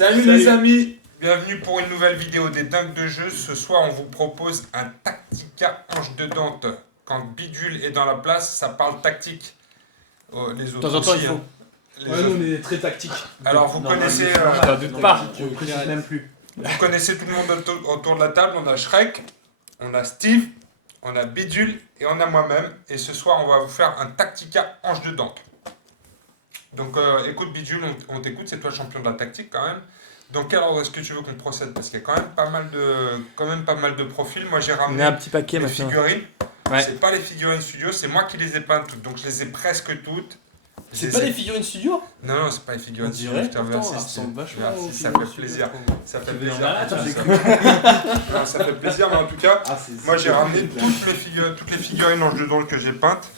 Salut les amis, bienvenue pour une nouvelle vidéo des dingues de jeu. Ce soir on vous propose un Tactica hanche de Dante. Quand Bidule est dans la place, ça parle tactique. Oh, les De autres temps en temps, aussi, il faut. hein. Les Ouais, nous autres. on est très tactique. Alors vous connaissez, Je t'en doute pas. On ne précise même plus. vous connaissez tout le monde autour de la table. On a Shrek, on a Steve, on a Bidule et on a moi-même. Et ce soir on va vous faire un Tactica hanche de Dante. Donc écoute Bidule, on t'écoute, c'est toi le champion de la tactique quand même. Dans quel ordre est-ce que tu veux qu'on procède? Parce qu'il y a quand même pas mal de profils. Moi j'ai On ramené a un petit paquet les maintenant. figurines. Ouais. C'est pas les figurines studio, c'est moi qui les ai peintes toutes. Donc je les ai presque toutes. Je C'est les pas ai- des figurines studio? Non, non, c'est pas les figurines On studio. dirait, Je te pourtant, remercie. ça Steve. ressemble vachement Merci, aux ça figurines fait plaisir. studio. Ça fait Tu veux plaisir. en malade, Attends, j'ai ça- cru. Non, ça fait plaisir, mais en tout cas, Ah, moi j'ai ramené toutes les figurines ange de Dante que j'ai peintes.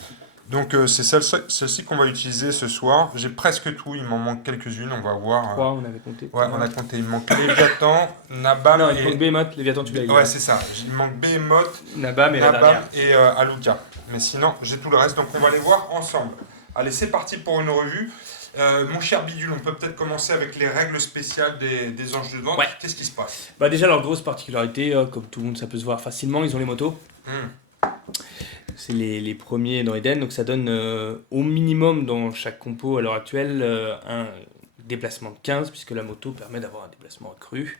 Donc c'est celle-ci qu'on va utiliser ce soir. J'ai presque tout, il m'en manque quelques-unes, on va voir. 3, on avait compté. Ouais, on a compté. Il manque Léviathan, Nabam Non, il et. manque Behemoth, Léviathan, tu l'as eu. Ouais, c'est ça. Il manque Behemoth, Nabam et la Nabam dernière. et Aluka. Mais sinon, j'ai tout le reste, donc on va les voir ensemble. Allez, c'est parti pour une revue. Mon cher Bidule, on peut peut-être commencer avec les règles spéciales des anges de Dante. Ouais. Qu'est-ce qui se passe? Bah, déjà, leur grosse particularité, comme tout le monde, ça peut se voir facilement, ils ont les motos. C'est les premiers dans Eden, donc ça donne au minimum dans chaque compo à l'heure actuelle un déplacement de 15, puisque la moto permet d'avoir un déplacement accru,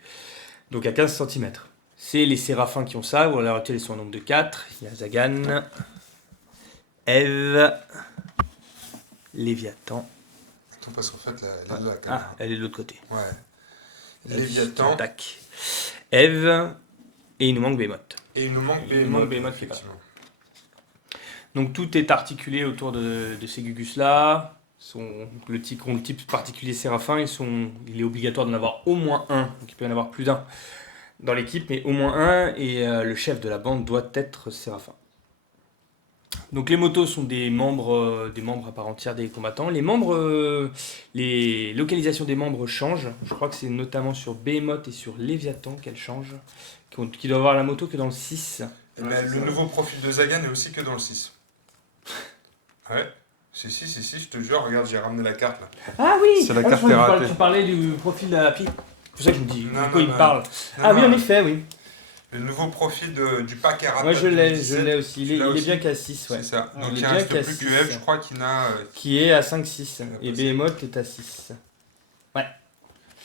donc à 15 cm. C'est les séraphins qui ont ça, où à l'heure actuelle ils sont au nombre de 4. Il y a Zagan, Eve, Léviathan. Attends, parce qu'en fait, elle est là, quand même. Ah, elle est de l'autre côté. Ouais. Léviathan. Tac. Eve, et il nous manque Behemoth. Et il nous manque Il nous manque Behemoth qui est pas là. Donc tout est articulé autour de ces gugus-là. Le type particulier séraphin, il est obligatoire d'en avoir au moins un. Donc il peut y en avoir plus d'un dans l'équipe, mais au moins un. Et le chef de la bande doit être séraphin. Donc les motos sont des membres à part entière des combattants. Les localisations des membres changent. Je crois que c'est notamment sur Behemoth et sur Léviathan qu'elles changent. Qui doit avoir la moto que dans le 6. Mais le nouveau profil de Zagan est aussi que dans le 6. Ouais. Si, je te jure, regarde, j'ai ramené la carte là. Ah oui. C'est la carte est ratée. Tu parlais du profil de la pipe. C'est pour ça que je me dis, Non, de quoi non, il non. parle. Non, Ah oui, non, en effet, oui. Le nouveau profil du pack est raté. Moi je l'ai aussi. Il Tu l'as est aussi bien qu'à 6, ouais. C'est ça. Ah, Donc il est il bien reste qu'à plus que 6. Eve, je crois qu'il n'a. Qui est à 5-6. Il a Et passé. Behemoth est à 6.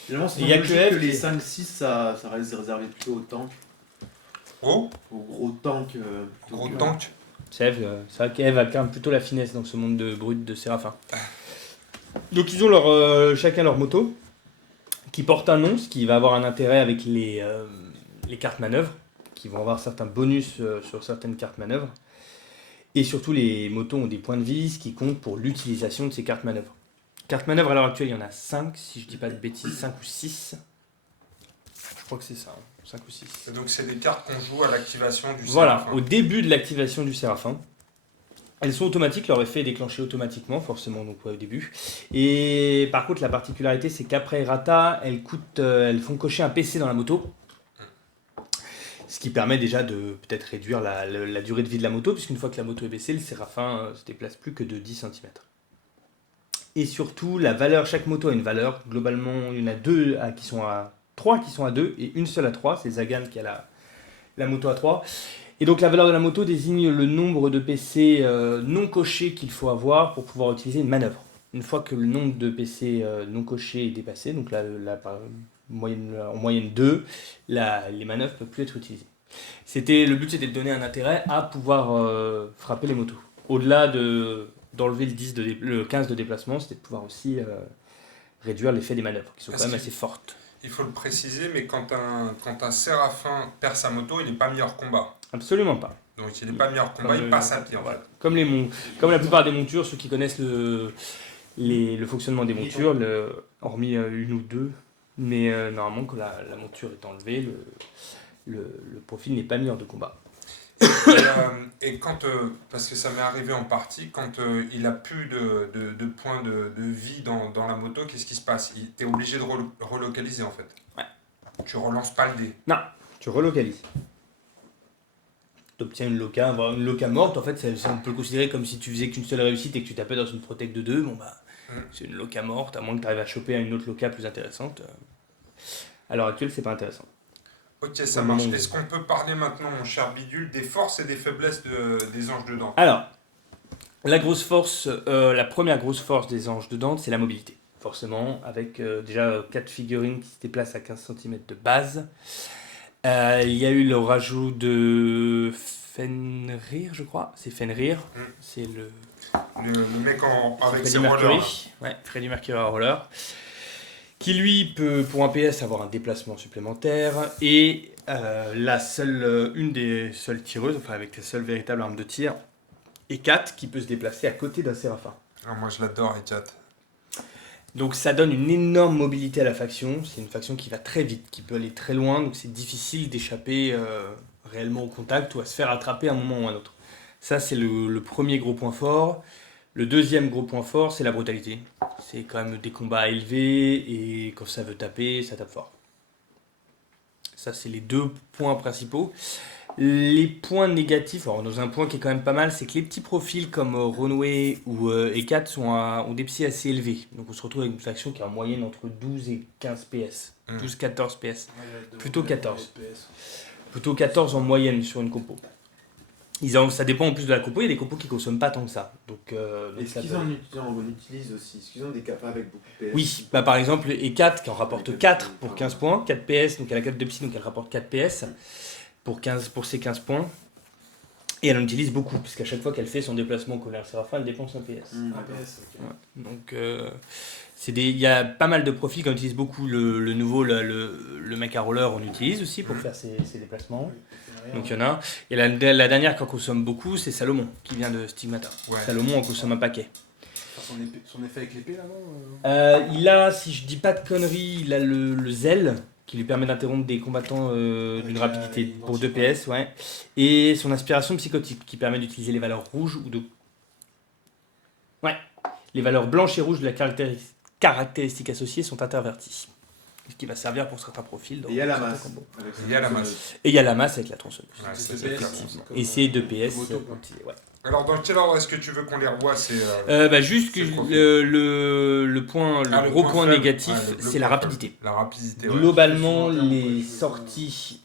Finalement, c'est Et il y a logique que Eve que les qui- 5-6, ça reste réservé plutôt aux tanks. Oh, Aux gros tanks. plutôt gros que- tank. C'est vrai qu'Eve incarne plutôt la finesse dans ce monde de brut de Séraphin. Donc ils ont chacun leur moto qui porte un nom, ce qui va avoir un intérêt avec les cartes manœuvres, qui vont avoir certains bonus sur certaines cartes manœuvres. Et surtout les motos ont des points de vie, ce qui compte pour l'utilisation de ces cartes manœuvres. Cartes manœuvres à l'heure actuelle, il y en a 5, si je dis pas de bêtises, 5 ou 6. Je crois que c'est ça, 5 ou 6. Et donc c'est des cartes qu'on joue à l'activation du Voilà, Séraphin. au début de l'activation du Séraphin. Elles sont automatiques, leur effet est déclenché automatiquement, forcément, donc ouais, au début. Et par contre, la particularité, c'est qu'après Errata, elles font cocher un PC dans la moto. Ce qui permet déjà de peut-être réduire la durée de vie de la moto, puisqu'une fois que la moto est baissée, le Séraphin se déplace plus que de 10 cm. Et surtout, chaque moto a une valeur. Globalement, il y en a 3 qui sont à 2 et une seule à 3. C'est Zagan qui a la moto à 3. Et donc la valeur de la moto désigne le nombre de PC non cochés qu'il faut avoir pour pouvoir utiliser une manœuvre. Une fois que le nombre de PC non cochés est dépassé, donc là, en moyenne 2, les manœuvres ne peuvent plus être utilisées. Le but c'était de donner un intérêt à pouvoir frapper les motos. Au-delà d'enlever le 15 de déplacement, c'était de pouvoir aussi réduire l'effet des manœuvres, qui sont quand même assez fortes. Il faut le préciser, mais quand un Séraphin perd sa moto, il n'est pas mis hors combat. Absolument pas. Donc il n'est pas mis hors combat, il passe à pied en fait. Comme la plupart des montures, ceux qui connaissent le fonctionnement des montures, hormis une ou deux, mais normalement quand la monture est enlevée, le profil n'est pas mis hors de combat. Et quand, parce que ça m'est arrivé en partie, quand il a plus de points de vie dans la moto, qu'est-ce qui se passe? Tu es obligé de relocaliser en fait. Ouais. Tu relances pas le dé. Non, tu relocalises. Tu obtiens une loca morte, en fait, on peut le considérer comme si tu faisais qu'une seule réussite et que tu tapais dans une protect de 2, c'est une loca morte, à moins que tu arrives à choper une autre loca plus intéressante. À l'heure actuelle, c'est pas intéressant. Ok, ça Pour le marche. moment, Est-ce qu'on peut parler maintenant, mon cher Bidule, des forces et des faiblesses des anges de dents? Alors, la première grosse force des anges de Dante, c'est la mobilité. Forcément, avec déjà 4 figurines qui se déplacent à 15 cm de base. Il y a eu le rajout de Fenrir, je crois. C'est Fenrir. Mm. C'est le Le mec avec Freddie ses rollers. Là. Mercury. Ouais, Freddie Mercury à roller. Qui lui peut, pour un PS, avoir un déplacement supplémentaire. Et une des seules tireuses, enfin avec la seule véritable arme de tir, Hécate, qui peut se déplacer à côté d'un séraphin. Ah, moi, je l'adore, Echat. Donc ça donne une énorme mobilité à la faction. C'est une faction qui va très vite, qui peut aller très loin, donc c'est difficile d'échapper réellement au contact ou à se faire attraper à un moment ou à un autre. Ça, c'est le premier gros point fort. Le deuxième gros point fort, c'est la brutalité. C'est quand même des combats élevés et quand ça veut taper, ça tape fort. Ça, c'est les deux points principaux. Les points négatifs, alors dans un point qui est quand même pas mal, c'est que les petits profils comme Runway ou Hécate ont des psys assez élevés. Donc on se retrouve avec une faction qui est en moyenne entre 12 et 15 PS. 12-14 PS. Plutôt 14. Plutôt 14 en moyenne sur une compo. Ça dépend en plus de la compo, il y a des compos qui consomment pas tant que ça. Donc, Est-ce ça qu'ils peut- en utilisent aussi? Est-ce qu'ils ont des capas avec beaucoup de PS? Oui, bah par exemple, Hécate qui en rapporte 4 pour 15 points, 4 PS, donc elle a 4 de psy, donc elle rapporte 4 PS pour ses 15 points. Et elle en utilise beaucoup, puisqu'à chaque fois qu'elle fait son déplacement colère Séraphin, elle dépense un PS. D'accord. APS, ok. Ouais. Donc il y a pas mal de profils qui en utilisent beaucoup. Le nouveau, le mec à roller, on utilise aussi pour faire ses déplacements. Donc il y en a. Et la dernière qu'on consomme beaucoup, c'est Salomon, qui vient de Stigmata. Ouais. Salomon, on consomme un paquet. Son effet avec l'épée là, non Il a, si je dis pas de conneries, il a le zèle qui lui permet d'interrompre des combattants d'une Avec rapidité la pour 2 PS, ouais. Et son inspiration psychotique qui permet d'utiliser les valeurs rouges ou de. Ouais. Les valeurs blanches et rouges de la caractéristique associée sont interverties. Ce qui va servir pour certains profils. Et il y a la certains masse. combos. avec Il y a la cette- masse. Et il y a la masse avec la tronçonneuse. Ouais, C'est ça, deux c'est PS, clair. c'est comme, Et c'est 2 PS. moto, quoi. Ouais. Alors, dans quel ordre est-ce que tu veux qu'on les revoie? C'est Juste que C'est le profil. le gros point faible. négatif, Ouais, le c'est la point rapidité. faible. La rapidité, ouais. Globalement, C'est souvent les terme, sorties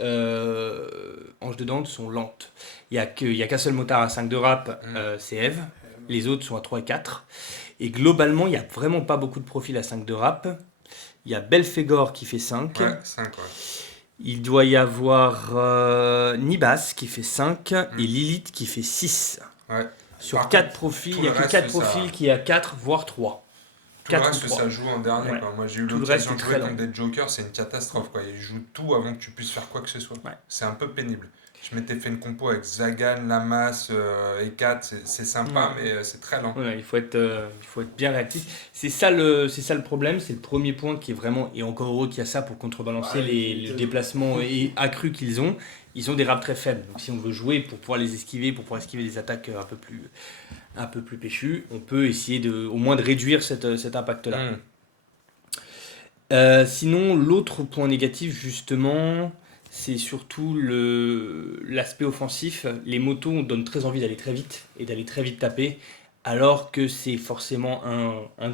Ange de Dante sont lentes. Il y a qu'un seul motard à 5 de rap, c'est Eve. Les autres sont à 3 et 4. Et globalement, il n'y a vraiment pas beaucoup de profils à 5 de rap. Il y a Belphégor qui fait 5. Ouais, 5, ouais. Il doit y avoir Nibas qui fait 5 et Lilith qui fait 6. Ouais. Sur Par 4 contre, profils, tout il n'y a le que reste, 4 ça- profils qui a 4, voire 3. Tout le 4 reste, ou 3. ça joue en dernier. Ouais. Quoi. Moi, j'ai eu Tout le l'occasion reste de est jouer très contre des jokers, c'est une catastrophe. Quoi. Ils jouent tout avant que tu puisses faire quoi que ce soit. Ouais. C'est un peu pénible. Je m'étais fait une compo avec Zagan, Lamas, Hécate, c'est sympa, mais c'est très lent. Ouais, il faut être bien réactif. C'est ça le problème, c'est le premier point qui est vraiment, et encore heureux qu'il y a ça pour contrebalancer Ouais, les déplacements accrus qu'ils ont. Ils ont des raps très faibles, donc si on veut jouer pour pouvoir les esquiver, pour pouvoir esquiver des attaques un peu plus péchues, on peut essayer au moins de réduire cet impact-là. Sinon, l'autre point négatif, justement, c'est surtout l'aspect offensif. Les motos donnent très envie d'aller très vite et d'aller très vite taper, alors que c'est forcément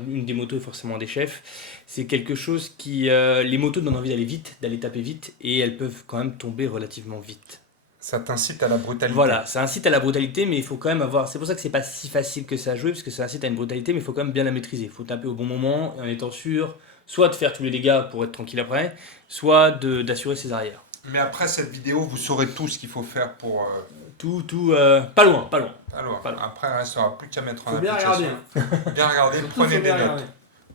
une des motos est forcément un des chefs. C'est quelque chose qui... les motos donnent envie d'aller vite, d'aller taper vite, et elles peuvent quand même tomber relativement vite. Ça t'incite à la brutalité. Voilà, ça incite à la brutalité, mais il faut quand même avoir... C'est pour ça que c'est pas si facile que ça à jouer, parce que ça incite à une brutalité, mais il faut quand même bien la maîtriser. Il faut taper au bon moment, en étant sûr, soit de faire tous les dégâts pour être tranquille après, soit d'assurer ses arrières. Mais après cette vidéo, vous saurez tout ce qu'il faut faire pour... Pas loin. Alors, Voilà. après, il ne restera plus qu'à mettre en Faut bien application. regarder. Bien regarder, Surtout, prenez faut des bien notes. regarder.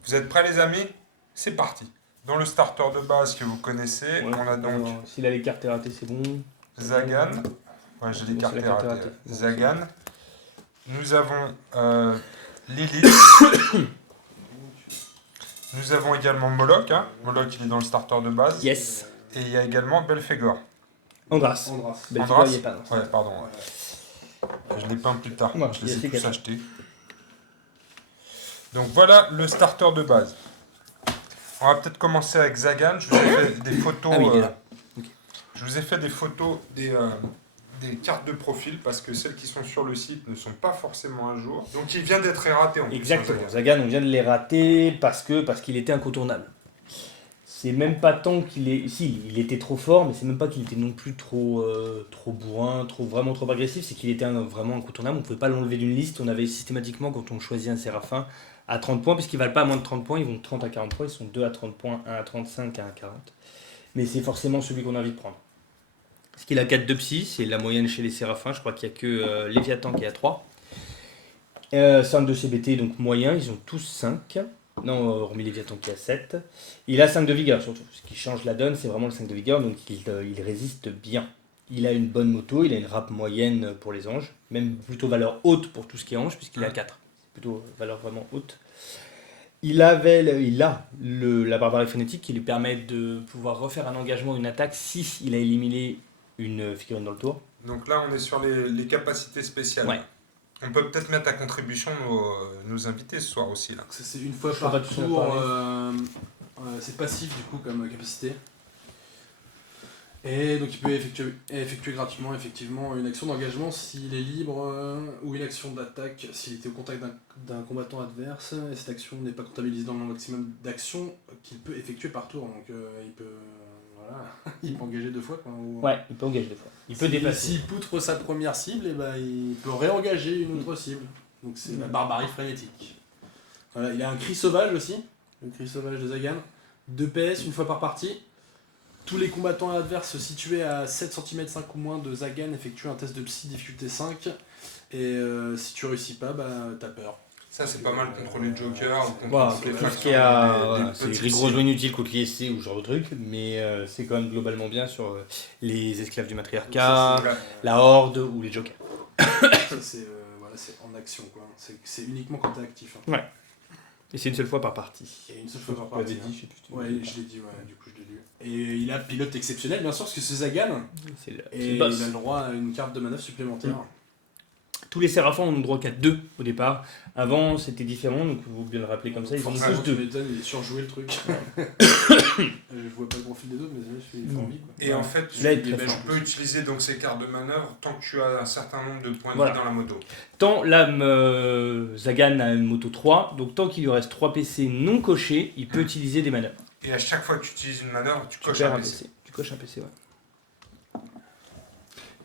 Vous êtes prêts les amis? C'est parti. Dans le starter de base que vous connaissez, on a donc S'il a les cartes ratées, c'est bon. Zagan. Ouais, j'ai les C'est cartes la carte ratées. ratée. Bon, Zagan. Nous avons Lilith. Nous avons également Moloch. Hein. Moloch, il est dans le starter de base. Yes. Et il y a également Belphégor. Andras. Andras. Belphégor, Andras. il y est pas. non. Ouais, pardon. Je l'ai peint plus tard. Ouais, Je les ai il y a tous ces achetés. Donc voilà le starter de base. On va peut-être commencer avec Zagan. Je vous ai fait des photos. Ah oui, il est là. Je vous ai fait des photos des cartes de profil parce que celles qui sont sur le site ne sont pas forcément à jour. Donc il vient d'être erraté en plus, Exactement. hein, Zagan. Zagan, on vient de les rater parce qu'il était incontournable. c'est même pas tant qu'il est. Si, il était trop fort, mais c'est même pas qu'il était non plus trop bourrin, vraiment trop agressif. C'est qu'il était vraiment incontournable. On pouvait pas l'enlever d'une liste. On avait systématiquement, quand on choisit un Séraphin, à 30 points, puisqu'ils valent pas moins de 30 points. Ils vont de 30 à 40 points. Ils sont 2 à 30 points, 1 à 35, 1 à 40. Mais c'est forcément celui qu'on a envie de prendre. Parce qu'il a 4 de psy, c'est la moyenne chez les Séraphins. Je crois qu'il n'y a que Léviathan qui est à 3. 5 de CBT, donc moyen, ils ont tous 5. Non, hormis Léviathan qui a 7. Il a 5 de vigueur surtout. Ce qui change la donne, c'est vraiment le 5 de vigueur, donc il résiste bien. Il a une bonne moto, il a une rap moyenne pour les anges, même plutôt valeur haute pour tout ce qui est ange, puisqu'il a 4. C'est plutôt valeur vraiment haute. Il a la barbarie frénétique qui lui permet de pouvoir refaire un engagement, une attaque, si il a éliminé une figurine dans le tour. Donc là, on est sur les capacités spéciales. Ouais. On peut peut-être mettre à contribution nos invités ce soir aussi. Là. C'est une fois Je crois par pas que tu en as tour. parlé. C'est passif du coup comme capacité. Et donc il peut effectuer gratuitement effectivement une action d'engagement s'il est libre ou une action d'attaque s'il était au contact d'un combattant adverse et cette action n'est pas comptabilisée dans le maximum d'actions qu'il peut effectuer par tour. Donc il peut il peut engager 2 fois quoi. Ouais, il peut engager 2 fois. Il peut dépasser. S'il poutre sa première cible, et il peut réengager une autre cible. Donc c'est la barbarie frénétique. Voilà, il a un cri sauvage aussi, le cri sauvage de Zagan. 2 PS, une fois par partie. Tous les combattants adverses situés à 7 cm 5 ou moins de Zagan effectuent un test de psy difficulté 5. Et si tu réussis pas, t'as peur. Ça, c'est pas mal contre les jokers. Voilà, les tout ce qui c'est les gros jouets inutiles contre l'ISC ou ce genre de truc, mais c'est quand même globalement bien sur les esclaves du matriarcat, la horde ou les jokers. Ça, c'est en action quoi. C'est uniquement quand t'es actif. Hein. Ouais. Et c'est une seule fois par partie. Et une seule fois par partie. Dit, je sais plus. Ouais, je l'ai dit, du coup je l'ai lu. Et il a pilote exceptionnel bien sûr parce que c'est Zagan. Et il a le droit à une carte de manœuvre supplémentaire. Tous les Séraphins ont le droit qu'à 2 au départ. Avant, c'était différent, donc vous bien le rappeler comme ça, ils ont tous 2. Il est surjoué le truc. Je vois pas le profil des autres, mais je suis envie. Et en fait, tu peux utiliser donc ces cartes de manœuvre tant que tu as un certain nombre de points de vie dans la moto. Tant Zagan a une moto 3, donc tant qu'il lui reste 3 PC non cochés, il peut utiliser des manœuvres. Et à chaque fois que tu utilises une manœuvre, tu coches un PC. Tu coches un PC, ouais.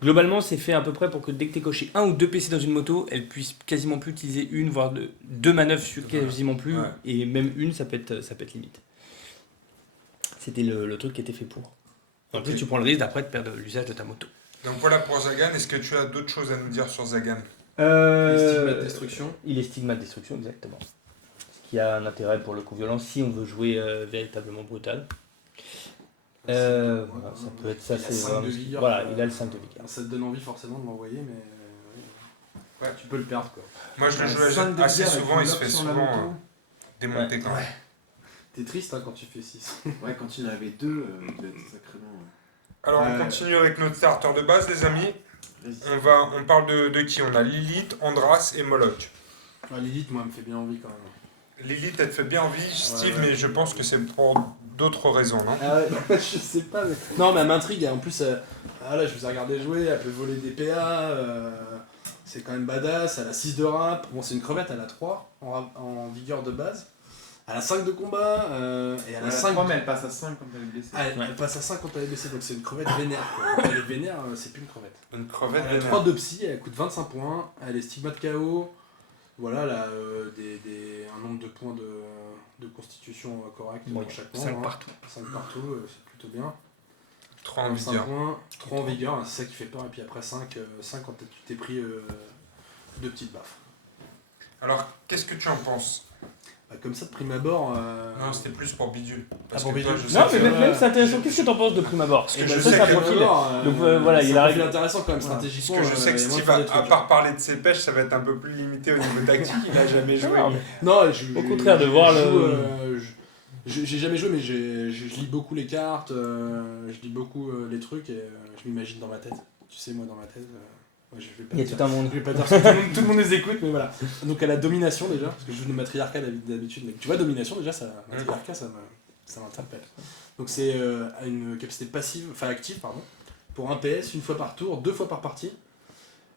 Globalement, c'est fait à peu près pour que dès que tu es coché 1 ou 2 PC dans une moto, elle puisse quasiment plus utiliser une, voire 2 manœuvres sur quasiment plus, et même une, ça peut être limite. C'était le truc qui était fait pour. En plus, tu prends le risque d'après de perdre l'usage de ta moto. Donc voilà pour Zagan. Est-ce que tu as d'autres choses à nous dire sur Zagan ? Il est stigmate destruction. Il est stigmate destruction, exactement. Ce qui a un intérêt pour le coup violent si on veut jouer véritablement brutal. Voilà, ça peut être ça, c'est vraiment... Voilà, il a le 5 de vigueur. Ça te donne envie forcément de l'envoyer, mais tu peux le perdre quoi. Moi je le joue assez souvent, il se fait souvent démonter quand même. T'es triste quand tu fais 6. Ouais, quand il en avait 2, il devait être sacrément. Alors on continue avec notre starter de base les amis. On parle de qui ? On a Lilith, Andras et Moloch. Lilith moi elle me fait bien envie quand même. Lilith elle te fait bien envie Steve, mais je pense que c'est pour d'autres raisons, non ? Ah ouais, je sais pas. Mais... Non, mais elle m'intrigue. En plus, là, je vous ai regardé jouer. Elle peut voler des PA. C'est quand même badass. Elle a 6 de rap. Bon, c'est une crevette. Elle a 3 en vigueur de base. Elle a 5 de combat. Et elle a 5. Mais elle passe à 5 quand elle est blessée. Elle passe à 5 quand elle est blessée. Donc c'est une crevette vénère. Quoi. Quand elle est vénère, c'est plus une crevette. Une crevette Elle a 3 de psy. Elle coûte 25 points. Elle est stigmate KO. Voilà, elle a un nombre de points de constitution correct pour chaque membre. 5 partout. 5 partout, c'est plutôt bien. 3 en vigueur. 3 en vigueur, c'est ça qui fait peur. Et puis après 5 quand tu t'es pris 2 petites baffes. Alors, qu'est-ce que tu en penses ? Comme ça, de prime abord... Non, c'était plus pour Bidule. Pour Bidule. Non, mais même c'est intéressant. Qu'est-ce que t'en penses de prime abord ? Parce que je sais que profil. Donc voilà, il a un intéressant quand même stratégiquement. Parce que je sais que Steve, à part parler de ses pêches, ça va être un peu plus limité au niveau tactique. Il a jamais joué. Non, au contraire de voir le... J'ai jamais joué, mais je lis beaucoup les cartes, je lis beaucoup les trucs et je m'imagine dans ma tête. Tu sais, moi dans ma tête... Il y a tout un monde. Je vais pas dire ça, tout le monde les écoute, mais voilà. Donc elle a domination déjà, parce que je joue de matriarcat d'habitude. Mais tu vois, domination déjà, matriarcat, ça m'interpelle. Donc c'est une capacité passive, enfin active, pardon, pour un PS, une fois par tour, 2 fois par partie.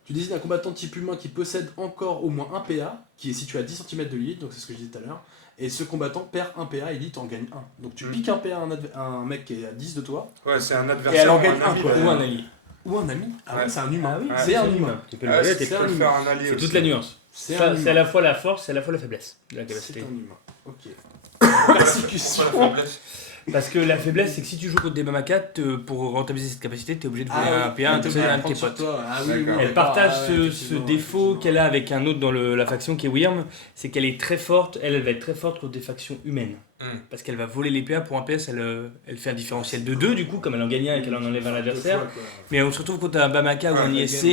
Tu désignes un combattant type humain qui possède encore au moins un PA, qui est situé à 10 cm de l'élite, donc c'est ce que je disais tout à l'heure. Et ce combattant perd un PA, élite en gagne un. Donc tu piques un PA à un mec qui est à 10 de toi, Ouais, c'est un et adversaire. elle en ou gagne un, ami, quoi. ouais. Ou un allié. Ou un ami. Ah ouais, Ouais. c'est un humain. Ah oui, Ouais. C'est un humain. Tu peux le Ah, voler, si t'es tu peux un le humain. faire un allié C'est aussi. toute la nuance. C'est Ça, un c'est humain. à la fois la force, c'est à la fois la faiblesse de la C'est capacité. un humain. Ok. Pourquoi la Persécution. faiblesse? Parce que la faiblesse, c'est que si tu joues contre des Bamaka, pour rentabiliser cette capacité, t'es obligé de voler un PA, un t'es de obligé de tes prendre sur potes. toi. Ah oui, oui, D'accord. Elle d'accord. partage Ah ouais, ce effectivement, défaut effectivement. qu'elle a avec un autre dans la faction qui est Wyrm, c'est qu'elle est très forte, elle va être très forte contre des factions humaines. Parce qu'elle va voler les PA pour un PS, elle fait un différentiel de 2 du coup, comme elle en gagne un et qu'elle en enlève un adversaire. Deux fois, quoi. Mais on se retrouve contre un Bamaka ou un Ouais, ISC,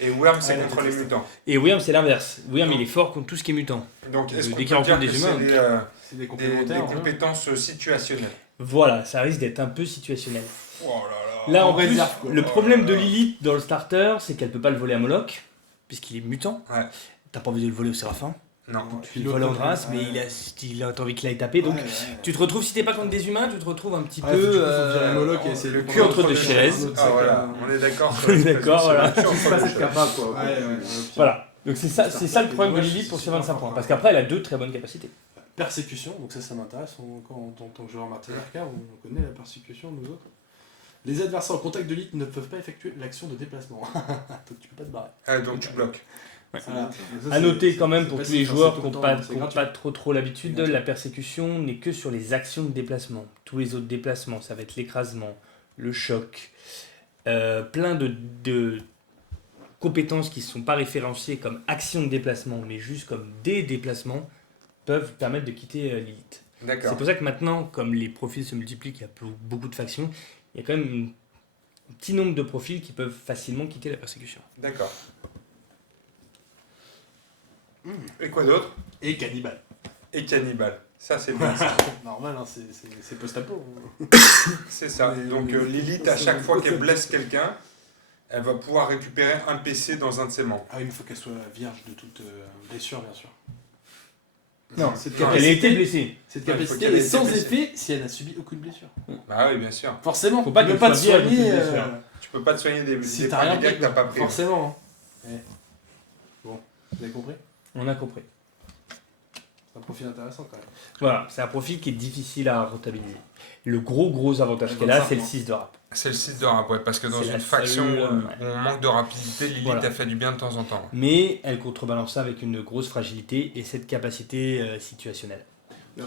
Et Worm, c'est Ouais, contre les mutants. et Wyrm c'est l'inverse. Wyrm il est fort contre tout ce qui est mutant. Donc, est-ce qu'on Dès peut qu'il rencontre dire que des c'est humains, C'est des des complémentaires. hein. compétences situationnelles? Voilà, ça risque d'être un peu situationnel. Oh là là. Là En en plus, réserve, quoi. le problème de Lilith dans le starter, c'est qu'elle peut pas le voler à Moloch, puisqu'il est mutant. Ouais. T'as pas envie de le voler au Séraphin. Non. Tu le voles en grâce, mais il a envie qu'il aille taper. Donc Ouais, ouais. tu te retrouves, si t'es pas contre des humains, tu te retrouves un petit Ouais, peu du coup, faut virer Moloch et essayer de le le cul entre deux contrôler. chaises. Ah voilà, on est d'accord. On est d'accord, voilà. C'est pas cette capa, quoi. Ouais, ouais, ouais. Voilà. Donc c'est ça le problème de Ouais, Lilith c'est pour ses super 25 fort, points. quoi. Parce qu'après, elle a 2 très bonnes capacités. Persécution, donc ça m'intéresse. En tant que joueur martial arcade, on connaît la persécution, nous autres. Les adversaires en contact de l'élite ne peuvent pas effectuer l'action de déplacement. Donc tu peux pas te barrer. Ah, donc tu bloques. Voilà. À noter quand même pour tous les joueurs qui qui n'ont pas trop l'habitude, la persécution n'est que sur les actions de déplacement. Tous les autres déplacements, ça va être l'écrasement, le choc, plein de compétences qui ne sont pas référenciées comme actions de déplacement, mais juste comme des déplacements, peuvent permettre de quitter Lilith. D'accord. C'est pour ça que maintenant, comme les profils se multiplient, qu'il y a beaucoup de factions, il y a quand même un petit nombre de profils qui peuvent facilement quitter la persécution. D'accord. Et quoi d'autre? Et cannibale. Et cannibale. Ça, c'est bien. ça. Normal, hein, c'est post-apo. C'est ça. Mais- Donc mais- Lilith, à chaque fois qu'elle blesse quelqu'un, elle va pouvoir récupérer un PC dans un de ses membres. Ah oui, il faut qu'elle soit vierge de toute blessure, bien sûr. Non, cette elle a capacité, été blessée. cette Ouais, il faut capacité qu'elle ait est été sans blessée. effet si elle n'a subi aucune blessure. Bah oui, bien sûr. Forcément, Faut pas tu peux qu'elle pas te soit vierge de soigner. toute blessure. Tu peux pas te soigner des Si des t'as points rien de dégâts pris, que t'as pas pris. forcément. hein. Bon, vous avez compris? On a compris. C'est un profil intéressant quand même. Voilà, c'est un profil qui est difficile à rentabiliser. Le gros avantage qu'elle a, 25 c'est le points. 6 de rap. C'est le 6 de rap, ouais, parce que dans C'est une la faction seule, où on manque de rapidité, Lilith Voilà. a fait du bien de temps en temps. Mais elle contrebalance ça avec une grosse fragilité et cette capacité situationnelle.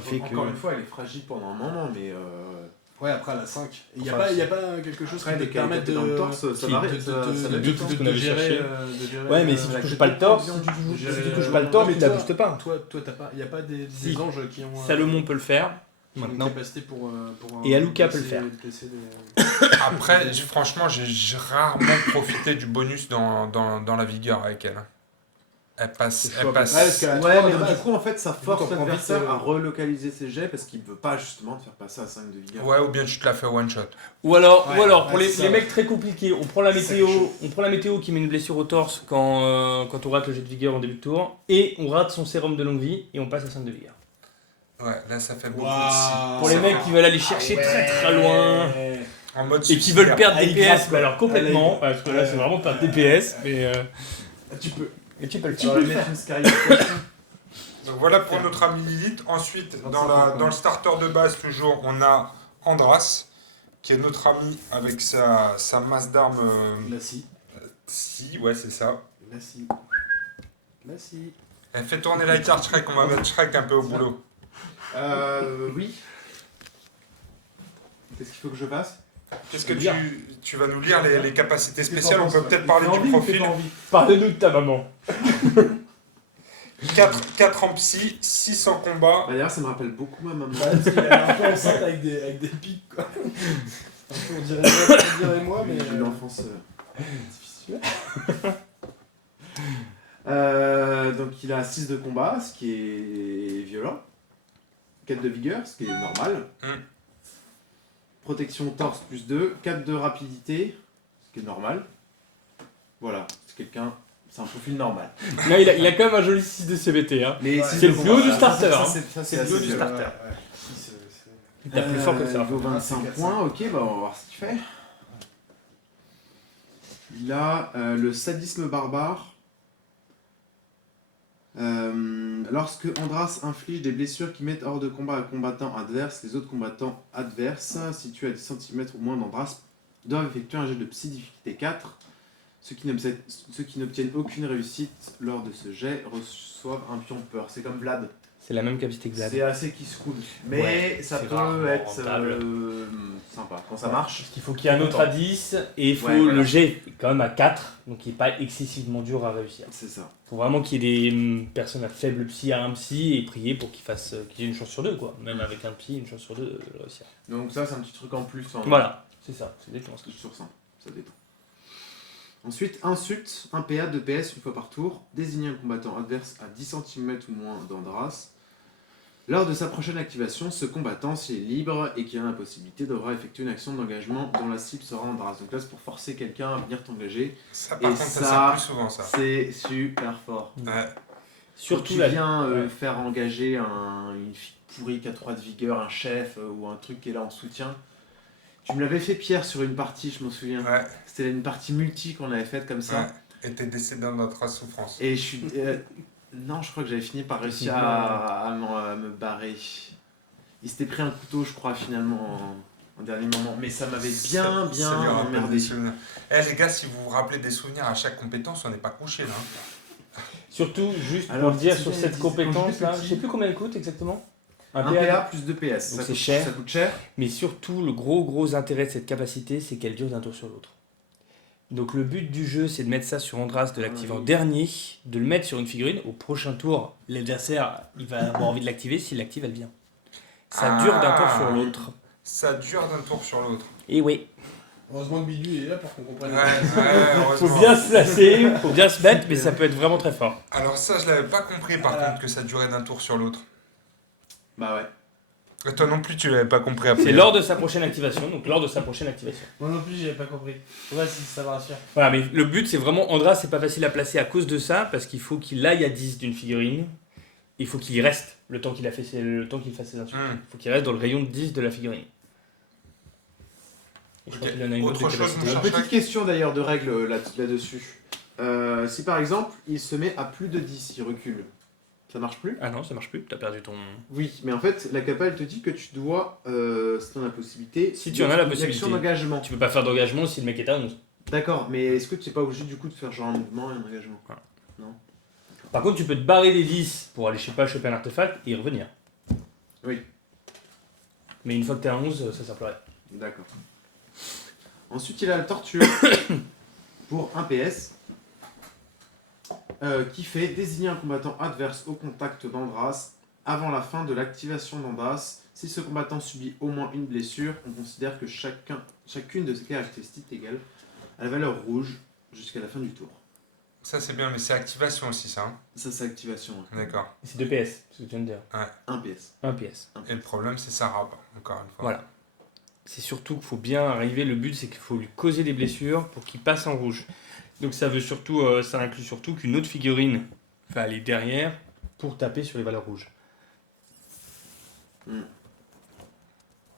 fait que- Encore une fois, elle est fragile pendant un moment, mais Ouais, après elle a 5. Il n'y a, Enfin, pas quelque chose après, qui dès te qu'elle permet est dans le torse, ça va de- ça de- va de- vite, de- hein. ce qu'on avait cherché. Ouais, mais si tu la touches quête pas le torse, d'occasion, si gérer, tu touches pas le torse, mais tu la toi- boostes pas. Toi, t'as pas. Il n'y a pas des Si. anges qui ont. Salomon peut le faire, qui ont une maintenant. capacité pour Et Aluka peut le placer- faire. placer des- Après, franchement, j'ai rarement profité du bonus dans la vigueur avec elle. Elle passe. C'est Elle chaud, passe. Ouais, parce qu'elle a Ouais, trois mais de du base. coup, en fait, ça force t'en prends l'adversaire vite, à relocaliser ses jets parce qu'il veut pas justement te faire passer à 5 de vigueur. Ouais, ou bien tu te la fais one shot. Ou alors, Ouais, pour ouais, les, c'est les ça. mecs très compliqués, on prend la météo qui met une blessure au torse quand on rate le jet de vigueur en début de tour, et on rate son sérum de longue vie et on passe à 5 de vigueur. Ouais, là ça fait beaucoup Waouh. de si. Pour les Ça mecs fait- qui veulent aller chercher très loin En mode et qui suicidaire. veulent perdre Ah, des il grave, PS, quoi. bah alors complètement, Ah, là, parce que là c'est vraiment perdre des PS, mais Tu peux. et tu peux le Tu faire. peux mettre une scarification. Donc voilà pour notre ami Lilith. Ensuite, dans le starter de base, toujours, on a Andras, qui est notre ami avec sa masse d'armes. Là, si. Si, ouais, c'est ça. Là, si. Là, si. Elle fait tourner la carte Shrek, on va mettre Shrek un peu au boulot. Oui. Qu'est-ce qu'il faut que je fasse? Qu'est-ce que Lire. tu vas nous lire les capacités spéciales? On peut peut-être parler T'as du envie ou profil. t'as pas envie? Parle-nous de ta maman. 4 en psy, 6 en combat. Bah, d'ailleurs, ça me rappelle beaucoup ma maman. Bah, parce qu'il est un peu enceinte avec des pics, quoi. Un peu, on dirait moi, mais. J'ai eu l'enfance difficile. donc il a 6 de combat, ce qui est violent. 4 de vigueur, ce qui est normal. Protection torse plus 2. 4 de rapidité, ce qui est normal. Voilà, c'est quelqu'un. C'est un profil normal. Là il a quand même un joli 6 de CBT. Hein. Mais Ouais, c'est le plus haut du starter, hein. C'est le plus haut assez du violent. starter. Si, c'est- T'as plus fort que ça. Il vaut 25 points, ok, bah on va voir ce qu'il fait. Il a le sadisme barbare. Lorsque Andras inflige des blessures qui mettent hors de combat un combattant adverse, les autres combattants adverses, situés à 10 cm ou moins d'Andras, doivent effectuer un jet de psy difficulté 4. Ceux qui n'obtiennent aucune réussite lors de ce jet reçoivent un pion de peur. C'est comme Vlad. C'est la même capacité que Vlad. C'est assez kiss cool. Mais Ouais, ça c'est peut rarement être rentable. sympa quand ça marche. Parce qu'il faut qu'il y ait un autre à 10 et il faut Ouais, voilà. le jet est quand même à 4, donc il n'est pas excessivement dur à réussir. C'est ça. Il faut vraiment qu'il y ait des personnes à faible psy à un psy et prier pour qu'il y ait une chance sur deux, quoi. Même avec un psy, une chance sur deux de réussir. Donc ça, c'est un petit truc en plus. Voilà, c'est ça, c'est exactement ça. Sur simple, ça détend. Ensuite, insulte, 1 PA, 2 PS une fois par tour. Désignez un combattant adverse à 10 cm ou moins d'Andras. Lors de sa prochaine activation, ce combattant, s'il est libre et qu'il a la possibilité, devra effectuer une action d'engagement dont la cible sera Andras. Donc là, c'est pour forcer quelqu'un à venir t'engager. Ça, par Et contre, ça ça, sert plus souvent, ça. C'est super fort. Ouais. Surtout tu la viens ouais. faire engager une fille pourrie qui a 3 de vigueur, un chef ou un truc qui est là en soutien. Tu me l'avais fait, Pierre, sur une partie, je m'en souviens. Ouais. C'était une partie multi qu'on avait faite comme ça. Ouais. Et t'es décédé dans notre souffrance. Et je suis. Non, je crois que j'avais fini par réussir à me barrer. Il s'était pris un couteau, je crois, finalement, en dernier moment. Mais ça m'avait bien Ça lui rappelle emmerdé. des souvenirs. Eh les gars, si vous vous rappelez des souvenirs à chaque compétence, on n'est pas couché là. hein. Surtout, juste Alors, pour dire c'est sur bien, cette quand compétence j'étais là, petit- je sais plus combien elle coûte exactement. Un PA plus 2 PS. Donc Ça c'est coûte- cher. Ça coûte cher. Mais surtout, le gros intérêt de cette capacité, c'est qu'elle dure d'un tour sur l'autre. Donc le but du jeu, c'est de mettre ça sur Andras, de l'activer en dernier, de le mettre sur une figurine. Au prochain tour, l'adversaire, il va avoir envie de l'activer. S'il l'active, elle vient. Ça dure d'un tour sur l'autre. Ça dure d'un tour sur l'autre. Et oui, Heureusement que Bidu est là pour qu'on comprenne. Ouais, heureusement. faut bien se placer, faut bien se mettre, mais ça peut être vraiment très fort. Alors ça, je l'avais pas compris par Voilà. contre que ça durait d'un tour sur l'autre. Bah ouais. Et toi non plus, tu l'avais pas compris après. C'est lors de sa prochaine activation, donc lors de sa prochaine activation. Moi non plus, j'avais pas compris. Ouais, si ça me rassure. Voilà, mais le but, c'est vraiment, Andras, c'est pas facile à placer à cause de ça, parce qu'il faut qu'il aille à 10 d'une figurine. Il faut qu'il y reste le temps qu'il fasse ses insultes. Il faut qu'il reste dans le rayon de 10 de la figurine. Et je crois Ok. qu'il en a une Autre autre de chose, capacité. mon cher Petite Jacques. question d'ailleurs de règle là-dessus. Si par exemple, il se met à plus de 10, il recule. Ça marche plus? Ah non, ça marche plus, t'as perdu ton... Oui, mais en fait, la capa, elle te dit que tu dois, si tu en as la possibilité, Si tu en as la une possibilité. action d'engagement. Tu peux pas faire d'engagement si le mec est à 11. D'accord, mais est-ce que tu n'es pas obligé du coup de faire genre un mouvement et un engagement? Par contre, tu peux te barrer des 10 pour aller, je sais pas, choper un artefact et y revenir. Oui. Mais une fois que t'es à 11, ça sert plus à rien. D'accord. Ensuite, il a la torture pour 1 PS qui fait désigner un combattant adverse au contact d'Andras avant la fin de l'activation d'Andras. Si ce combattant subit au moins une blessure, on considère que chacune de ses caractéristiques égale à la valeur rouge jusqu'à la fin du tour. Ça c'est bien, mais c'est activation aussi ça. hein. Ça, c'est activation. Hein. D'accord. Et c'est 2 PS, ce que tu viens de dire. 1 PS. 1 PS. Et le problème c'est sa rab, encore une fois. Voilà. C'est surtout qu'il faut bien arriver, le but c'est qu'il faut lui causer des blessures pour qu'il passe en rouge. Donc ça veut surtout, ça inclut surtout qu'une autre figurine va aller derrière pour taper sur les valeurs rouges.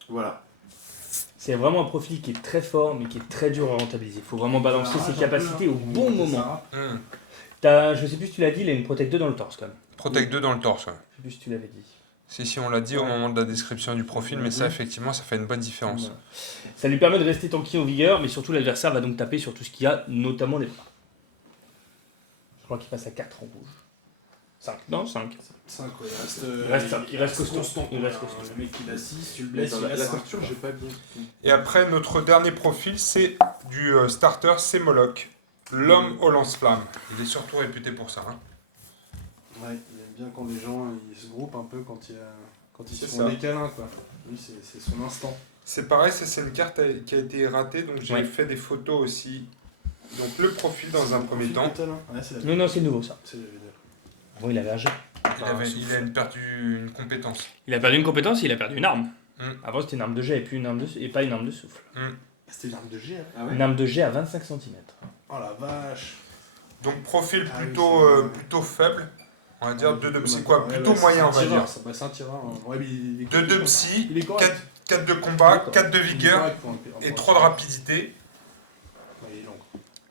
Voilà. C'est vraiment un profil qui est très fort mais qui est très dur à rentabiliser. Il faut vraiment balancer ses capacités au bon moment. Je sais plus si tu l'as dit, il a une Protect 2 dans le torse quand même. Protect 2 dans le torse, ouais. Je sais plus si tu l'avais dit. Si, on l'a dit au moment de la description du profil, mais ça effectivement ça fait une bonne différence. Voilà. Ça lui permet de rester tanky en vigueur, mais surtout l'adversaire va donc taper sur tout ce qu'il y a, notamment les bras. Je crois qu'il passe à 4 en rouge. 5. Non, 5. 5, ouais. Il reste costaud. constant. Il reste costaud. Le mec il a 6, tu le blesses, Attends, il a la 5. torture, j'ai pas bien compris. Et après notre dernier profil c'est du starter, c'est Moloch, l'homme au lance-flamme. Il est surtout réputé pour ça. hein. Ouais, il aime bien quand les gens ils se groupent un peu quand ils se C'est font ça. des câlins quoi. Lui c'est son instant. C'est pareil, ça c'est une carte qui a été ratée, donc j'ai Ouais. fait des photos aussi. Donc le profil dans un premier temps. Ouais, c'est la Non, non, c'est nouveau ça. C'est la vidéo. Avant, il avait un jet. Il a perdu une compétence. Il a perdu une compétence, il a perdu une arme. Mm. Avant, c'était une arme de jet et, puis une arme et pas une arme de souffle. C'était une arme de G. Hein. Ah ouais? Une arme de jet à 25 cm. Oh la vache. Donc profil Ah oui, plutôt, c'est- plutôt faible. On va dire 2 de psy, Ouais, quoi, ouais, plutôt ouais, moyen on c'est un va tireur, dire. ça, bah, c'est un tireur. Hein. Ouais, mais il est 2 de psy, Il est correct. 4 de combat, D'accord. 4 de Il est vigueur correct pour un- et 3 de rapidité. Ouais, il est long.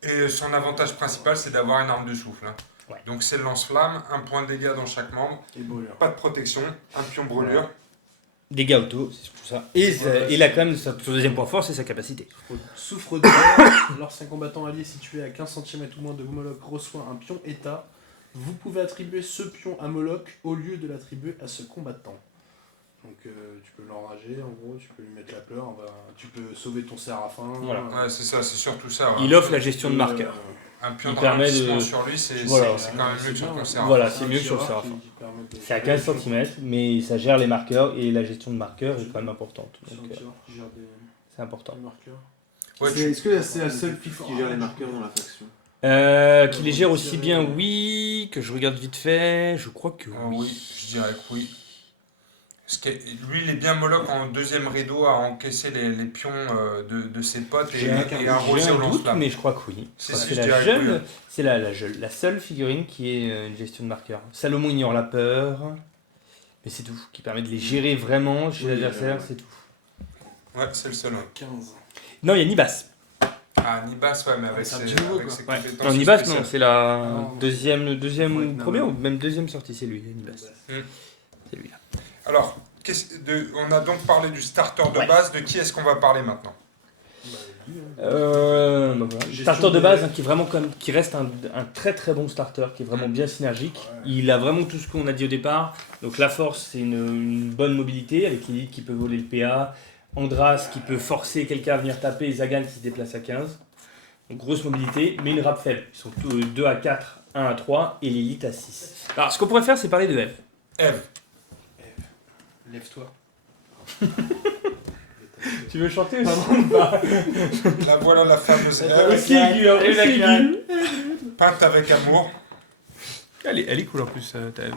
Et son avantage principal, c'est d'avoir une arme de souffle. Hein. Ouais. Donc c'est le lance-flamme, un point de dégâts dans chaque membre, Et brûlure. pas de protection, un pion brûlure. Dégâts auto, c'est surtout ça. Et Ouais, il a quand même son deuxième point fort, c'est sa capacité. Souffre de mort. Lorsqu'un combattant allié situé à 15 cm ou moins de Moloch reçoit un pion état, vous pouvez attribuer ce pion à Moloch au lieu de l'attribuer à ce combattant. Donc tu peux l'enrager en gros, tu peux lui mettre la peur, tu peux sauver ton séraphin. Voilà. Ouais, c'est ça, c'est surtout ça. Ouais. Il offre la gestion de marqueur. Un pion il de permet ralentissement de- sur lui, c'est Voilà. c'est quand même mieux que sur le concert. Voilà, c'est mieux que sur le séraphin. C'est à 15 cm, mais ça gère les marqueurs et la gestion de marqueurs est quand même importante. Donc c'est important. marqueurs. Ouais, Est-ce que c'est la seule fille qui gère les marqueurs dans la faction? Qui les gère aussi bien, oui, que je regarde vite fait, je crois que oui. oui, je dirais que oui. Parce que lui, il est bien Moloch en deuxième rideau à encaisser les pions de ses potes et J'ai arroser au un doute, lance-flamme. mais je crois que oui. Si, Je crois si, que je c'est la dirais que jeune, oui. c'est la seule figurine qui est une gestion de marqueurs. Salomon ignore la peur, mais c'est tout, qui permet de les gérer vraiment chez Oui, l'adversaire, c'est tout. Ouais, c'est le seul. Ouais. 15. Non, il y a Nibas. Ah, Nibas, ouais, mais avec C'est un ses, petit nouveau, avec quoi. ses Ouais. compétences Non, Nibas, spéciales. non, c'est la Non. deuxième Ouais, ou non, première non. ou même deuxième sortie, c'est lui, Nibas. Hmm. C'est lui là. Alors, on a donc parlé du starter de Ouais. base. De qui est-ce qu'on va parler maintenant? Bah voilà. Gestion Starter de des- base, hein, qui est vraiment qui reste un très très bon starter, qui est vraiment bien synergique. Ouais. Il a vraiment tout ce qu'on a dit au départ. Donc la force, c'est une bonne mobilité avec l'élite qui peut voler le PA, Andras qui peut forcer quelqu'un à venir taper, et Zagan qui se déplace à 15. Donc grosse mobilité, mais une rap faible. Ils sont 2 à 4, 1 à 3 et l'élite à 6. Alors ce qu'on pourrait faire, c'est parler de Eve. Eve. Lève-toi. Tu veux chanter aussi La voilà la fameuse Aussi Eve, aigu, hein, aussi aigu. peinte avec amour. Elle est cool en plus, ta Eve.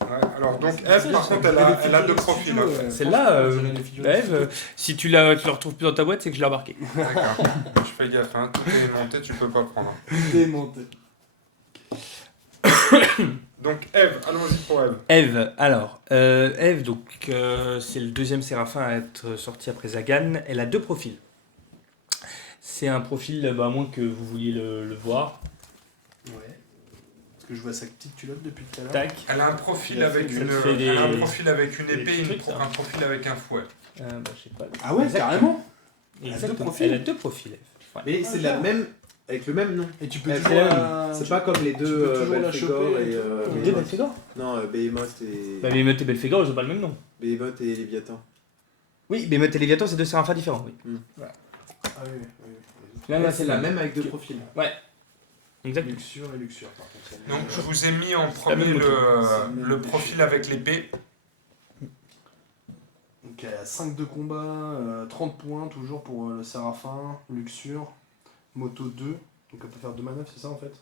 Ouais, alors donc Eve, par contre, elle a deux profils. En fait. Celle-là, Eve, si tu la retrouves plus dans ta boîte, c'est que je l'ai remarqué. D'accord. Je fais gaffe, hein. Tout est monté, tu peux pas prendre. Démonté. Donc Eve, allons-y pour Eve. Eve, alors, Eve, donc, c'est le deuxième séraphin à être sorti après Zagan. Elle a deux profils. C'est un profil, à moins que vous vouliez le voir. Ouais. Parce que je vois sa petite culotte depuis tout à l'heure. Tac. Elle a un profil Elle avec fait une, des- elle a un profil avec une des épée, et trucs, ça. un profil avec un fouet. Bah, je sais pas. Ah ouais, Exactement. carrément. Elle a Exactement. deux profils. Elle a deux profils, Eve. Ouais. Mais c'est la même, avec le même nom. Et tu peux Elle toujours fait la... C'est pas comme les tu deux peux toujours la Belphégor choper et et tout. Behemoth. Deux Belphégor. Non, Behemoth et Bah, Behemoth et Belphégor, ils ont pas le même nom. Behemoth et Léviathan. Oui, Behemoth et Léviathan, c'est deux séraphins différents, oui. Ah oui, oui. Là, Là, là, c'est la même avec deux profils. Exact. Luxure et Luxure, par contre. Donc je vous ai mis en la premier même moto. le profil avec l'épée. Donc elle a 5 de combat, 30 points toujours pour le Séraphin, Luxure, Moto 2. Donc elle peut faire 2 manœuvres, c'est ça en fait?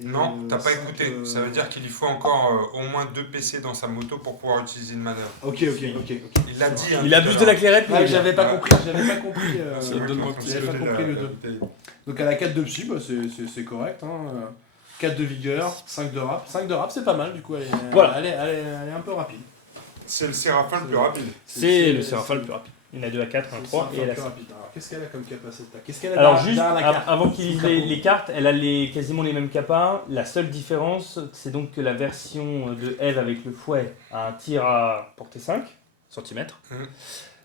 Et, Non, t'as pas 5, écouté. Ça veut dire qu'il lui faut encore au moins 2 PC dans sa moto pour pouvoir utiliser une manœuvre. Ok. Il l'a dit. hein, Il tout à abuse de l'heure. la clairette, mais Ouais, il vient. j'avais pas Ouais. compris, j'avais pas compris. C'est moi qui donne-moi en train de j'avais pas donner compris la le 2. bouteille. Donc elle a 4 de psy, bah, c'est correct. Hein. 4 de vigueur, 5 de rap. 5 de rap, c'est pas mal du coup, Voilà. elle est un peu rapide. C'est le séraphin le plus rapide. C'est le séraphin le plus rapide. Il y en a 2 à 4, 1 à 3 et elle a plus 5. rapide. Alors qu'est-ce qu'elle a comme capacité? Qu'est-ce qu'elle a Alors derrière- juste derrière la carte? avant qu'il lise les cartes, elle a quasiment les mêmes capas. La seule différence, c'est donc que la version de Eve avec le fouet a un tir à portée 5 cm. Mhm.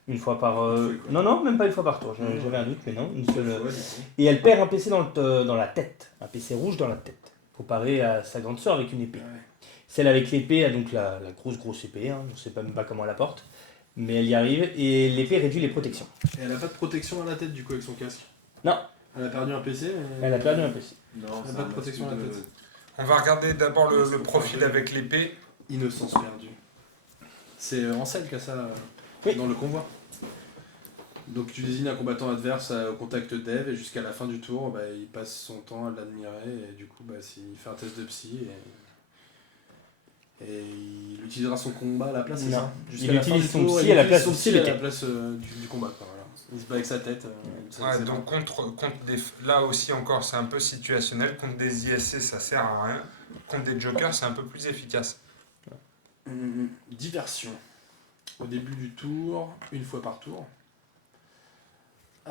Une fois par... Une fois, quoi. Non, même pas une fois par tour. J'avais un doute, mais non. Une seule... Ouais, Et elle perd un PC dans la tête. Un PC rouge dans la tête. Comparé à sa grande sœur avec une épée. Ouais. Celle avec l'épée a donc la grosse épée. Hein. On ne sait même pas comment elle la porte. Mais elle y arrive. Et l'épée réduit les protections. Et elle a pas de protection à la tête du coup avec son casque? Non. Elle a perdu un PC mais... Elle a perdu un PC. Non, Elle a c'est pas un de protection à la masque tête. On va regarder d'abord le profil avec l'épée. Innocence perdue. C'est Ansel qui a ça Oui. dans le convoi. Donc tu désignes un combattant adverse au contact d'Eve et jusqu'à la fin du tour, bah, il passe son temps à l'admirer et du coup il fait un test de psy et il utilisera son combat à la place, c'est Non. ça? Il Jusqu'à la fin utilise du son tour, psy il à la utilise place son du psy psy à la lequel place du combat. Quoi, voilà. Il se bat avec sa tête. Ouais, donc contre là aussi encore c'est un peu situationnel. Contre des ISC ça sert à rien. Contre des jokers c'est un peu plus efficace. Diversion. Au début du tour, une fois par tour.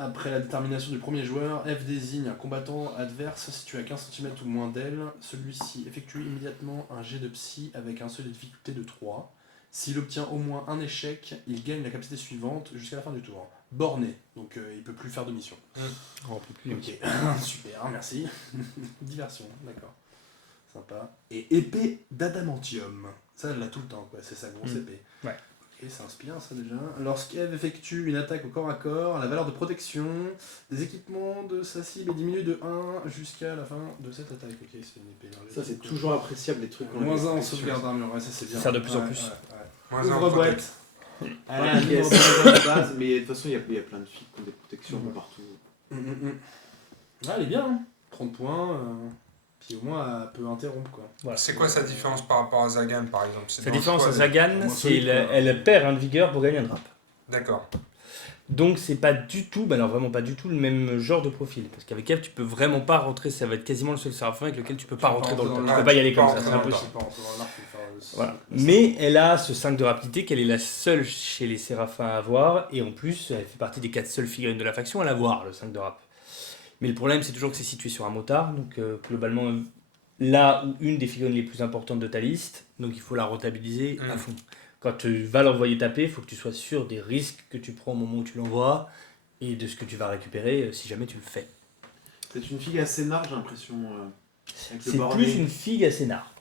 Après la détermination du premier joueur, F désigne un combattant adverse situé à 15 cm ou moins d'elle. Celui-ci effectue immédiatement un jet de psy avec un seuil de difficulté de 3. S'il obtient au moins un échec, il gagne la capacité suivante jusqu'à la fin du tour. Borné, donc il peut plus faire de mission. On peut plus. Ok, super, merci. Diversion, d'accord. Sympa. Et épée d'adamantium. Ça, elle l'a tout le temps, quoi. C'est sa grosse épée. Ouais. Et c'est inspirant, ça, déjà. Lorsqu'Eve effectue une attaque au corps à corps, la valeur de protection des équipements de sa cible est diminuée de 1 jusqu'à la fin de cette attaque. Ok, c'est une épée. Ça, c'est toujours appréciable, les trucs. Moins 1 en sauvegarde d'armure, ouais, ça c'est bien. Ça sert de plus en plus. Moins un Ouvre en boîte. Voilà, Allez, un il y a numéro ça de base, mais de toute façon, il y a plein de filles qui ont des protections partout. Ah, elle est bien, hein. 30 points. Puis au moins, elle peut interrompre, quoi. Voilà. C'est quoi sa différence par rapport à Zagan, par exemple? C'est Sa dans le différence choix à des- Zagan, moins c'est solide, quoi. elle perd un de vigueur pour gagner un drap. D'accord. Donc c'est pas du tout, bah alors vraiment pas du tout le même genre de profil. Parce qu'avec Eve, tu peux vraiment pas rentrer, ça va être quasiment le seul séraphin avec lequel tu peux pas rentrer dans le tas. Tu l'arc, peux pas y aller tu comme peux ça, pas c'est rentrer dans le impossible. Pas rentrer dans l'arc, faut faire Voilà. Mais elle a ce 5 de rapidité qu'elle est la seule chez les séraphins à avoir, et en plus elle fait partie des 4 seules figurines de la faction à l'avoir, le 5 de rap. Mais le problème c'est toujours que c'est situé sur un motard, donc globalement là où une des figurines les plus importantes de ta liste, donc il faut la rentabiliser à fond. Quand tu vas l'envoyer taper, il faut que tu sois sûr des risques que tu prends au moment où tu l'envoies, et de ce que tu vas récupérer si jamais tu le fais. C'est une fille assez narre, j'ai l'impression. Avec le C'est borné. plus une figue assez nard.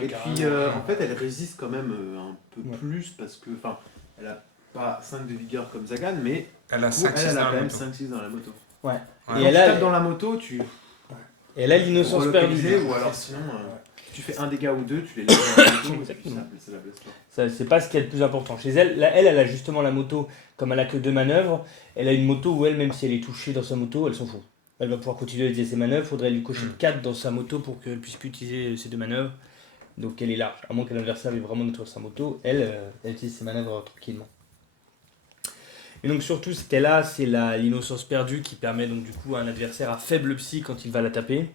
Et puis, en fait, elle résiste quand même un peu Ouais. plus parce que, enfin, elle a pas 5 de vigueur comme Zagan, mais Elle a du coup, 5-6 elle a dans quand la même moto. 5-6 dans la moto. Ouais. Ouais. Quand Et tu elle a, tapes dans la moto, tu elle a l'innocence relocaliser perdue. ou alors sinon, tu fais un dégât ou deux, tu les laisses dans la moto et puis Exactement. ça la blesse pas. Ça, c'est pas ce qui est le plus important. Chez elle, elle a justement la moto, comme elle a que 2 manœuvres, elle a une moto où elle, même si elle est touchée dans sa moto, elle s'en fout. Elle va pouvoir continuer à utiliser ses manœuvres, faudrait lui cocher 4 dans sa moto pour qu'elle puisse plus utiliser ses 2 manœuvres. Donc elle est large. À moins que l'adversaire ait vraiment détruire sa moto, elle utilise ses manœuvres tranquillement. Et donc surtout ce qu'elle a, c'est l'innocence perdue qui permet donc du coup à un adversaire à faible psy quand il va la taper,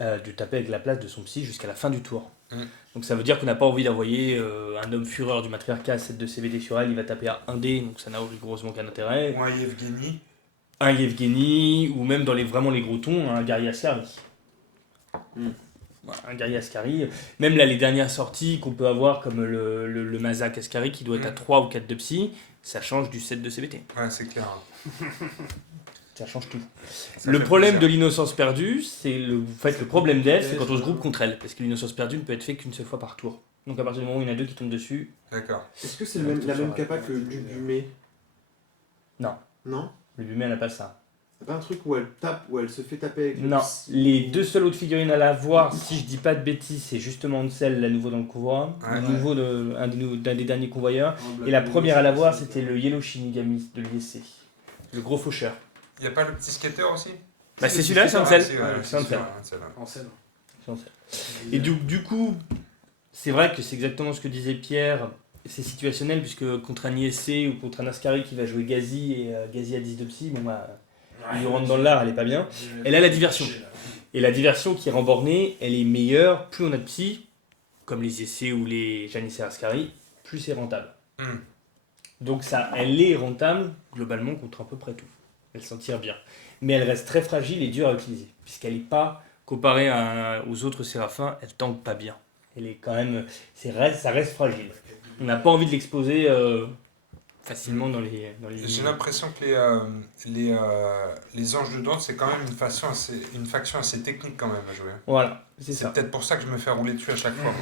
de taper avec la place de son psy jusqu'à la fin du tour. Donc ça veut dire qu'on n'a pas envie d'envoyer un homme fureur du matriarcat à 7 de CVD sur elle, il va taper à 1D, donc ça n'a rigoureusement aucun intérêt. Ou un Yevgeny. Un Yevgeny, ou même dans vraiment les gros tons, un guerrier Ascari. Voilà, un guerrier Ascari. Même là, les dernières sorties qu'on peut avoir, comme le Mazak Ascari, qui doit être à 3 ou 4 de psy, ça change du 7 de CVT. Ouais, c'est clair. Ça change tout. Ça Le fait problème de plaisir. l'innocence perdue, c'est le problème d'Eve, c'est quand on se groupe contre elle. Parce que l'innocence perdue ne peut être fait qu'une seule fois par tour. Donc à partir du moment où il y en a 2 qui tombent dessus, D'accord. Est-ce que c'est la même capa que Dumé? Non. Non? le Bumé, elle n'a pas ça. C'est pas un truc où elle tape, où elle se fait taper avec le Non, psy. les 2 seules autres figurines à l'avoir, si je dis pas de bêtises, c'est justement Ansel, la nouveau dans le convoi, Ouais. le nouveau d'un des derniers convoyeurs. Et la première à l'avoir, c'était le Yellow Shinigami de l'ISC, le gros faucheur. Il n'y a pas le petit skater aussi? Bah, c'est Le celui-là, petit c'est skater, Ansel. ah, si, ouais, C'est Ansel. c'est Ansel, ouais. En scène. C'est Ansel. Et du coup, c'est vrai que c'est exactement ce que disait Pierre, c'est situationnel, puisque contre un ISC ou contre un Ascari qui va jouer Gazi et Gazi à 10 de psy, bon bah, il lui rentre dans l'art, elle est pas bien. Elle a la diversion. Et la diversion qui rend bornée, elle est meilleure, plus on a de psy, comme les ISC ou les Janissaires Ascari, plus c'est rentable. Hmm. Donc ça, elle est rentable globalement contre à peu près tout. Elle s'en tire bien. Mais elle reste très fragile et dure à utiliser, puisqu'elle n'est pas, comparée aux autres séraphins, elle tank pas bien. Elle est quand même, ça reste fragile. On n'a pas envie de l'exposer facilement dans les J'ai l'impression que les anges de Dante, c'est quand même une faction assez technique quand même à jouer. Voilà, c'est C'est ça. peut-être pour ça que je me fais rouler dessus à chaque fois.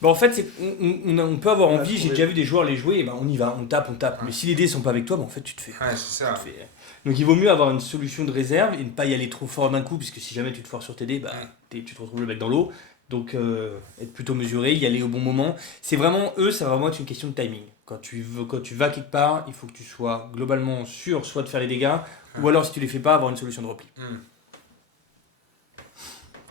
Bon, en fait, on peut avoir On a envie, j'ai trouvé. déjà vu des joueurs les jouer, et ben on y va, on tape. Mais si les dés sont pas avec toi, ben en fait tu te fais. Ouais, c'est ça. tu te fais- Donc il vaut mieux avoir une solution de réserve et ne pas y aller trop fort d'un coup, puisque si jamais tu te foires sur tes dés, bah, tu te retrouves le bec dans l'eau. Donc être plutôt mesuré, y aller au bon moment. C'est vraiment, ça va vraiment être une question de timing. Quand tu vas quelque part, il faut que tu sois globalement sûr soit de faire les dégâts, ou alors si tu les fais pas, avoir une solution de repli. Hmm.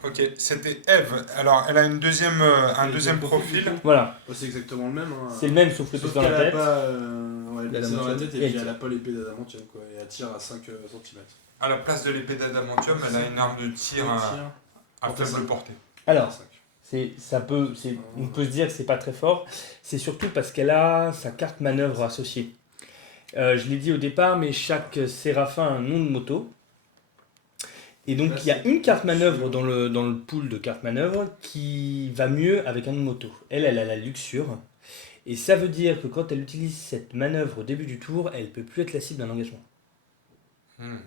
Ok, c'était Eve. Alors, elle a un deuxième profil. Voilà, C'est exactement le même. Hein. c'est le même sauf le Sauf truc dans qu'elle la a tête. pas. Ouais, L'adamantium. c'est dans la tête Et et elle puis elle tire. a pas l'épée d'adamantium quoi. Et elle tire à 5 cm. À la place de l'épée d'adamantium, elle a une arme de tir à faible portée. Alors, on peut se dire que c'est pas très fort. C'est surtout parce qu'elle a sa carte manœuvre associée. Je l'ai dit au départ, mais chaque séraphin a un nom de moto. Et donc Là, il y a c'est une carte manœuvre Luxure. dans le pool de cartes manœuvre qui va mieux avec un nom de moto. Elle a la Luxure. Et ça veut dire que quand elle utilise cette manœuvre au début du tour, elle peut plus être la cible d'un engagement. Hmm.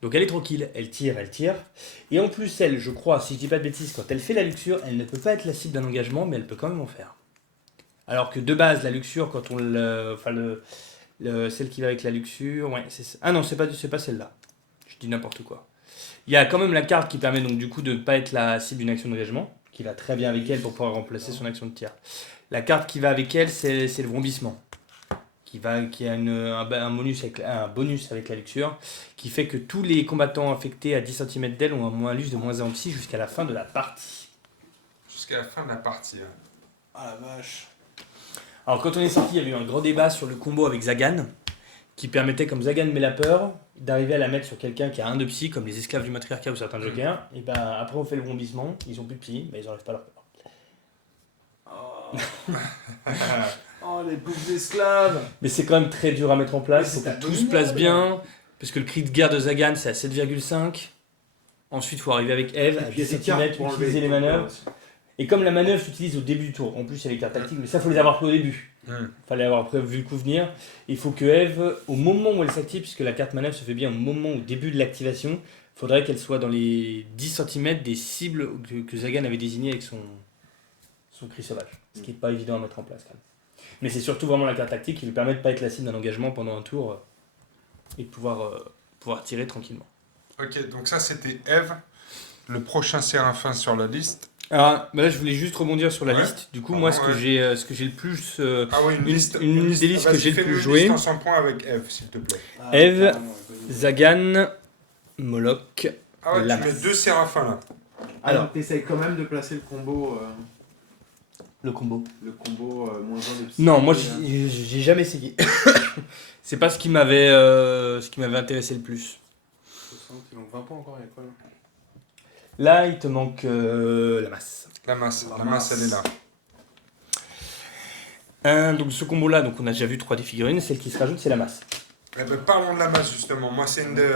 Donc elle est tranquille, elle tire, elle tire. Et en plus, elle, je crois, si je dis pas de bêtises, quand elle fait la Luxure, elle ne peut pas être la cible d'un engagement, mais elle peut quand même en faire. Alors que de base, la Luxure, quand on le. Enfin, celle qui va avec la Luxure. Ouais, ah non, c'est pas celle-là. Je dis n'importe quoi. Il y a quand même la carte qui permet donc du coup de ne pas être la cible d'une action d'engagement, qui va très bien avec elle pour pouvoir remplacer son action de tir. La carte qui va avec elle, c'est le vrombissement, qui a un bonus avec la Luxure, qui fait que tous les combattants affectés à 10 cm d'elle ont un malus de -1 psy jusqu'à la fin de la partie. Jusqu'à la fin de la partie. Hein. Ah la vache. Alors quand on est sorti, il y avait eu un grand débat sur le combo avec Zagan, qui permettait, comme Zagan met la peur, d'arriver à la mettre sur quelqu'un qui a 1 de psy, comme les esclaves du matriarcat ou certains jokers, et ben après on fait le vrombissement, ils ont plus de psy, ben ils enlèvent pas leur peur. Oh les pauvres esclaves. Mais c'est quand même très dur à mettre en place, Mais il c'est faut que tout se place bien, parce que le cri de guerre de Zagan c'est à 7,5. Ensuite il faut arriver avec Eve à Et puis, il y 10 a des cartes cm, pour utiliser enlever les manœuvres. Et comme la manœuvre s'utilise au début du tour, en plus il y a les cartes tactiques, mais ça faut les avoir pris au début. Hmm. Fallait avoir vu le coup venir. Il faut que Eve, au moment où elle s'active, puisque la carte manœuvre se fait bien au moment au début de l'activation, il faudrait qu'elle soit dans les 10 cm des cibles que Zagan avait désignées avec son cri sauvage. Ce qui n'est pas évident à mettre en place quand même. Mais c'est surtout vraiment la carte tactique qui lui permet de ne pas être la cible d'un engagement pendant un tour et de pouvoir tirer tranquillement. Ok, donc ça c'était Eve, le prochain séraphin sur la liste. Alors là je voulais juste rebondir sur la Ouais. liste. Du coup Pardon, moi ouais. ce que j'ai le plus... Ah oui, une des listes que Vas-y, j'ai le fais-nous plus une joué. liste en 100 points avec Eve, s'il te plaît. Ah, Eve, carrément, bonne idée. Zagan, Moloch. Ah ouais, La tu mets masse. 2 séraphins là. Alors, t'essayes quand même de placer le combo, Le combo. -1 de psy. Non, moi j'ai jamais essayé. C'est pas ce qui m'avait intéressé le plus. 60, il manque 20 points encore, il y a quoi là? Là, il te manque la masse. La masse, La la masse elle est là. Donc ce combo-là, donc on a déjà vu 3 des figurines. Celle qui se rajoute, c'est la masse. Eh ben, parlons de la masse justement. Moi, c'est un de mes Ouais,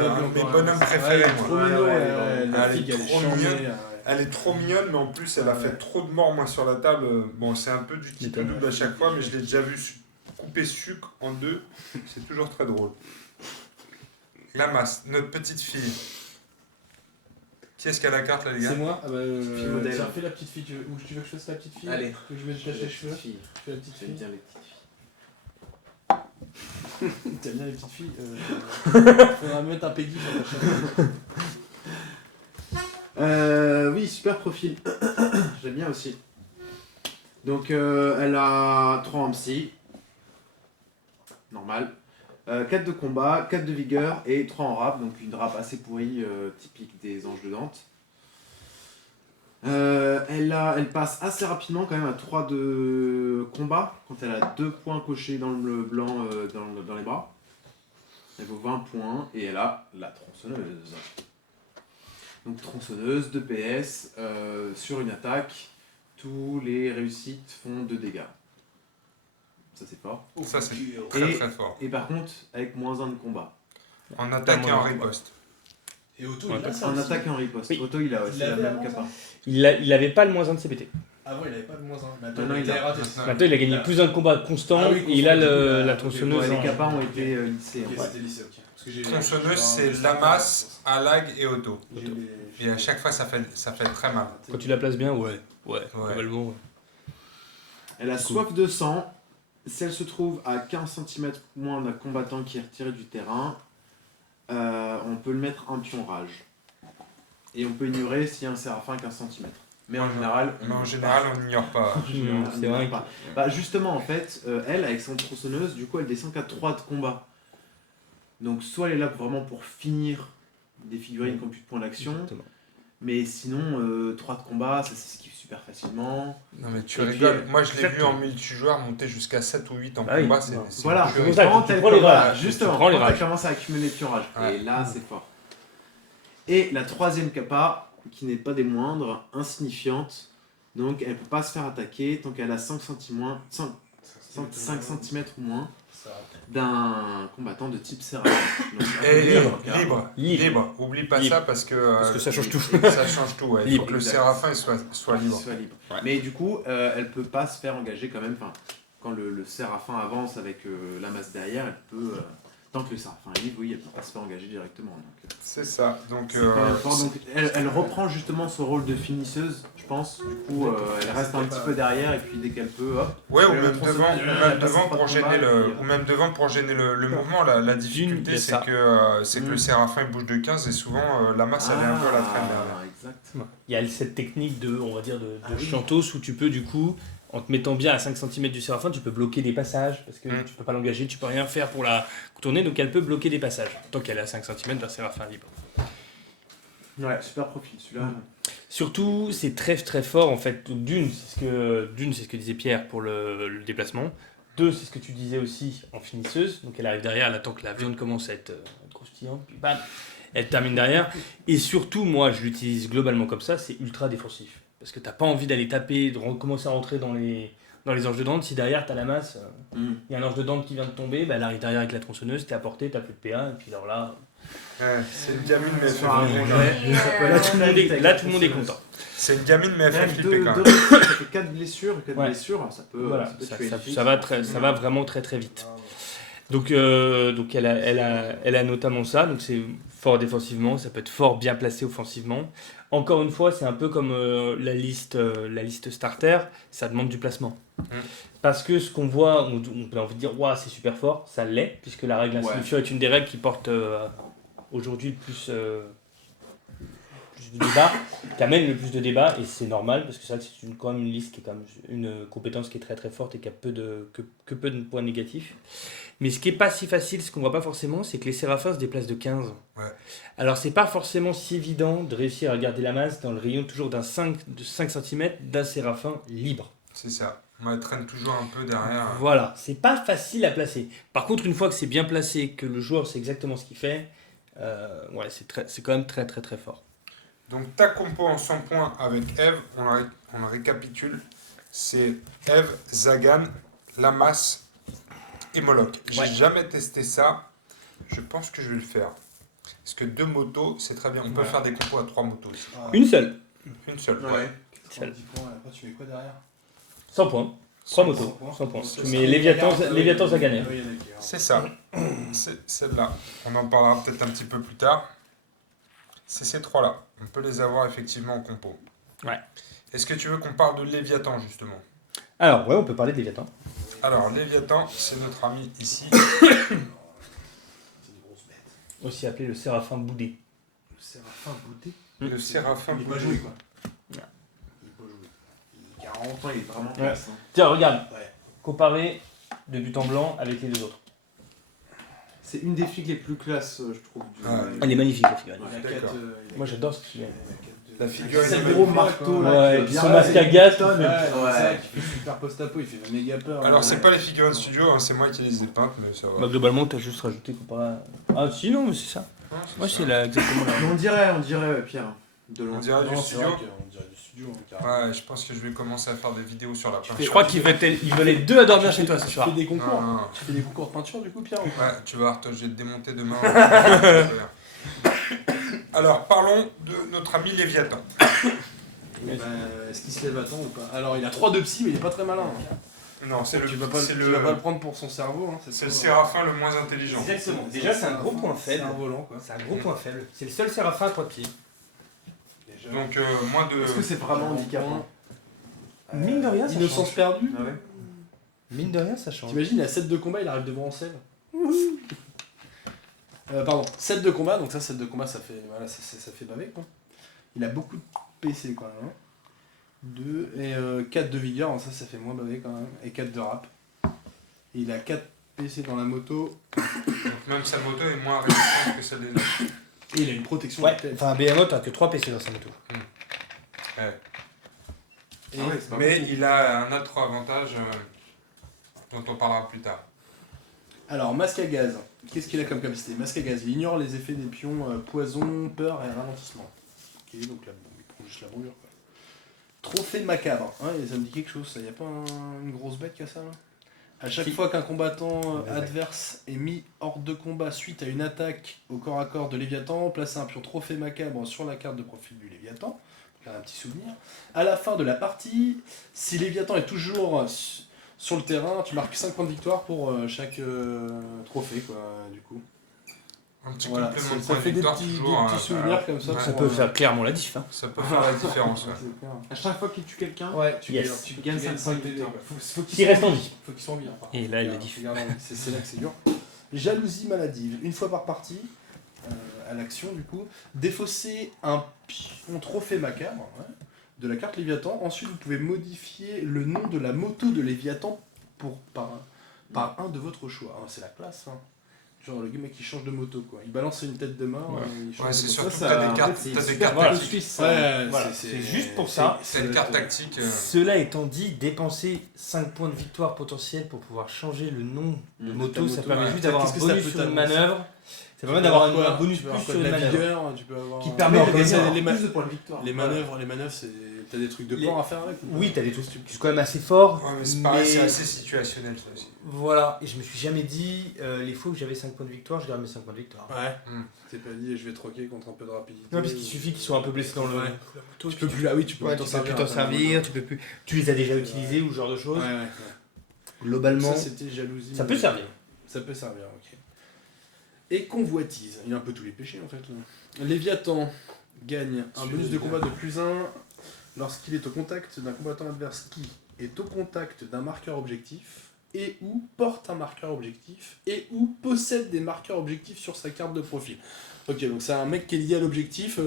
bonhommes ouais, préférés. ouais, Moi. trop Ouais, mignon, ouais, ouais, la elle est figue, elle est trop charmée, mignonne. ouais. Elle est trop mignonne, mais en plus, elle a Ouais. fait trop de morts moi sur la table. Bon, c'est un peu du type M'étonne. double à chaque fois, mais je l'ai déjà vu couper sucre en 2. C'est toujours très drôle. La masse, notre petite fille. Qui est-ce qui a la carte là, les gars? C'est moi. Ah bah, modèle. tiens, fais la petite fille. Tu veux que je fasse la petite fille? Allez. Tu veux que je mette les cheveux? Fille. Fais la petite J'aime fille. bien les petites filles. T'aimes bien les petites filles? Faudra mettre un Peggy sur ta chaîne. Oui, super profil. J'aime bien aussi. Donc, elle a 3 en psy. Normal. 4 de combat, 4 de vigueur et 3 en rap. Donc, une rap assez pourrie, typique des anges de Dante. Elle passe assez rapidement quand même à 3 de combat. Quand elle a 2 points cochés dans le blanc dans les bras. Elle vaut 20 points et elle a la tronçonneuse. Donc tronçonneuse, 2 PS, sur une attaque, tous les réussites font 2 dégâts. Ça c'est fort. Ça, c'est très Et- très fort. Et par contre, avec -1 de combat. En attaque et en Ouais. riposte. Et Otto, Ouais, il a ça En aussi. attaque et en riposte. Oui. Otto il a Il c'est la l'avait même avant, capa. Il avait pas le -1 de CPT. Avant, il avait pas de -1. Mais attends, Maintenant, il il était a. raté. Maintenant, il a gagné plus d'un combat constant Ah oui, et il a constant, du coup, il a- la ok, tronçonneuse. Ouais, en- les capas ont été lissés. Ok, hein. c'était lycée, ok. Parce que j'ai- Tronçonneuse, j'ai- c'est Lamas, Alag et Otto. j'ai les- Et à chaque fois, ça fait très mal. Quand tu la places bien, ouais. Globalement, ouais. Elle a Cool. soif de sang. Si elle se trouve à 15 cm moins d'un combattant qui est retiré du terrain, on peut le mettre un pion rage. Et on peut ignorer s'il y a un séraphin à 15 cm. Mais en général, Mais en général, on n'ignore pas. C'est vrai pas. Bah, justement, en fait, elle, avec son tronçonneuse, du coup, elle descend qu'à 3 de combat. Donc, soit elle est là vraiment pour finir des figurines qui ont plus de points d'action, Exactement. mais sinon, 3 de combat, ça s'esquive super facilement. Non, mais tu Et puis, rigoles. Moi, je l'ai vu exactement. en multijoueur monter jusqu'à 7 ou 8 en Ah oui. combat. Non. Voilà, une tuerie. pour ça que quand tu elle prends les voilà, rages. justement, Tu prends les quand elle rages. commence à accumuler les pions rages. Ouais. Et là, c'est fort. Et la troisième capa, qui n'est pas des moindres, insignifiante. Donc, elle peut pas se faire attaquer tant qu'elle a 5 cm ou moins. Ça- d'un combattant de type Séraphin. Donc, un peu Et libre, libre, Libre. libre. Oublie pas Libre. ça parce que ça change tout. ça change tout. Ouais. Il Libre, faut que le exact. séraphin il soit qu'il libre. soit libre. Ouais. Mais du coup, elle peut pas se faire engager quand même. Enfin, quand le Séraphin avance avec la masse derrière, elle peut. Tant que le Séraphin est libre, oui, elle peut pas se faire engager directement. Donc, C'est ça. Donc, c'est quand même fort. Donc, elle reprend justement son rôle de finisseuse, je pense. Du coup, elle reste un petit peu derrière et puis dès qu'elle peut, hop. ouais, ou Elle même reprend devant, son- ou elle même passe devant pas pour de gêner combat, le, et puis, ou même devant pour gêner le mouvement. La difficulté, il y a c'est ça. que le Mm. séraphin il bouge de 15 et souvent la masse elle est un peu à la traîne derrière. Exact. Il y a cette technique de, on va dire, de Ah oui. chantos où tu peux du coup, en te mettant bien à 5 cm du séraphin, tu peux bloquer des passages parce que tu peux pas l'engager, tu peux rien faire pour la tourner, donc elle peut bloquer des passages tant qu'elle est à 5 cm d'un séraphin libre. Ouais, super profil celui-là. Surtout, c'est très très fort en fait. Donc, d'une, c'est ce que disait Pierre pour le déplacement. Deux, c'est ce que tu disais aussi en finisseuse. Donc elle arrive derrière, elle attend que la viande commence à être croustillante, puis bam, elle termine derrière. Et surtout, moi, je l'utilise globalement comme ça, c'est ultra défensif. Parce que t'as pas envie d'aller taper, de recommencer à rentrer dans les orges de dents. Si derrière t'as la masse, il y a un orge de dents qui vient de tomber, bah, elle arrive derrière avec la tronçonneuse, t'es à portée, t'as plus de PA, et puis alors là, Ouais, c'est une gamine mais elle fait Sur un flipper rond, quand même. ouais. là, tout le monde est content. C'est une gamine mais elle fait Même flipper deux quand même. réussites, ça fait 4 blessures. 4 Ouais. blessures, ça peut, Voilà, ça peut ça, tuer une ça- fille. ça va vraiment très très vite. Donc elle a notamment ça, donc c'est fort défensivement, ça peut être fort bien placé offensivement. Encore une fois, c'est un peu comme la liste starter, ça demande du placement. Parce que ce qu'on voit, on a envie de dire, waouh, c'est super fort, ça l'est, puisque la règle insignifiant est une des règles qui porte aujourd'hui le plus de débat, qui amène le plus de débat, et c'est normal, parce que c'est vrai que c'est quand même une liste qui est quand même une compétence qui est très très forte et qui a peu de points négatifs. Mais ce qui est pas si facile, ce qu'on voit pas forcément, c'est que les séraphins se déplacent de 15. Ouais. Alors c'est pas forcément si évident de réussir à garder la masse dans le rayon toujours de 5 cm d'un séraphin libre. C'est ça. Moi, elle traîne toujours un peu derrière. Voilà, c'est pas facile à placer. Par contre, une fois que c'est bien placé, que le joueur sait exactement ce qu'il fait, ouais, c'est quand même très très très fort. Donc ta compo en 100 points avec Eve, on la récapitule. C'est Eve, Zagan, Lamas et Moloch. J'ai Ouais. jamais testé ça. Je pense que je vais le faire. Parce que 2 motos, c'est très bien. On peut Ouais. faire des compos à 3 motos aussi. Une seule, Une seule. Ouais. 90 points, après tu mets quoi derrière 100 points. 3 motos, 100 points. C'est Tu ça. mets Léviathan Zagan. C'est ça. C'est celle-là. On en parlera peut-être un petit peu plus tard. C'est ces 3-là. On peut les avoir effectivement en compo. Ouais. Est-ce que tu veux qu'on parle de Léviathan justement? Alors, ouais, on peut parler de Léviathan. Alors, Léviathan, c'est notre ami ici. C'est des grosses bêtes. Aussi appelé le séraphin boudé. Le séraphin bouté. Le séraphin Il est pas boudé. joué quoi. Ouais. Il est pas joué. Il a 40 ans, il est vraiment Ouais. classe. Hein. Tiens, regarde, Ouais. comparé de but en blanc avec les deux autres. C'est une des figues les plus classes, je trouve. Ah, Elle est magnifique la figurine. Il a D'accord. quatre, Moi j'adore cette figurine. La figurine C'est est le gros magnifique. marteau là. Ouais, qui va qui bien sont là, masqués à il gaz. tonne. Ouais, Ouais. c'est vrai qu'il fait super post-apo, il fait méga peur. Alors, hein. c'est pas les figurines studio, hein, c'est moi qui les ai peintes, mais ça va. Bah, globalement, t'as juste rajouté comparé à... Ah si, non, mais c'est ça. Non, Moi ça. c'est là exactement là. Mais on dirait Pierre. De loin. On dirait du Non, c'est vrai studio. qu'on dirait du studio. hein, carrément. Ouais, je pense que je vais commencer à faire des vidéos sur la peinture. Je crois qu'ils veulent les deux à dormir chez toi ce Tu soir. fais des concours Non, non. Tu fais des concours de peinture du coup, Pierre ou pas Ouais, tu vas voir, toi, je vais te démonter demain. Alors, parlons de notre ami Léviathan. Bah, est-ce qu'il se lève à temps ou pas? Alors, il a 3 de psy, mais il est pas très malin. hein. Non, c'est le, Tu vas pas c'est tu le, vas pas le prendre pour son cerveau. Hein, c'est le pas- séraphin le moins intelligent. Exactement. Déjà, c'est un gros point C'est faible. un volant quoi. C'est un gros point faible. C'est le seul séraphin à 3 pieds. Déjà. Donc, moins de... Est-ce que c'est vraiment handicapant? Mine de rien, ça Innocence change. perdue. Ah ouais. Mine de rien, ça change. T'imagines, il a 7 de combat, il arrive devant Ansel. Pardon, 7 de combat, donc ça, 7 de combat, ça fait, voilà, ça fait baver quoi. Il a beaucoup de PC quand même. 2 et 4 de vigueur, ça fait moins baver quand même. Et 4 de rap. Et il a 4 PC dans la moto. Donc, même sa moto est moins résistante que celle des autres. Et il a une protection Ouais, de tête. enfin BMO, t'as que 3 PC dans sa moto. Ouais. Et- Ah ouais, c'est pas Mais possible. il a un autre avantage dont on parlera plus tard. Alors, masque à gaz. Qu'est-ce qu'il a comme capacité? Masque à gaz, il ignore les effets des pions poison, peur et ralentissement. Ok, donc là, il prend juste la brûlure. Quoi. Trophée macabre. Ouais, ça me dit quelque chose, ça. Y a pas une grosse bête qui a ça là? À chaque Si. fois qu'un combattant Vas-y. adverse est mis hors de combat suite à une attaque au corps à corps de Léviathan, placez un pion trophée macabre sur la carte de profil du Léviathan. Faire un petit souvenir. À la fin de la partie, si Léviathan est toujours sur le terrain, tu marques 5 points de victoire pour chaque trophée, quoi, du coup. Un petit Voilà, complément de ça points de fait des victoire, petits, toujours. des petits souvenirs comme ça. ouais. Ça pour, peut faire clairement la diff. Hein. Ça peut faire la différence. Ouais. c'est clair. À chaque fois qu'il tue quelqu'un, Ouais, Yes. tu gagnes 5 points de victoire. Faut qu'ils S'il reste en vie. Faut qu'ils soient bien. Et là, il a dit. C'est là que c'est dur. Jalousie maladive. Une fois par partie, à l'action du coup, défausser un pion trophée macabre de la carte Léviathan. Ensuite, vous pouvez modifier le nom de la moto de Léviathan par un de votre choix. Ah, c'est la classe. Hein. Genre le mec qui change de moto quoi. Il balance une tête de main. Ouais. Il change Ouais, de c'est moto. surtout Ça, que t'as en des cartes, fait, c'est t'as des super cartes Voilà. tactiques. suisse. Ouais, Voilà, c'est juste pour ça. T'as une carte tactique. Cela étant dit, dépenser 5 points de victoire potentiels pour pouvoir changer le nom de Mmh. moto, ça moto, permet ouais. juste d'avoir un Qu'est-ce que ça bonus peut sur une t'annoncer manœuvre. Ça Tu permet peux d'avoir avoir un bonus tu peux plus avoir sur de une la manœuvre. vigueur, tu peux avoir... Qui permet de Non, gagner. avoir les plus de points de victoire. Les manœuvres, c'est... T'as des trucs de Les- plan à faire avec ou pas Oui, t'as des trucs qui sont quand même assez forts. Ouais, mais c'est pareil, c'est assez situationnel ça aussi. Voilà, et je me suis jamais dit, les fois où j'avais 5 points de victoire, je garde mes 5 points de victoire. Ouais. Hmm. T'es pas dit, je vais troquer contre un peu de rapidité. Non, parce qu'il suffit qu'ils soient un peu blessés dans le. Ouais. la moto, Tu peux plus... Ah oui, tu peux Ouais, plus tu t'en peux plus servir. t'en servir, tu peux plus. Tu les as déjà utilisés ou ce genre de choses. Ouais, ouais. Globalement, Ça, c'était jalousie. ça peut servir. Ça peut servir, ok. Et convoitise. Il y a un peu tous les péchés en fait. Là. Léviathan gagne un Celui-là, bonus il de est combat de +1 lorsqu'il est au contact d'un combattant adverse qui est au contact d'un marqueur objectif et ou porte un marqueur objectif et ou possède des marqueurs objectifs sur sa carte de profil. Ok, donc c'est un mec qui est lié à l'objectif,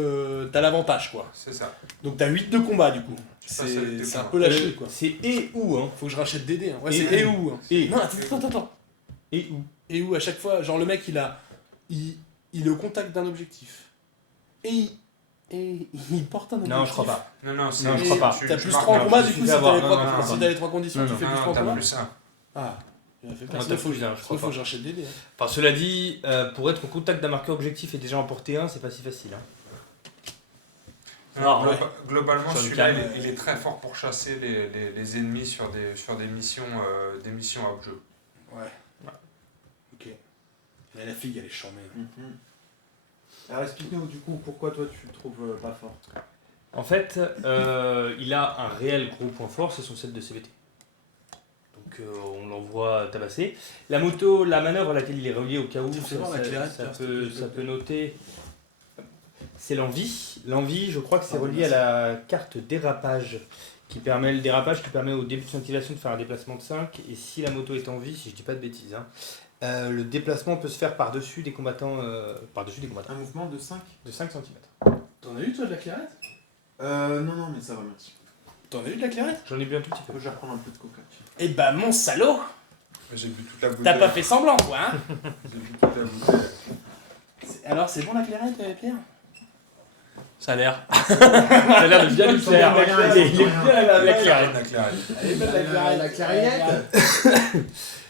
t'as l'avantage quoi. C'est ça. Donc t'as 8 de combat du coup. Ça, c'est les C'est un combats. peu lâché quoi. C'est et ou, hein. Faut que je rachète des dés. Hein. Ouais, Et c'est et ou. ou. Hein. Et. Non, attends. Et ou. Et où à chaque fois, genre le mec il est au contact d'un objectif. Et il porte un objectif. Non, je crois pas. Non, c'est. Non, je crois pas. T'as tu plus marques 3 en un combat, plus. du coup, tu si peux avoir- t'as les, non, non, si non. t'as les 3 conditions, Non, tu non. fais plus 3 en t'as combat. plus 1. Ah, il a fait Non, pas. t'as Sinon, faut plus d'un, je crois faut pas. que je rachète des dés. Hein. Enfin, cela dit, pour être au contact d'un marqueur objectif et déjà en porter un, c'est pas si facile. Hein. Non, ouais. Globalement, Sur le celui-là, calme. il est très fort pour chasser les ennemis sur des missions à objet. Ouais. Ok. Mais la fille, elle est charmée. Alors explique-nous du coup pourquoi toi tu le trouves pas fort. En fait, il a un réel gros point fort, c'est son set de CVT. Donc on l'envoie tabasser. La moto, la manœuvre à laquelle il est relié au cas où, Tiens, fais voir la clairette, tiens, s'il te plaît, ça peut noter. C'est l'envie. L'envie, je crois que c'est relié à la carte dérapage. Le dérapage qui permet au début de son activation de faire un déplacement de 5. Et si la moto est en vie, si je dis pas de bêtises, hein, le déplacement peut se faire par-dessus des combattants. Un mouvement de 5 De 5 cm. T'en as eu toi de la clairette Non, mais ça va, merci. T'en as eu de la clairette J'en ai bu un tout petit peu. Je vais reprendre un peu de coca. Eh bah mon salaud, J'ai bu toute la bouteille. t'as pas fait semblant quoi hein. J'ai bu toute la bouteille. Alors c'est bon la clairette Pierre? Ça a l'air. Ça a l'air de bien lui faire. Il est bien la clairette. La clairette. Elle est belle la clarinette.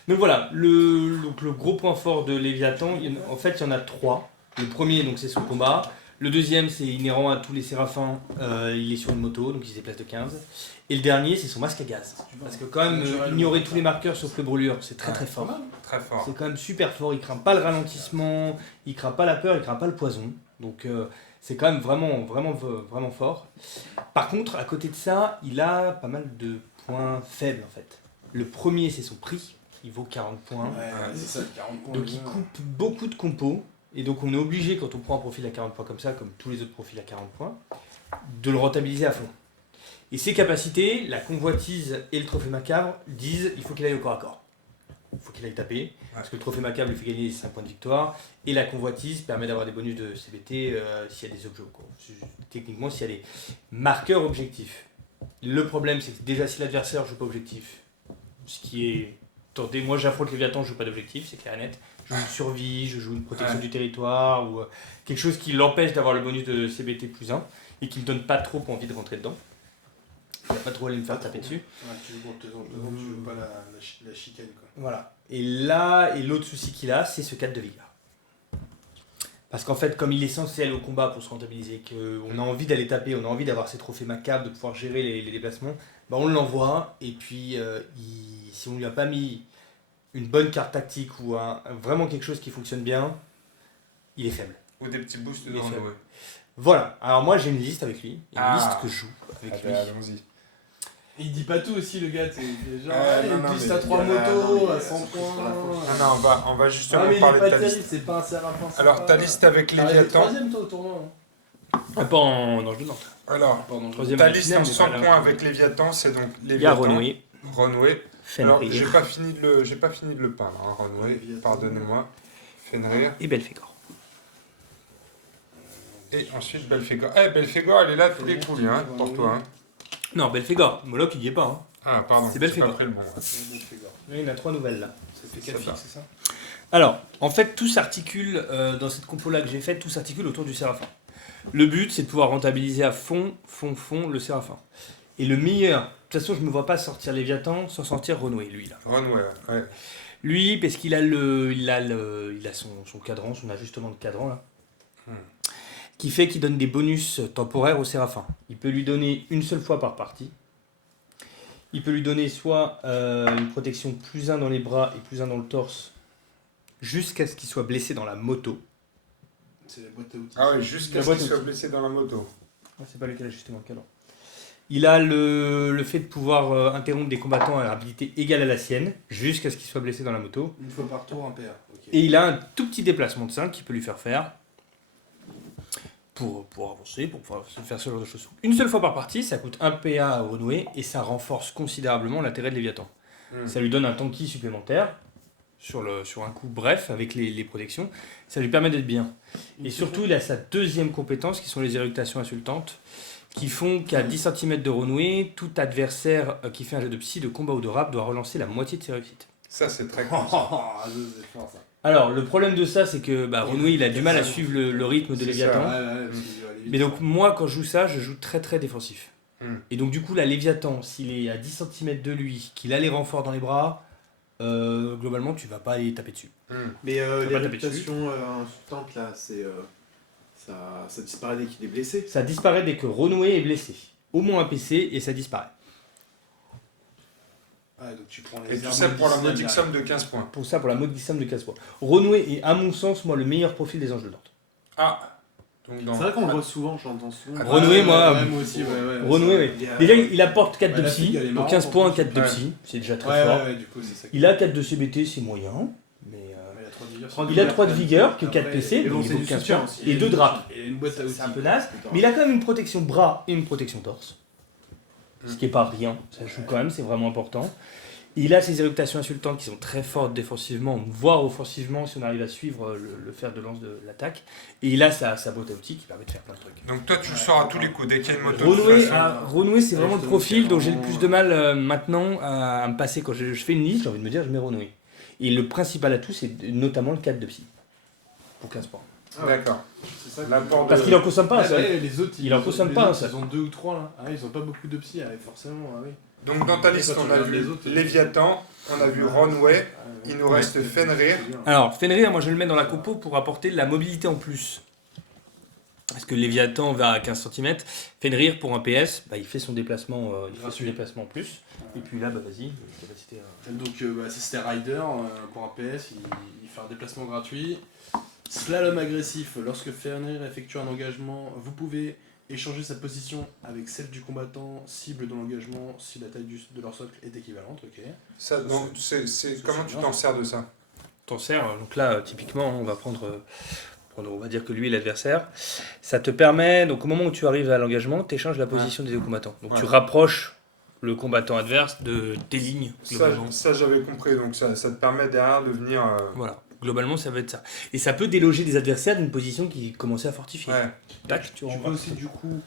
Donc voilà, le gros point fort de Léviathan, en fait il y en a 3. Le premier donc c'est son combat. Le deuxième c'est inhérent à tous les séraphins, il est sur une moto donc il se déplace de 15. Et le dernier c'est son masque à gaz. Parce que quand même ignorer tous les marqueurs sauf le brûlure c'est très très fort. Très fort. C'est quand même super fort, il craint pas le ralentissement, il craint pas la peur, il craint pas le poison. Donc c'est quand même vraiment fort. Par contre, à côté de ça, il a pas mal de points faibles en fait. Le premier c'est son prix, il vaut 40 points. Ouais, c'est ça, 40 points. Donc il coupe beaucoup de compos. Et donc on est obligé, quand on prend un profil à 40 points comme ça, comme tous les autres profils à 40 points, de le rentabiliser à fond. Et ses capacités, la convoitise et le trophée macabre disent il faut qu'il aille au corps à corps. Il faut qu'il aille taper, parce que le trophée macabre lui fait gagner 5 points de victoire, et la convoitise permet d'avoir des bonus de CBT s'il y a des objets. Quoi. Techniquement, s'il y a des marqueurs objectifs. Le problème, c'est que déjà si l'adversaire joue pas objectif, ce qui est tenté, moi j'affronte Léviathan, je joue pas d'objectif, c'est clair et net. Je joue une survie, je joue une protection du territoire, ou quelque chose qui l'empêche d'avoir le bonus de CBT plus 1, et qui ne donne pas trop envie de rentrer dedans. Il n'y a pas trop à aller me faire taper dessus. Ouais, tu veux pour tes autres, tu veux pas la chicane quoi. Voilà. Et là, et l'autre souci qu'il a, c'est ce 4 de vigueur. Parce qu'en fait, comme il est censé aller au combat pour se rentabiliser, qu'on a envie d'aller taper, on a envie d'avoir ses trophées macabres, de pouvoir gérer les déplacements, bah on l'envoie, et puis si on lui a pas mis une bonne carte tactique ou vraiment quelque chose qui fonctionne bien, il est faible. Ou des petits boosts Il est dans faible. le. Voilà, alors moi j'ai une liste avec lui, une Ah. liste que je joue avec lui. Allons-y. Et il dit pas tout aussi, le gars, t'es genre, Non, une non, liste mais à 3 il y a la- non, motos, mais à 100 surtout sur la points. fin. Non, non, on va justement Ah, mais il est parler de pas ta terrible, liste. c'est pas un séraphin. c'est Alors, pas- ta liste avec Ah, il est Léviathan. 3ème toi au tournoi. Ah, pas en ange de Nantes. Alors, Pardon. Troisième ta à la liste finale, en mais 100 pas là. points avec Léviathan, c'est donc Il y a Léviathan, Renoué, Runway. Alors, Fenrir j'ai pas fini de le peindre, hein, Runway, Léviathan. pardonnez-moi. Fenrir. et Belphégor. Et ensuite Belphégor. Eh, Belphégor, elle est là tous les coups, lui, hein, pour toi. Hein. Non, Belphégor, Moloch il y est pas. Hein. Ah, pardon. C'est Belphégor. j'ai pas pris le bon, ouais. Il y en a 3 nouvelles là. Ça fait Ça 4 va. fixes, c'est ça? Alors, en fait, tout s'articule dans cette compo-là que j'ai faite, tout s'articule autour du Séraphin. Le but, c'est de pouvoir rentabiliser à fond le Séraphin. Et le meilleur, de toute façon, je ne me vois pas sortir Léviathan sans sortir Renoué, lui là. Runway, ouais. Lui, parce qu'il a son cadran, son ajustement de cadran là, qui fait qu'il donne des bonus temporaires au Séraphin. Il peut lui donner une seule fois par partie. Il peut lui donner soit une protection +1 dans les bras et +1 dans le torse, jusqu'à ce qu'il soit blessé dans la moto. C'est la boîte à outils. Ah ouais, jusqu'à La ce boîte qu'il à soit outils. blessé dans la moto. Ah, c'est pas lui qui a l'ajustement de cadran. Il a le fait de pouvoir interrompre des combattants à habilité égale à la sienne, jusqu'à ce qu'il soit blessé dans la moto. Une fois par tour, un PA. Ok. Et il a un tout petit déplacement de 5 qui peut lui faire pour avancer, pour pouvoir faire ce genre de choses. Une seule fois par partie, ça coûte 1 PA à renouer et ça renforce considérablement l'intérêt de Léviathan. Ça lui donne un tanky supplémentaire sur un coup bref avec les protections. Ça lui permet d'être bien. Et surtout, il a sa deuxième compétence qui sont les éructations insultantes qui font qu'à 10 cm de renouer, tout adversaire qui fait un jet de psy, de combat ou de rap doit relancer la moitié de ses réussites. Ça, c'est très cool. Ah, c'est fort ça. Alors, le problème de ça, c'est que renouer, il a du mal à suivre le rythme de C'est Léviathan. ça, Ouais, parce qu'il doit aller vite. Mais donc moi quand je joue ça, je joue très très défensif. Hmm. Et donc du coup la Léviathan, s'il est à 10 cm de lui, qu'il a les renforts dans les bras, globalement tu vas pas aller taper dessus. Mais Faut les pas taper dessus. réputations insultantes là, c'est ça disparaît dès qu'il est blessé. Ça disparaît dès que Renoué est blessé. Au moins un PC et ça disparaît. Ah, donc tu prends les Et tout armes ça pour la médicinales, modique là. somme de 15 points. Pour ça, pour la modique somme de 15 points. Renoué est à mon sens moi le meilleur profil des Anges de Nantes. Ah donc dans... C'est vrai qu'on le voit souvent, j'entends souvent. Ah, Renoué, Ouais, moi, ouais, moi aussi, ouais. Renoué, oui. Il y a- Déjà il apporte 4 Ouais, de la psy, figue, elle est donc marrante, 15 points, en plus. 4 de Ouais. psy, c'est déjà très Ouais, fort. ouais, du coup, c'est ça. Il a 4 de CBT, c'est moyen. Mais Il a 3 de vigueur. il a 3 de vigueur que Après, 4 PC, mais bon, donc il c'est vaut du 15 soutien points. aussi. Et 2 draps. Il a une boîte à outils. C'est un peu naze, mais il a quand même une protection bras et une protection torse. Ce qui est pas rien, ça joue quand même, c'est vraiment important. Il a ses éruptations insultantes qui sont très fortes défensivement, voire offensivement si on arrive à suivre le fer de lance de l'attaque. Et il a sa boîte à outils qui permet de faire plein de trucs. Donc toi, tu le sors à tous les coups. Dès qu'il y a une moto... de Renouer, toute façon, Renouer, c'est vraiment le justement, profil dont j'ai le carrément, plus de mal maintenant à me passer. Quand je fais une liste, j'ai envie de me dire, je mets Renouer. Et le principal atout, c'est notamment le 4 de psy. Pour 15 points. Ah ouais. D'accord. C'est ça. L'apport Parce de... qu'il en consomme pas un Ah, seul. ouais, les autres, Il en consomme les pas un autres, seul. Ils ont 2 ou 3 là. Ah, ils ont pas beaucoup de psy, ah, forcément. Ah, oui. Donc dans ta Et liste, quand tu on a regardes vu les autres, Léviathan, on a vu Runway, il nous reste Fenrir. Alors, Fenrir, moi je le mets dans la compo pour apporter de la mobilité en plus. Parce que Léviathan va à 15 cm. Fenrir, pour un PS, il fait son déplacement, en plus. Et puis là, vas-y, capacité à... Donc, ça c'était Rider pour un PS, il fait un déplacement gratuit. Slalom agressif, lorsque Fenrir effectue un engagement, vous pouvez échanger sa position avec celle du combattant cible dans l'engagement si la taille de leur socle est équivalente. Ok. Ça, donc, comment tu t'en sers de ça? T'en sers, donc là, typiquement, on va on va dire que lui est l'adversaire. Ça te permet, donc au moment où tu arrives à l'engagement, tu échanges la position des deux combattants. Donc tu Ouais. rapproches le combattant adverse de tes lignes, globalement. Ça j'avais compris, donc ça te permet derrière de venir... Voilà, globalement, ça va être ça. Et ça peut déloger des adversaires d'une position qui commençait à fortifier. Ouais, Tac, tu Tu renvoies. peux aussi du coup,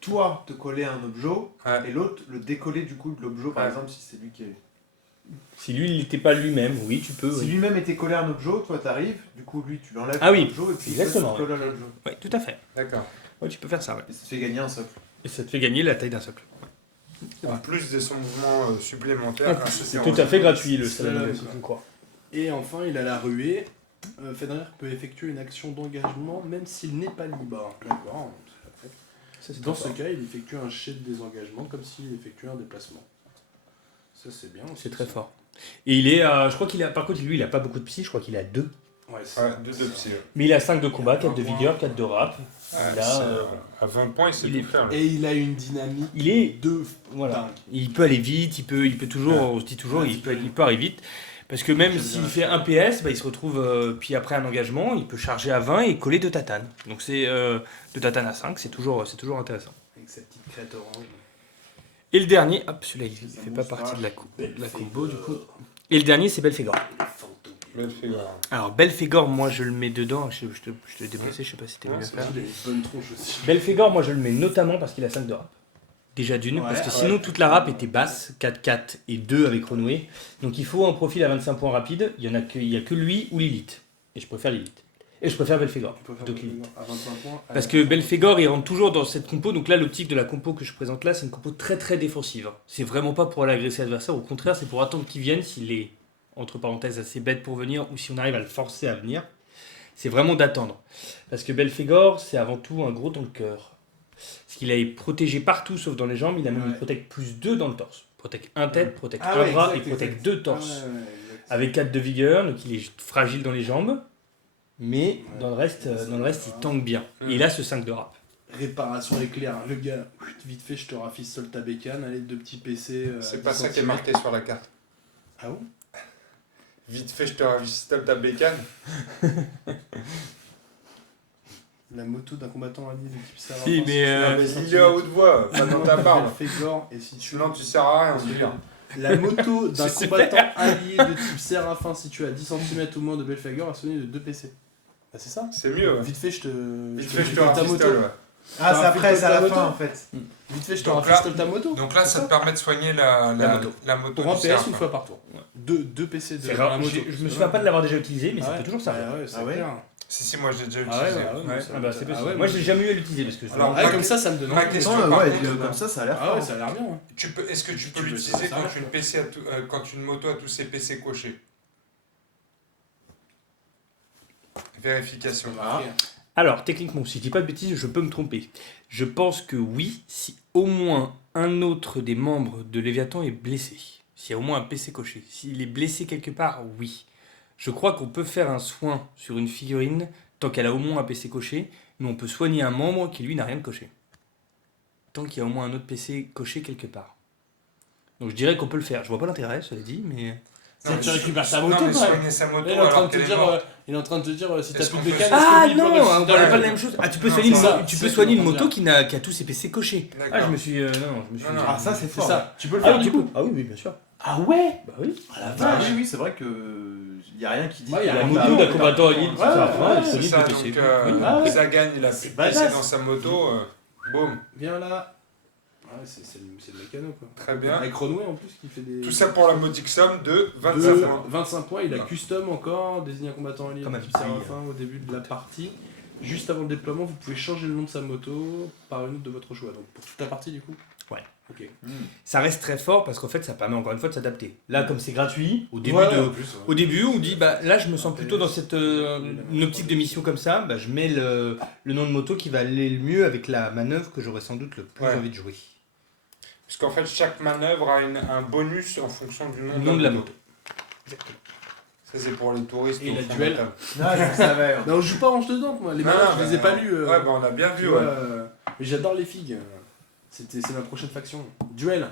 toi, te coller à un objet ouais. et l'autre le décoller du coup de l'objet, par Ouais. exemple, si c'est lui qui est. Si lui, il n'était pas lui-même, oui, tu peux. Si Oui, lui-même était collé à un objet, toi t'arrives, du coup lui tu l'enlèves Ah oui, l'objet et puis exactement, toi, tu te colles à l'objet. Ouais, tout à fait. D'accord. Ouais, tu peux faire ça, ouais. Et ça te fait gagner un socle. Et ça te fait gagner la taille d'un socle. En plus de son mouvement supplémentaire. C'est tout à fait gratuit, le Slalom, slalom, quoi. si tu me crois. Et enfin, il a la ruée. Fenrir peut effectuer une action d'engagement même s'il n'est pas libre. D'accord. Ça, c'est Dans très ce fort. cas, il effectue un jet de désengagement comme s'il effectuait un déplacement. Ça, c'est bien. C'est très fort. Et il est, je crois qu'il a, par contre, lui, il a pas beaucoup de psy, je crois qu'il a 2. Ouais, c'est Ouais, 2 de psy. Mais il a 5 de combat, 4 de Un point. vigueur, 4 de rap. Ouais, Il a, à 20 points, il sait il est- tout faire. là. Et il a une dynamique il est, de voilà. dingue. Il peut aller vite, il peut toujours, Ouais. on se dit toujours, Ouais, il peut arriver vite. Parce que même J'aime s'il bien. fait 1 PS, bah, il se retrouve, puis après un engagement, il peut charger à 20 et coller 2 tatanes. Donc c'est de tatane à 5, c'est toujours intéressant. Avec sa petite crête orange. Et le dernier, hop, celui-là il Ça fait pas moustache. partie de la combo du coup. Et le dernier c'est Belphégor. Belle figure. Alors Belphégor, moi je le mets dedans, je te l'ai déplacé, je sais pas si c'était Ouais, mieux à c'est faire. Il a une bonne tronche aussi. Belphégor, moi je le mets notamment parce qu'il a 5 de rap. Déjà d'une, Ouais, parce que ouais. sinon toute la rap était basse, 4-4 et 2 avec Renoué. Donc il faut un profil à 25 points rapide, il y a que lui ou Lilith. Et je préfère Lilith. Et je préfère Belphégor On peut faire plutôt que Lilith. à 25 points. Parce que Belphégor il rentre toujours dans cette compo, donc là l'optique de la compo que je présente là c'est une compo très très défensive. C'est vraiment pas pour aller agresser l'adversaire, au contraire c'est pour attendre qu'il vienne s'il est entre parenthèses assez bête pour venir ou si on arrive à le forcer à venir. C'est vraiment d'attendre. Parce que Belphégor c'est avant tout un gros tanker. Parce qu'il est protégé partout sauf dans les jambes, il a même Ouais. une protect plus 2 dans le torse. Protect un tête, protect Ah un ouais, bras exact, et protect exact. 2 torses. Ah ouais, exact. Avec 4 de vigueur, donc il est fragile dans les jambes. Mais Ouais. dans le reste, il tank bien. Et il a ce 5 de rap. Réparation éclair, le gars, vite fait, je te rafistole ta bécane, allez, 2 petits PC. C'est à pas 10 ça qui est centimètres. marqué sur la carte. Ah bon? Vite fait, je te ravistole ta bécane. La moto d'un combattant allié de type Seraphin. Si, mais, Ah, mais dis-le à haute voix, pas dans ta barbe. Belphégor est situé. Sinon, tu sers à rien, on dit bien. La moto d'un Je sais combattant allié de type Séraphin situé à 10 cm ou moins de Belphégor a sonné de 2 PC. Bah c'est ça. C'est mieux, ouais. Vite fait, je te. Vite fait, je te rafistole ta moto. ravistole, ouais. Ah, c'est après, c'est à la moto. fin en fait. Vite fait, je te Donc là- rafistole ta moto. Donc là, ça te permet de soigner la moto. moto Pour un du PS cerf. une fois par tour. 2 PC de C'est dans la rare. moto. Je me souviens pas de l'avoir déjà utilisé, mais ça Ah peut toujours servir. Ouais, c'est Ah ouais. clair. Si, moi, j'ai déjà Ah ouais, utilisé. ouais, ouais. Ah bah c'est possible. Ah ouais, moi je l'ai jamais eu à l'utiliser parce que je Alors, Ouais, ma- comme ça me donne ma envie. question- Attends, par ouais, contre, comme ça a l'air Ah fort. ouais, ça a l'air bien. Ouais. Est-ce que tu peux Tu peux l'utiliser ça, quand ça une, PC quand une moto a tous ses PC cochés? Vérification. Ah. Alors techniquement, si je dis pas de bêtises, je peux me tromper. Je pense que oui, si au moins un autre des membres de Léviathan est blessé. S'il y a au moins un PC coché. S'il est blessé quelque part, oui. Je crois qu'on peut faire un soin sur une figurine tant qu'elle a au moins un PC coché, mais on peut soigner un membre qui lui n'a rien de coché. Tant qu'il y a au moins un autre PC coché quelque part. Donc je dirais qu'on peut le faire. Je vois pas l'intérêt, cela dit, mais... C'est que tu récupères ta Non, moto mais quand même. soigner sa moto Il est en train alors de te qu'elle est dire, morte. il est en train de te dire si t'as Est-ce plus qu'on de peut canne, faire- est-ce Ah que lui peut non, on ressusciter parlait la pas de la moto? même chose. Ah, tu peux Non, soigner, c'est ça, tu c'est peux ça soigner que une je veux moto dire. qui a tous ses PC cochés. D'accord. Ah, je me suis... non, je me suis... Non, non. Ah, ça c'est C'est fort. ça. Tu peux le Ah faire oui, du coup. Ah oui, oui, bien sûr. Ah ouais. Bah oui. Ah la Ah vache. oui, oui, c'est vrai que y a rien qui dit. Ouais, y a que La rien on moto peut d'un avoir- combattant en ligne, Ouais, c'est C'est solide ça, de PC. donc Oui. Ah ouais. Zagan, il a C'est plus de badass. PC dans sa moto, boum, Viens là. Ouais, c'est le mécano quoi. très bien. Avec Renoué en plus qui fait des. Tout ça pour la modique somme de 25 de points. 25 points, il a Voilà. custom encore, désigné un combattant en ligne Comme un type petit Séraphin au début de la partie. Juste avant le déploiement, vous pouvez changer le nom de sa moto par une autre de votre choix. Donc pour toute la partie du coup. Ouais. Ok. Ça reste très fort parce qu'en fait ça permet encore une fois de s'adapter. Là comme c'est gratuit, au début, Ouais, de, en plus, ouais. au début on dit bah là je me sens plutôt dans cette une optique de mission comme ça, bah, je mets le nom de moto qui va aller le mieux avec la manœuvre que j'aurais sans doute le plus Ouais. envie de jouer. Parce qu'en fait, chaque manœuvre a un bonus en fonction du nom, Le nom de la moto. Ça, c'est pour les touristes. Et au la fond duel. de la table. Ah, je le savais. Non, on joue pas en dedans, moi. Les Non, manœuvres, non, je les ai bah, pas lus. Ouais, bah, on a bien tu vu, vois, ouais. mais j'adore les figues. C'est ma prochaine faction. Duel.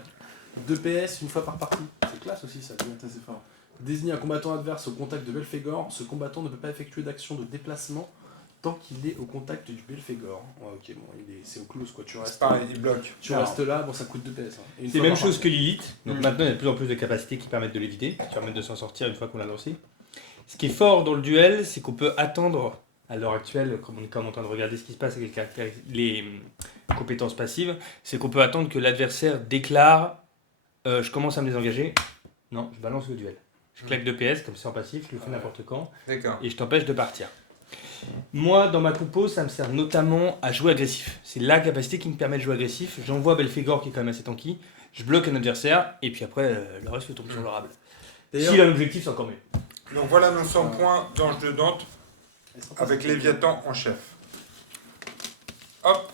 2 PS une fois par partie. C'est classe aussi ça. Duel. Ça c'est fort. Désigner un combattant adverse au contact de Belphégor. Ce combattant ne peut pas effectuer d'action de déplacement tant qu'il est au contact du Belphégor. Ouais, ok, bon, c'est au close quoi. Tu C'est restes, pareil, il bloque. tu restes là, bon, ça coûte 2 PS. hein. Et une C'est fois la même par chose que partie. Lilith, donc Mm. maintenant il y a de plus en plus de capacités qui permettent de l'éviter, qui permettent de s'en sortir une fois qu'on l'a lancé. Ce qui est fort dans le duel, c'est qu'on peut attendre, à l'heure actuelle, comme on est quand même en train de regarder ce qui se passe avec les compétences passives, c'est qu'on peut attendre que l'adversaire déclare je commence à me désengager, non, je balance le duel. Je claque 2 PS, comme c'est en passif, je le fais Ouais. n'importe quand, D'accord. et je t'empêche de partir. Moi, dans ma compo, ça me sert notamment à jouer agressif. C'est la capacité qui me permet de jouer agressif. J'envoie Belphégor qui est quand même assez tanky, je bloque un adversaire, et puis après, le reste tombe sur le rable. D'ailleurs, S'il a l'objectif, c'est encore mieux. Donc voilà nos 100 points d'Ange de Dante avec Léviathan en chef. Hop,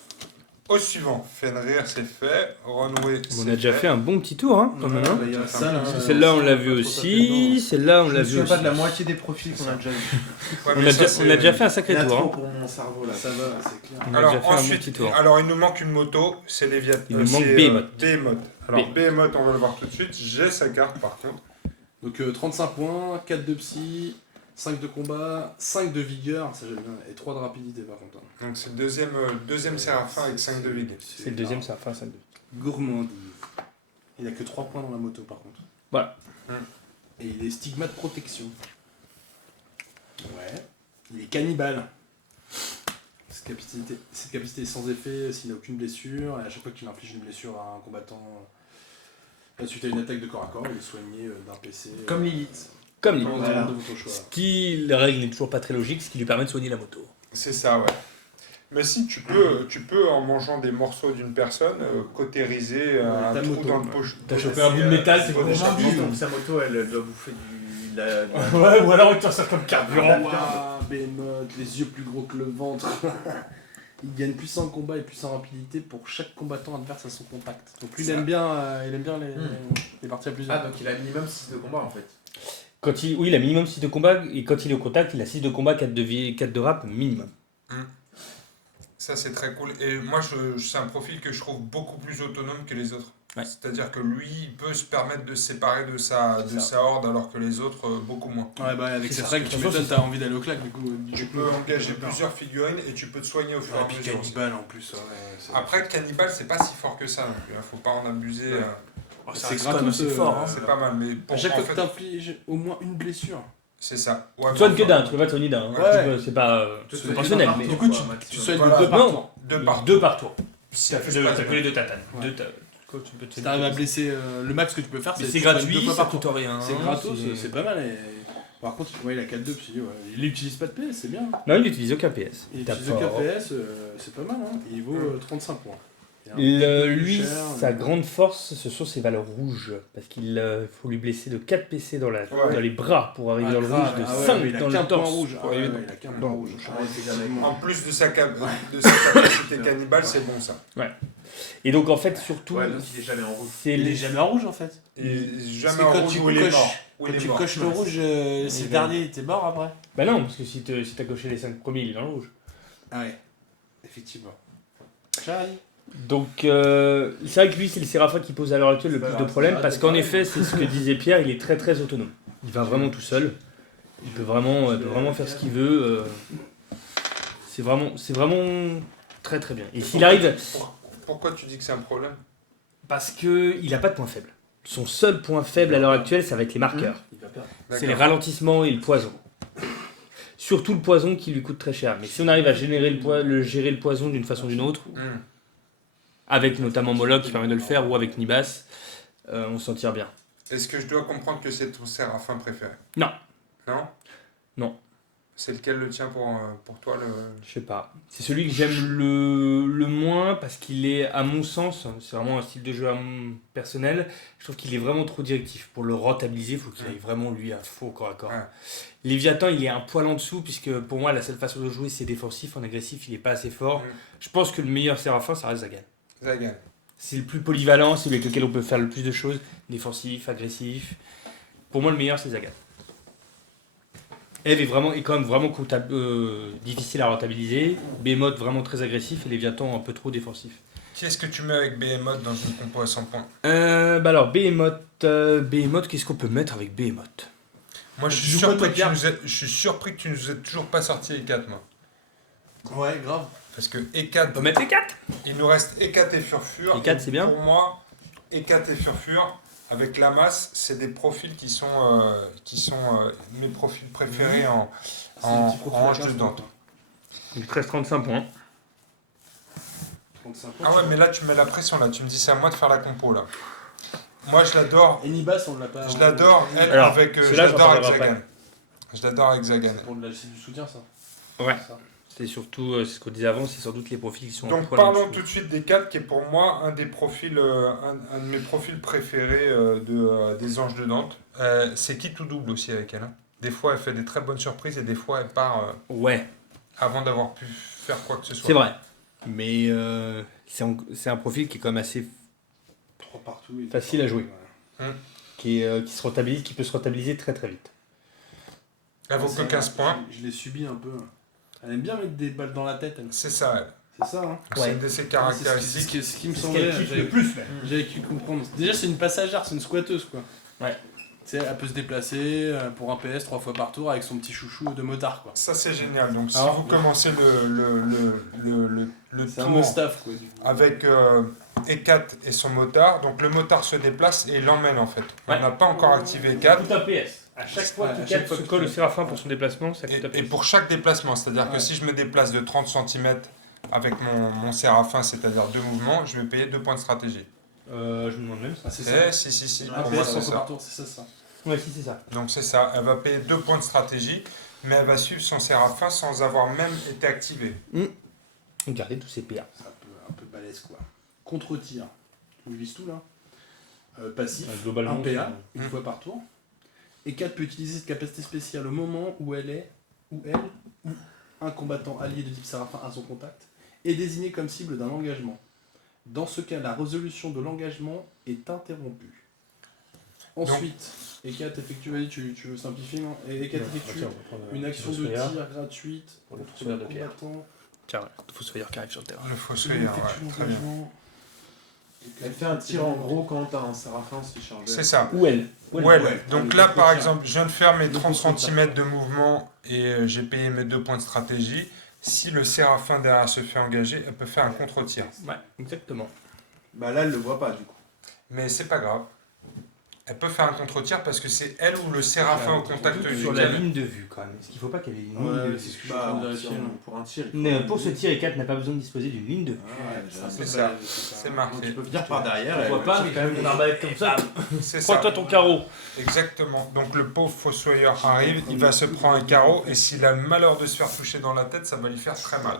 Au suivant, Fenrir, c'est fait. Renouer, On c'est a déjà fait un bon petit tour, hein, quand même. Hein. Il reste ça, là, Celle-là, on l'a vu faut aussi. Celle-là, on Je l'a me vu souviens aussi. pas de la moitié des profils qu'on a déjà vu. Ouais, On mais a, ça, déjà, c'est- on a déjà fait un Il sacré y en a tour. trop Hein. pour mon cerveau là. Ça va, c'est clair. On a Alors déjà fait un bon ensuite, petit tour. alors il nous manque une moto, c'est Léviathan. Il nous manque c'est, Behemoth. Behemoth. Alors Behemoth. Behemoth, on va le voir tout de suite. J'ai sa carte par contre. Donc 35 points, 4 de psy, 5 de combat, 5 de vigueur, ça j'aime bien, et 3 de rapidité par contre. Donc c'est le deuxième Séraphin avec 5 de Vig. C'est le deuxième, ça fin 5 2. Gourmandise. Il a que 3 points dans la moto par contre. Voilà. Et il est stigmate protection. Ouais. Il est cannibale. Cette capacité est sans effet s'il n'a aucune blessure, et à chaque fois qu'il inflige une blessure à un combattant, suite à une attaque de corps à corps, il est soigné d'un PC. Comme Lilith. Comme dans lui. un Voilà. de votre choix. Ce qui, la règle n'est toujours pas très logique, ce qui lui permet de soigner la moto. C'est ça, ouais. Mais si tu peux en mangeant des morceaux d'une personne, cautériser un ta trou moto, dans le ouais. poche. T'as chopé un bout de métal, c'est bon, déjà Gourmandise, donc sa moto elle doit bouffer du. Ouais, ou alors il t'en sert comme carburant. Ouah, Behemoth, les yeux plus gros que le ventre. Il gagne plus en combat et plus en rapidité pour chaque combattant adverse à son contact. Donc lui il Ça. aime bien les parties à plusieurs. Ah, donc il a minimum 6 de combat en fait. Oui, il a minimum 6 de combat, et quand il est au contact, il a 6 de combat, 4 de vie, 4 de rap, minimum. Ça, c'est très cool. Et moi, c'est un profil que je trouve beaucoup plus autonome que les autres. Ouais. C'est-à-dire que lui, il peut se permettre de se séparer de sa horde, alors que les autres, beaucoup moins. Ouais, bah avec C'est cette ça. règle, tu De toute façon, m'étonnes, t'as envie d'aller au claque du coup. Tu peux engager plusieurs figurines et tu peux te soigner au fur et Et à puis mesure. cannibale en plus. Ouais, c'est- Après, Cannibal, c'est pas si fort que ça non plus. Faut pas en abuser. c'est gratos, fort. Hein. C'est pas mal. Mais À pour, chaque en fois fait, que t'infliges au moins une blessure. c'est ça. Ouais, Tu soignes mais que enfin, d'un, tu peux pas te soigner d'un. hein. Ouais. C'est pas Tu te proportionnel, soignes mais par Du coup, tour, quoi, tu maximum. soignes Voilà. de 2 par Non. tour. Deux par 2 par tour. Si T'as ça se passe que les bien. 2 tatanes. Ouais. Tu peux te Si t'arrives à blesser, le max que tu peux faire, Mais c'est c'est tu soignes gratuit, 2 fois ça par coûte tour. rien. C'est gratos, c'est pas mal. Et... Par contre, ouais, il a 4-2, puis ouais, il utilise pas de PS, c'est bien. Non, il n'utilise aucun PS. Il T'as utilise le pas- KPS, c'est pas mal. Hein. Et il vaut 35 points. Et un petit peu plus Lui, cher, sa mais- grande force, ce sont ses valeurs rouges. Parce qu'il faut lui blesser de 4 PC dans les bras pour arriver dans le rouge, de 5 il a dans qu'un le point torse. rouge. pour Ah ouais, arriver il a qu'un dans point le rouge. Ah ouais, c'est jamais En plus de sa capacité cannibale, c'est bon ça. Et donc en fait, surtout, Ouais, donc il est jamais en rouge. c'est Il est les... jamais en rouge en fait. Et jamais C'est en quand rouge tu où il est coches- mort. Où Quand il est tu mort. coches le rouge, ces Il est derniers, t'es mort après. Bah non, parce que si t'as coché les 5 premiers, il est dans le rouge. Ah ouais, effectivement. Charlie. Donc c'est vrai que lui, c'est le Séraphin qui pose à l'heure actuelle le plus de problèmes, parce qu'en effet, c'est ce que disait Pierre, il est très très autonome. Il va vraiment tout seul. Il peut vraiment faire ce qu'il veut. C'est vraiment très très bien. Et s'il arrive... Pourquoi tu dis que c'est un problème? Parce qu'il n'a pas de point faible. Son seul point faible à l'heure actuelle, ça va être les marqueurs. Il va perdre. C'est les ralentissements et le poison. Surtout le poison qui lui coûte très cher. Mais si on arrive à gérer le poison d'une façon ou d'une autre, avec notamment Moloch qui permet de le faire, ou avec Nibas, on s'en tire bien. Est-ce que je dois comprendre que c'est ton Séraphin préféré? Non. Non? Non. C'est lequel le tien pour toi Je sais pas. C'est celui que j'aime le moins parce qu'il est, à mon sens, c'est vraiment un style de jeu personnel, je trouve qu'il est vraiment trop directif. Pour le rentabiliser, il faut qu'il aille vraiment lui à faux corps à corps. Ouais. Léviathan, il est un poil en dessous puisque pour moi, la seule façon de jouer, c'est défensif. En agressif, il est pas assez fort. Je pense que le meilleur Séraphin, ça reste Zagan. Zagan. C'est le plus polyvalent, c'est avec lequel on peut faire le plus de choses. Défensif, agressif. Pour moi, le meilleur, c'est Zagan. Eve est quand même vraiment difficile à rentabiliser. Behemoth vraiment très agressif et Léviathan un peu trop défensif. Qui est-ce que tu mets avec Behemoth dans une compo à 100 points? Bah alors Behemoth, qu'est-ce qu'on peut mettre avec Behemoth? Moi, je suis surpris que tu nous aies toujours pas sorti E4, moi. Ouais, grave. Parce que On E4, peut mettre les 4. il nous reste E4 et Furfure. E4, c'est bien. Pour moi, E4 et Furfure, avec la masse, c'est des profils qui sont mes profils préférés en hanche de Dante. Il te reste 35 points. 35 points. Ah ouais, mais là, tu mets la pression, là. Tu me dis, c'est à moi de faire la compo, là. Moi, je l'adore. Et Nibas, on l'a pas. Je l'adore, elle, Alors, avec... je celui-là, j'en l'adore avec parlerai Zagan. Je l'adore avec Zagan. C'est pour c'est du soutien, ça. Ouais. Ça. C'est surtout, c'est ce qu'on disait avant, c'est sans doute les profils qui sont un Donc poil en parlons dessous. tout de suite des 4 qui est pour moi un des profils, un de mes profils préférés des Anges de Dante. C'est qui tout double aussi avec elle. Hein. Des fois elle fait des très bonnes surprises et des fois elle part Ouais, avant d'avoir pu faire quoi que ce soit. c'est vrai. Mais c'est un profil qui est quand même assez 3 partout. Et Facile à jouer. Ouais. qui peut se rentabiliser très très vite. Elle vaut que 15 points. Je l'ai subi un peu. Elle aime bien mettre des balles dans la tête, elle. C'est ça, elle. C'est ça, hein. C'est une de ses caractéristiques. Ce qui me semblait. plus. J'avais cru comprendre. Déjà, c'est une passagère, c'est une squatteuse, quoi. Ouais. Tu sais, elle peut se déplacer pour un PS 3 fois par tour avec son petit chouchou de motard, quoi. Ça, c'est génial. Donc, si Alors, vous commencez le C'est un tour mustaf, quoi. Du coup. avec E4 et son motard, donc le motard se déplace et il l'emmène en fait. Ouais. On n'a pas encore activé E4. Tout un PS. À chaque fois Ouais, que à chaque 4 fois se que colle tu- au Séraphin pour son déplacement, ça coûte un Et PS. pour chaque déplacement, c'est-à-dire que Ouais. si je me déplace de 30 cm avec mon Séraphin, c'est-à-dire 2 mouvements, je vais payer 2 points de stratégie. Je me demande même ça. Ah, c'est ça. Si, Un pour moi PS c'est 3 fois ça. par tour, c'est ça. Ouais, si, c'est ça. Donc c'est ça, elle va payer 2 points de stratégie, mais elle va suivre son Séraphin sans avoir même été activée. Regardez tous ces PA. C'est un peu balèze, quoi. Contre-tir. Tu me vises tout, là. Passif. Globalement, Un PA, c'est- une fois par tour. Et 4 peut utiliser cette capacité spéciale au moment où elle ou un combattant allié de type Séraphin à son contact, est désigné comme cible d'un engagement. Dans ce cas, la résolution de l'engagement est interrompue. Ensuite, E4 effectue, vas-y, tu veux simplifier, non? Et E4 effectue une action de tir gratuite Pour le contre fossoyeur le de pierre. combattant. Tiens, il faut se faire qui arrive sur le terrain. Le Il fossoyeur, effectue ouais, très bien. l'engagement. Elle fait un tir en gros quand t'as un Séraphin qui charge. C'est ça. Ou elle. Ouais, Ouais. donc Le là contre-tir. par exemple, je viens de faire mes Le 30 contre-tir. cm de mouvement et j'ai payé mes 2 points de stratégie. Si le Séraphin derrière se fait engager, elle peut faire un contre-tir. Ouais, exactement. Bah là, elle le voit pas du coup. Mais c'est pas grave. Elle peut faire un contre-tir parce que c'est elle ou le Séraphin au contact Sur duquel. la ligne de vue quand même. Est-ce qu'il ne faut pas qu'elle ait une ligne de Ouais, vue c'est ce que je suis en Bah, train de vérifier. pour un tir. il faut Mais une pour ce ligne. tir, E4 n'a pas besoin de disposer d'une ligne de vue. Ah, ouais, déjà, C'est c'est ça. Donc C'est tu marqué. peux venir par derrière. On elle voit le pas, tire mais quand même. une arbalète comme ça. C'est ça. Prends-toi ton carreau. Exactement. Donc le pauvre fossoyeur arrive, il va se prendre un carreau et s'il a le malheur de se faire toucher dans la tête, ça va lui faire très mal.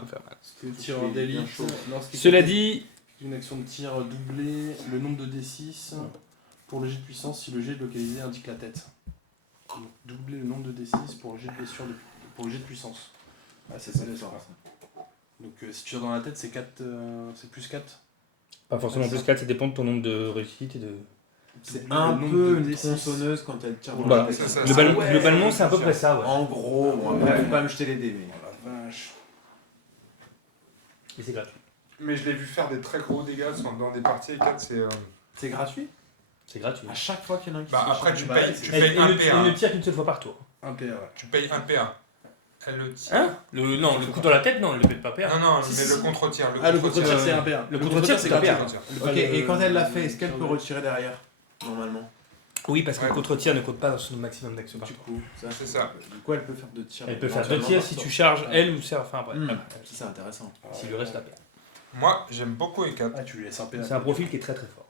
Le tir Il est d'élite. bien chaud. lorsqu'il Cela fait dit, une action de tir doublée, le nombre de D6 pour le jet de puissance si le jet localisé indique la tête. Donc, doubler le nombre de D6 pour le jet de blessure pour le jet de puissance. Ah, c'est ça, ça. Donc si tu tires dans la tête, c'est 4, c'est plus 4. pas forcément plus 4, ça dépend de ton nombre de réussites et de. C'est un peu une tronçonneuse quand elle tire dans Voilà. la tête. C'est ça, Globalement, ouais, globalement, c'est à peu près ça, ouais. En gros, Ouais. on peut pas me jeter les dés, mais. Oh la vache. Et c'est gratuit. Mais je l'ai vu faire des très gros dégâts dans des parties 4, c'est. C'est gratuit C'est gratuit. à chaque fois qu'il y en a un qui Bah se après charge. tu Bah, payes, c'est- tu Elle, payes un elle ne P1. tire qu'une seule fois par tour. Un PA, ouais. Tu payes un P1. Elle le tire. Hein Non, le coup dans la tête, non, elle ne pète pas PA. Non, non, Si, mais si, le si. contre-tir. Ah, le contre-tir, c'est un PA. Le contre-tir, c'est un PA. contre-tir. Ok, et quand elle l'a fait, est-ce qu'elle peut retirer derrière normalement? Oui, parce que Ouais. le contre-tir ne compte pas dans son maximum d'action par Du tour. coup, ça. C'est ça. Du coup, elle peut faire 2 tirs. Elle peut faire 2 éventuellement tirs par si tour. tu charges elle ou Séraphin après. Hmm. Après, C'est intéressant. S'il lui reste la PA. Moi, j'aime beaucoup E4. Ah, tu lui laisses un PA. C'est un profil qui est très très fort.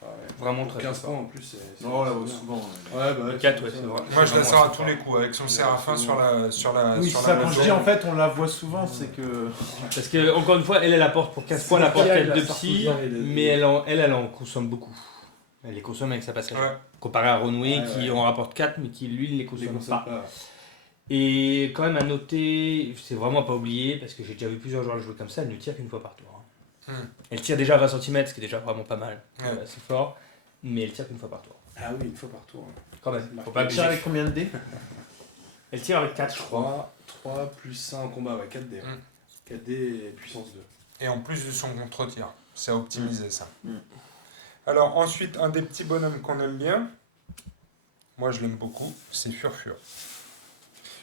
Ah, ouais. Vraiment Pour très 15 très points fort. en plus, c'est. Non, on la c'est voit bien. souvent. Ouais, bah ouais. 4, ouais, c'est vrai. Moi, je la vraiment sors à très tous fort. les coups avec son Séraphin sur la Oui, sur c'est ça, la quand je maison. dis en fait, on la voit souvent, c'est que. Parce que, encore une fois, elle apporte pour 15 points, elle apporte elle 4 la de sort psy, toujours, mais elle en consomme beaucoup. Elle les consomme avec sa passerelle. Ouais. Comparé à Renoué Ouais, qui ouais. en rapporte 4, mais qui lui ne les Les consomme consomme pas. pas. Et quand même à noter, c'est vraiment à pas oublier, parce que j'ai déjà vu plusieurs joueurs le jouer comme ça, elle ne tire qu'une fois par tour. hein. Elle tire déjà à 20 cm, ce qui est déjà vraiment pas mal. Ouais. C'est fort, mais elle tire qu'une fois par tour. Ah oui, une fois par tour. Quand même, faut pas Elle tire abuser. avec combien de dés? Elle tire avec 4, je crois. 3 plus 1 en combat, ouais, 4D. Mm. 4D et puissance 2. Et en plus de son contre-tir. C'est à optimiser ça. Mm. Alors ensuite, un des petits bonhommes qu'on aime bien, moi je l'aime beaucoup, c'est Furfur.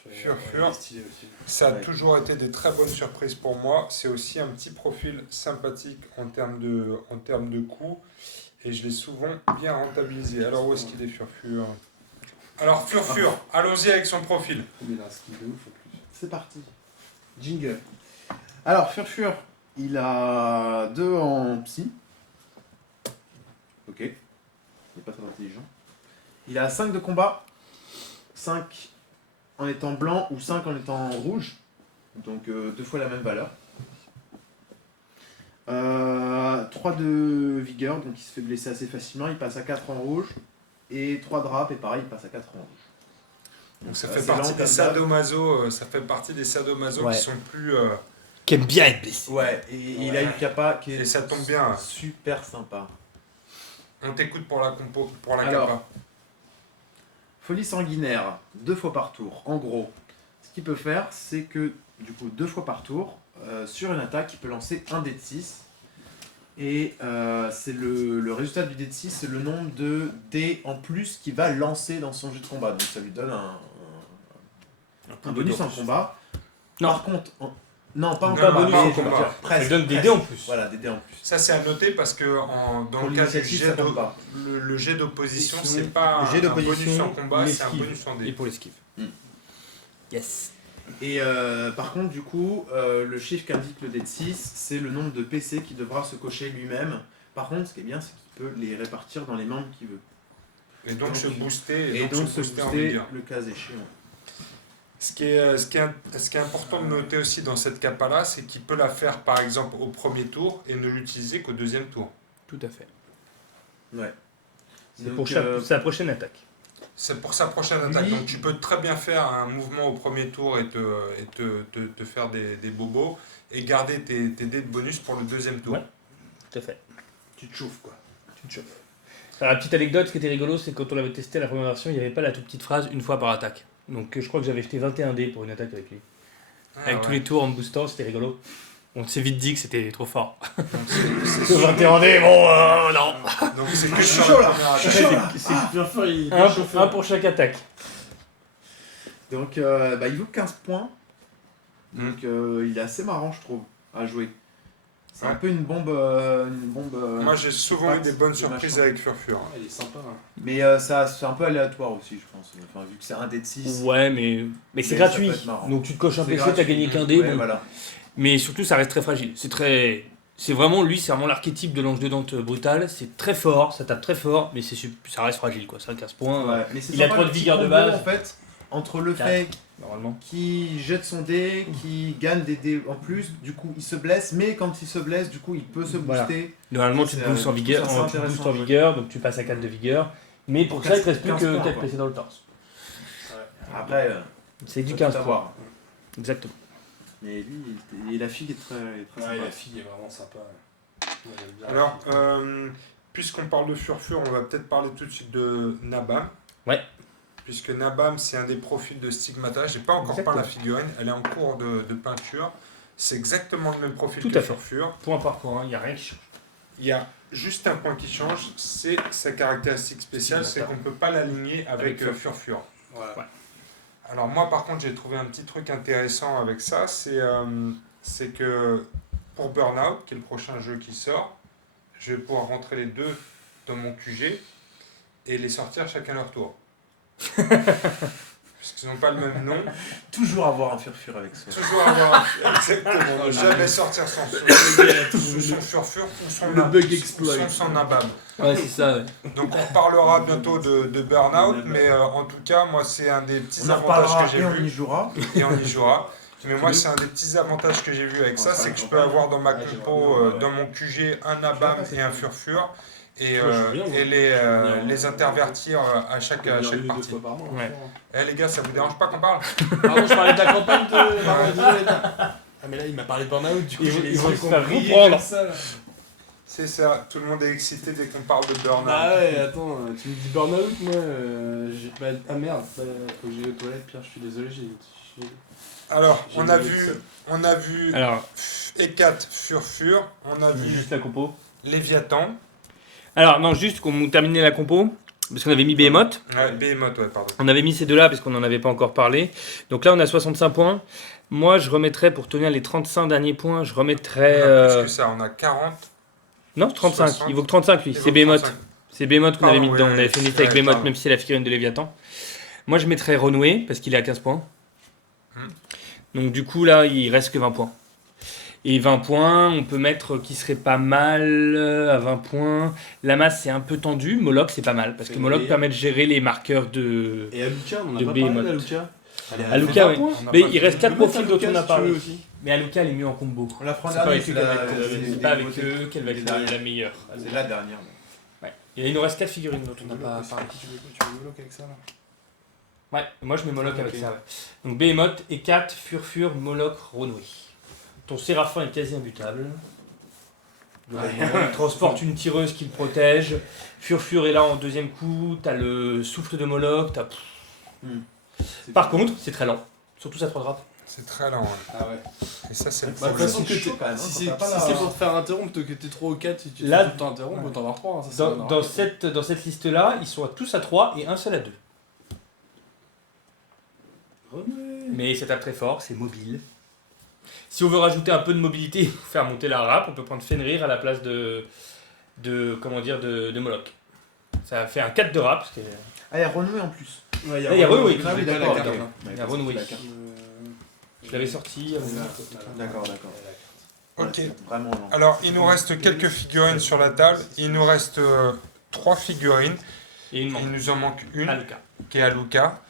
Furfur. Stylé aussi. Ça a Ouais. toujours été des très bonnes surprises pour moi. C'est aussi un petit profil sympathique en termes de coût. Et je l'ai souvent bien rentabilisé. Alors où est-ce qu'il est Furfur? Alors Furfur, allons-y avec son profil. Mais là, un skill de ouf en plus. C'est parti. Jingle. Alors, Furfur, il a 2 en psy. Ok. Il n'est pas très intelligent. Il a 5 de combat. 5 en étant blanc ou 5 en étant rouge. Donc 2 fois la même valeur. 3 de vigueur, donc il se fait blesser assez facilement. Il passe à 4 en rouge. Et 3 de rap, et pareil, il passe à 4 en rouge. Donc ça C'est fait assez partie lent des comme ça. sadomaso, ça fait partie des sadomaso Ouais. qui sont plus qui aime bien être blessé. Ouais, et il a une capa qui est Et ça tombe bien. super sympa. On t'écoute pour la compo, pour la Alors. capa. Folie sanguinaire, 2 fois par tour. En gros, ce qu'il peut faire, c'est que, du coup, 2 fois par tour, sur une attaque, il peut lancer un dé de 6. Et c'est le résultat du dé de 6, c'est le nombre de dés en plus qu'il va lancer dans son jeu de combat. Donc ça lui donne un bonus en combat. Non. Par contre, non, pas en Non, combat, bonus en mais combat. je veux dire, Ça presque. lui donne des presque. dés en plus. Voilà, des dés en plus. Ça, c'est à noter parce que dans Pour le cas du l'initiative, ça compte pas. le jet d'opposition, Sinon, c'est pas le jet un bonus d'opposition, en combat, c'est un l'esquive. bonus en Et dé. pour l'esquive. Mm. Yes. Et par contre, du coup, le chiffre qu'indique le dé de 6, c'est le nombre de PC qu'il devra se cocher lui-même. Par contre, ce qui est bien, c'est qu'il peut les répartir dans les membres qu'il veut. Et donc Donc, se booster, Et donc se en booster vigueur. le cas échéant. Ce qui est important de noter aussi dans cette capa-là, c'est qu'il peut la faire par exemple au premier tour et ne l'utiliser qu'au deuxième tour. Tout à fait. Ouais. C'est Donc, pour sa prochaine attaque. C'est pour sa prochaine attaque. Oui. Donc tu peux très bien faire un mouvement au premier tour et te faire des bobos et garder tes dés de bonus pour le deuxième tour. Ouais. Tout à fait. Tu te chauffes quoi. Tu te chauffes. Alors, la petite anecdote, ce qui était rigolo, c'est que quand on l'avait testé la première version, il n'y avait pas la toute petite phrase une fois par attaque. Donc je crois que j'avais jeté 21 dés pour une attaque avec lui. Ah, Avec ouais. tous les tours en me boostant, c'était rigolo. On s'est vite dit que c'était trop fort. Donc, c'est 21 dés, bon, non. Donc c'est que Je suis sur chaud, la là. première Je attaque. suis chaud, là. C'est bien fort, il est Un chauffé. un pour chaque attaque. Donc il vaut 15 points. Donc il est assez marrant, je trouve, à jouer. C'est un Ouais. peu une bombe. Moi j'ai souvent eu des bonnes de surprises machin. avec Furfur. Ah, il est sympa. Hein. Mais ça, c'est un peu aléatoire aussi, je pense. Enfin, vu que c'est un dé de 6. Ouais, mais c'est Mais ça gratuit. peut être marrant. Donc tu te coches un C'est PC, t'as gratuit. gagné qu'un dé. Ouais, bon. voilà. Mais surtout, ça reste très fragile. C'est vraiment lui, c'est vraiment l'archétype de l'ange de Dante brutal. C'est très fort, ça tape très fort, mais ça reste fragile quoi. Ça a 15 points, Ouais, mais c'est Il a sympa 3 le de petit vigueur de combo, base. En fait, entre le Quatre. fait normalement. qu'il jette son dé, qu'il gagne des dés en plus, du coup il se blesse, mais quand il se blesse, du coup il peut se Voilà. booster. Normalement, Ça, tu te c'est, boostes en je trouve vigueur, ça assez tu te boostes en intéressant, vigueur, donc tu passes à 4 de vigueur. Mais pour Pour ça, il te reste plus 15 que points, 4 quoi. PC dans le torse. Après, C'est du faut 15 tout points. avoir. Exactement. Mais lui, et la fille est très Ouais, sympa. la fille est vraiment sympa. Ouais, j'aime bien. Alors, puisqu'on parle de Furfur, on va peut-être parler tout de suite de Nabam. Ouais. Puisque Nabam, c'est un des profils de Stigmata. J'ai pas encore peint la figurine, elle est en cours de peinture. C'est exactement le même profil Tout que à fait. Furfur. Point par point, il n'y a rien qui change. Il y a juste un point qui change, c'est sa caractéristique spéciale, c'est qu'on ne peut pas l'aligner avec Avec Furfur. Voilà. Ouais. Alors moi par contre j'ai trouvé un petit truc intéressant avec ça, c'est que pour Burnout, qui est le prochain jeu qui sort, je vais pouvoir rentrer les deux dans mon QG et les sortir chacun leur tour. Puisqu'ils n'ont pas le même nom. Toujours avoir un furfur avec soi. Toujours avoir exactement, ne jamais sortir son Furfur ou son Le bug exploit. son Nabam. Ouais, c'est ça. Ouais. Donc on parlera bientôt de Burnout, mais en tout cas, moi c'est un des petits On en avantages reparlera que j'ai et on vu y jouera. et on y jouera. Mais moi c'est un des petits avantages que j'ai vu avec ça, c'est que je peux avoir dans ma compo, dans mon QG, un Nabam et un Furfur et les intervertir à chaque Deux partie. fois par mois. Ouais. Eh les gars, ça vous dérange pas qu'on parle? Pardon, je parlais de la campagne de. Pardon, désolé. Ah, mais là, il m'a parlé de Burnout, du coup, Ils j'ai vont- les ils vont yeux se qui ont faire brillé reprendre. comme ça, là. C'est ça, tout le monde est excité dès qu'on parle de Burnout. Ah ouais, attends, tu me dis Burnout, moi, j'ai pas. Ah merde, faut que j'aille aux toilettes, Pierre, je suis désolé, j'ai. Alors, J'ai on a oublié vu, ça. on a vu Alors, Ekat Furfur, on a vu juste la compo. Léviathan, Alors, non, juste qu'on terminait la compo, parce qu'on avait mis Behemoth. ouais, Behemoth, ouais, pardon. On avait mis ces deux-là parce qu'on n'en avait pas encore parlé. Donc là, on a 65 points. Moi, je remettrais, pour tenir les 35 derniers points, je remettrais... On a plus que ça, on a 40. Non, 35. 60. Il vaut que 35, lui. Il vaut C'est Behemoth. 35. C'est Behemoth qu'on avait mis Pardon, dedans. oui, On avait oui, fait une liste oui, avec Behemoth, pardon. même si c'est la figurine de Léviathan. Moi, je mettrais Renoué, parce qu'il est à 15 points. Donc du coup, là, il reste que 20 points. Et 20 points, on peut mettre qui serait pas mal à 20 points. La masse, c'est un peu tendu. Moloch, c'est pas mal, parce que Et Moloch les- permet de gérer les marqueurs de... Et Aluka, on en a De pas parlé Behemoth. d'Aluka. Aluka, ouais. On a Mais pas il reste Tu 4 peux mettre profils dont Aluka on a si tu parlé. veux aussi. Mais Aluka, elle est mieux en combo. On la prend C'est pas avec eux c'est qu'elle va la- être, c'est c'est pas avec nouveautés. eux qu'elle va Les être dernières. la meilleure. C'est la dernière. Ouais. Et il nous reste 4 figurines dont on n'a pas Moloch, parlé. tu veux Moloch avec ça là? Ouais, moi je mets Moloch avec Ok. ça. Ouais. Donc Behemoth, Ekat, Furfur, Moloch, Renoué. Ton Séraphin est quasi imbutable. Il transporte une tireuse qui le protège. Furfur est là en deuxième coup. T'as le souffle de Moloch. Par contre, c'est très lent. Surtout ça 3 drapes. C'est très lent. Ouais. Ah ouais. Et ça, c'est le Bah, de toute problème. façon, C'est chaud quand même, hein, si quand c'est t'as pas si la- c'est pour te faire interrompre, que t'es 3 ou 4, si tu te Là- fais tout le temps interrompre, Ouais. autant avoir 3. Ça, ça Dans cette liste-là, ils sont tous à 3 et un seul à 2. Mais ça tape très fort, c'est mobile. Si on veut rajouter un peu de mobilité pour faire monter la râpe, on peut prendre Fenrir à la place de Moloch. Ça fait un 4 de râpe. Parce que... Ah, il y a renoué en plus. Ouais, Là, il y a renoué. Ah oui, J'ai pas d'accord, la carte, ok. hein. Il y a renoué. Euh, Je l'avais sorti. D'accord. Ok. Ouais, c'est vraiment lent. Alors, il nous reste quelques figurines sur la table. Il nous reste 3 figurines. Et une Il manque. nous en manque une Aluka. qui est Aluka.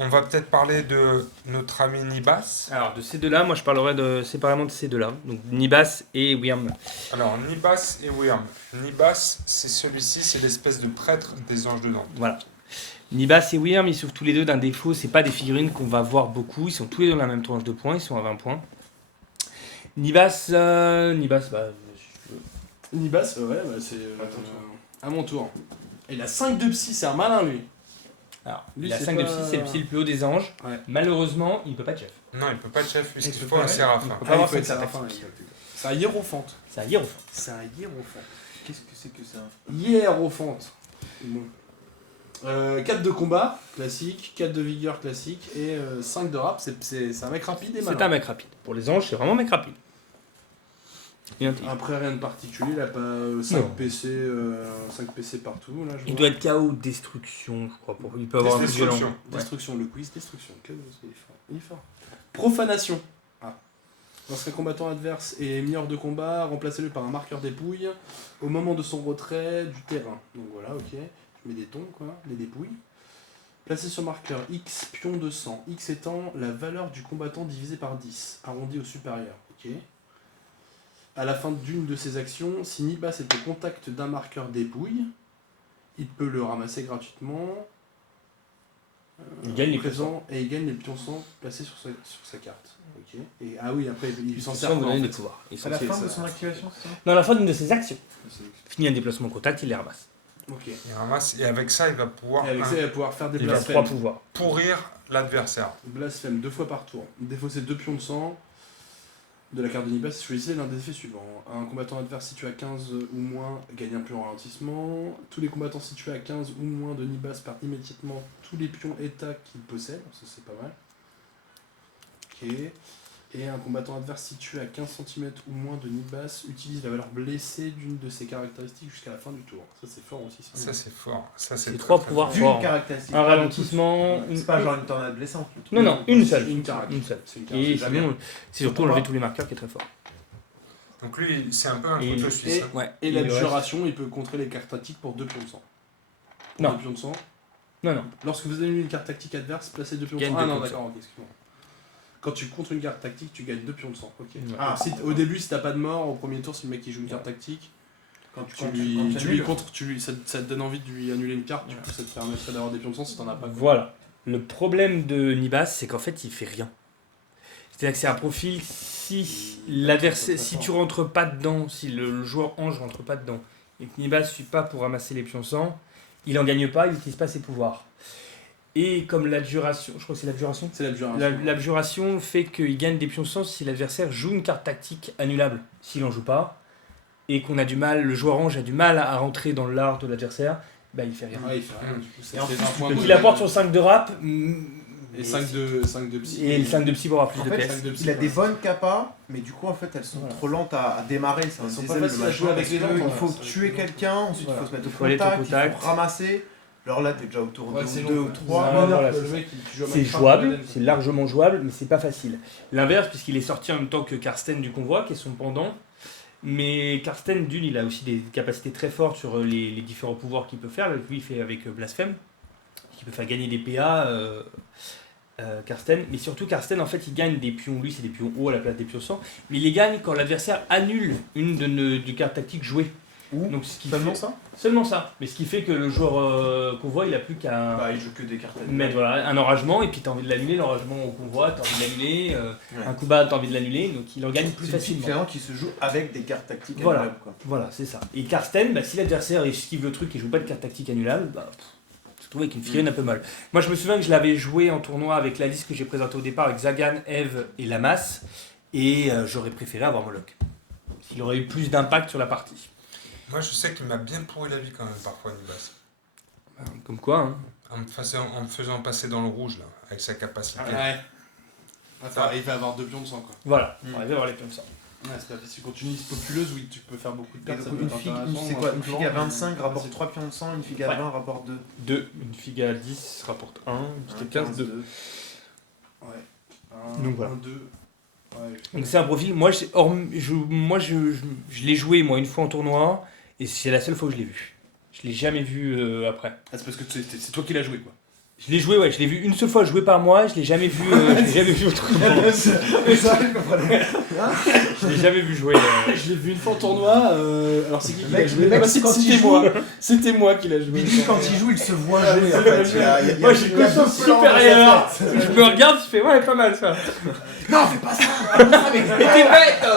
On va peut-être parler de notre ami Nibas. Alors, de ces deux-là, moi je parlerai séparément de ces deux-là. Donc, Nibas et Wyrm. Alors, Nibas et Wyrm. Nibas, c'est celui-ci, c'est l'espèce de prêtre des anges de Dante. Voilà. Nibas et Wyrm, ils souffrent tous les deux d'un défaut. C'est pas des figurines qu'on va voir beaucoup. Ils sont tous les deux dans la même tranche de points. Ils sont à 20 points. Nibas, bah, Nibas, ouais, bah, c'est à mon tour. Et il a 5 de psy, c'est un malin lui. alors, Lui, il a c'est 5 de pas- psy, c'est le psy le plus haut des anges. Ouais. Malheureusement, il ne peut pas être chef. Non, il peut pas être chef puisqu'il Il peut faut pas, un ouais. séraphin. Il peut pas Ah, il avoir faut être cinq séraphin, tactiques. c'est un hiérophante. C'est un hiérophant. C'est un hiérophante. Qu'est-ce que c'est que ça? Hiérophante. Bon. 4 de combat, classique, 4 de vigueur, classique, et 5 de rap, c'est un mec rapide et C'est un malin. mec rapide. Pour les anges, c'est vraiment un mec rapide. Et intelligent. Après, rien de particulier, il a pas 5 Non. PC partout, là, je Il vois. doit être KO destruction, je crois. Il peut avoir un coup violent. Destruction. Ouais. Destruction, le quiz, destruction. Il est fort. Il est fort. Profanation. Ah. Lorsqu'un combattant adverse est mis hors de combat, remplacez-le par un marqueur dépouille au moment de son retrait du terrain. Donc voilà, ok. Je mets des tons, quoi, des dépouilles. Placez sur marqueur X, pion de sang. X étant la valeur du combattant divisé par 10, arrondi au supérieur. Ok. À la fin d'une de ses actions, si Nibas est au contact d'un marqueur dépouille, il peut le ramasser gratuitement. Il gagne les présents et il gagne les pions sang placés sur sa carte. Ok. Et ah oui, après il s'en sert Sans quoi, donner en des fait. pouvoirs. Il À s'en la sert. fin de son activation, c'est ça? Non, à la fin d'une de ses actions. Fini un déplacement contact, il les ramasse. Ok. Il ramasse et avec ça, il va pouvoir Et avec ça, il va pouvoir faire des Il a 3 blasphèmes. pouvoirs. pourrir l'adversaire. Blasphème 2 fois par tour. Défausser 2 pions de sang de la carte de Nibas. Choisissez l'un des effets suivants. Un combattant adverse situé à 15 ou moins gagne un pion en ralentissement. Tous les combattants situés à 15 ou moins de Nibas perdent immédiatement tous les pions état qu'ils possèdent. Ça c'est pas mal. Ok. Et un combattant adverse situé à 15 cm ou moins de Nibas utilise la valeur blessée d'une de ses caractéristiques jusqu'à la fin du tour. Ça c'est fort aussi. Ça, c'est fort. Ça, C'est très, 3 très pouvoirs fort. forts. D'une caractéristique. Un ralentissement. C'est pas genre une tornade blessante. le truc. Non, non, une seule. Une carac. Une seule. C'est une carac. Et c'est jamais sinon, c'est surtout enlever tous les marqueurs qui est très fort. Donc lui, c'est un peu un Et- couteau suisse. et- hein. Ouais. Et Il la lui reste- duration, il peut contrer les cartes tactiques pour 2 pions de sang. Pour Non. 2 pions de sang. Non, non. Lorsque vous annulez une carte tactique adverse, placez 2 pions de Gagne sang. deux Ah non, pions de d'accord, ok, excuse-moi. Quand tu contres une carte tactique, tu gagnes 2 pions de sang. Ok. Ah, Donc, au début, si t'as pas de mort, au premier tour, si le mec il joue une carte tactique, quand tu tu lui annules. contres, ça te donne envie de lui annuler une carte, du coup ça te permettrait d'avoir des pions de sang si t'en as pas. quoi. Voilà. Le problème de Nibas, c'est qu'en fait, il fait rien. C'est-à-dire que c'est un profil, si l'adversaire, si tu rentres pas dedans, si le joueur ange rentre pas dedans, et que Nibas ne suit pas pour ramasser les pions sang, il en gagne pas, il n'utilise pas ses pouvoirs. Et comme l'abjuration, je crois que c'est l'abjuration. C'est l'abjuration. L'abjuration fait qu'il gagne des pions sang si l'adversaire joue une carte tactique annulable. S'il en joue pas, et qu'on a du mal, le joueur ange a du mal à rentrer dans l'art de l'adversaire, bah il fait rien. Ouais, il fait rien, du coup. Et en fait plus, 20 points Donc de- il apporte son 5 de rap, Et 5 de psy. et le 5 de psy pour avoir plus En de fait, PS. 5 de psy. Il a des bonnes capas, mais du coup, en fait, elles sont Voilà. trop lentes à démarrer. C'est un Elles sont pas diesel, le faciles à machin, jouer avec parce les que dents, Il faut ouais. tuer quelqu'un, ensuite Voilà. il faut se mettre au Il faut aller au contact, contact. il faut ramasser. Alors là, t'es déjà autour Ouais, de c'est 2 long. ou 3. Ouais, Voilà, voilà, le c'est mec, il joue à C'est Minecraft, jouable, Madden, c'est largement jouable, mais c'est pas facile. L'inverse, puisqu'il est sorti en même temps que Karsten du convoi, qui est son pendant. Mais Karsten, d'une, il a aussi des capacités très fortes sur les différents pouvoirs qu'il peut faire. Lui, il fait avec Blasphème, qui peut faire gagner des PA, Karsten. Mais surtout, Karsten, en fait, il gagne des pions. Lui, c'est des pions hauts à la place des pions 100. Mais il les gagne quand l'adversaire annule une de cartes tactiques jouées. Ou Donc, ce qui seulement fait- ça Seulement ça. Mais ce qui fait que le joueur qu'on voit, il a plus qu'à Bah, il joue que des cartes à mettre voilà, un enragement et puis t'as envie de l'annuler. L'enragement au convoi, t'as envie de l'annuler. Ouais. Un coup bas, t'as envie de l'annuler. Donc il organise plus C'est une fille, facilement. finalement qui se joue avec des cartes tactiques Voilà. annulables, quoi. Voilà, c'est ça. Et Karsten, bah, si l'adversaire esquive le truc et joue pas de carte tactique annulable, bah, je trouve avec une figurine un peu molle. Moi, je me souviens que je l'avais joué en tournoi avec la liste que j'ai présentée au départ avec Zagan, Eve et Lamas. Et j'aurais préféré avoir Moloch. Il aurait eu plus d'impact sur la partie. Moi, je sais qu'il m'a bien pourri la vie quand même, parfois, Nibas. Comme quoi, hein. En me faisant passer dans le rouge, là, avec sa capacité. Ouais. Faut arriver à avoir 2 pions de sang, quoi. Voilà, Mm. on va avoir les pions de sang. Ouais, c'est pas facile. Quand tu une liste populeuse, oui, tu peux faire beaucoup de Et pertes. donc, ça peut une être figue, intéressant, c'est ou quoi un Une truc figue à blanc, 25 mais rapporte c'est- 3 pions de sang, une figue à Ouais. 20 rapporte 2. 2, une figue à 10 rapporte 1, c'était 15, 2. Ouais. Donc voilà. 2. Ouais. Donc c'est un profil, moi, je l'ai joué moi une fois en tournoi et c'est la seule fois que je l'ai vu. Je l'ai jamais vu après. Ah, c'est parce que c'est toi qui l'as joué, quoi. Je l'ai joué, ouais, je l'ai vu une seule fois joué par moi, je l'ai jamais vu, je l'ai jamais vu autrement. Je l'ai jamais vu jouer. Je l'ai vu une fois en tournoi. Alors, c'est qui Le l'a mec, joué le mec, Bah, quand il c'était joue- moi. C'était moi qui l'a joué. Billy, quand il joue, il se voit Ah, jouer c'est en vrai, fait. Il y a Moi j'ai il y que a ça deux plans dans sa supérieur. tête. Je me regarde, je fais ouais, pas mal ça. Non, fais pas ça. Mais t'es bête.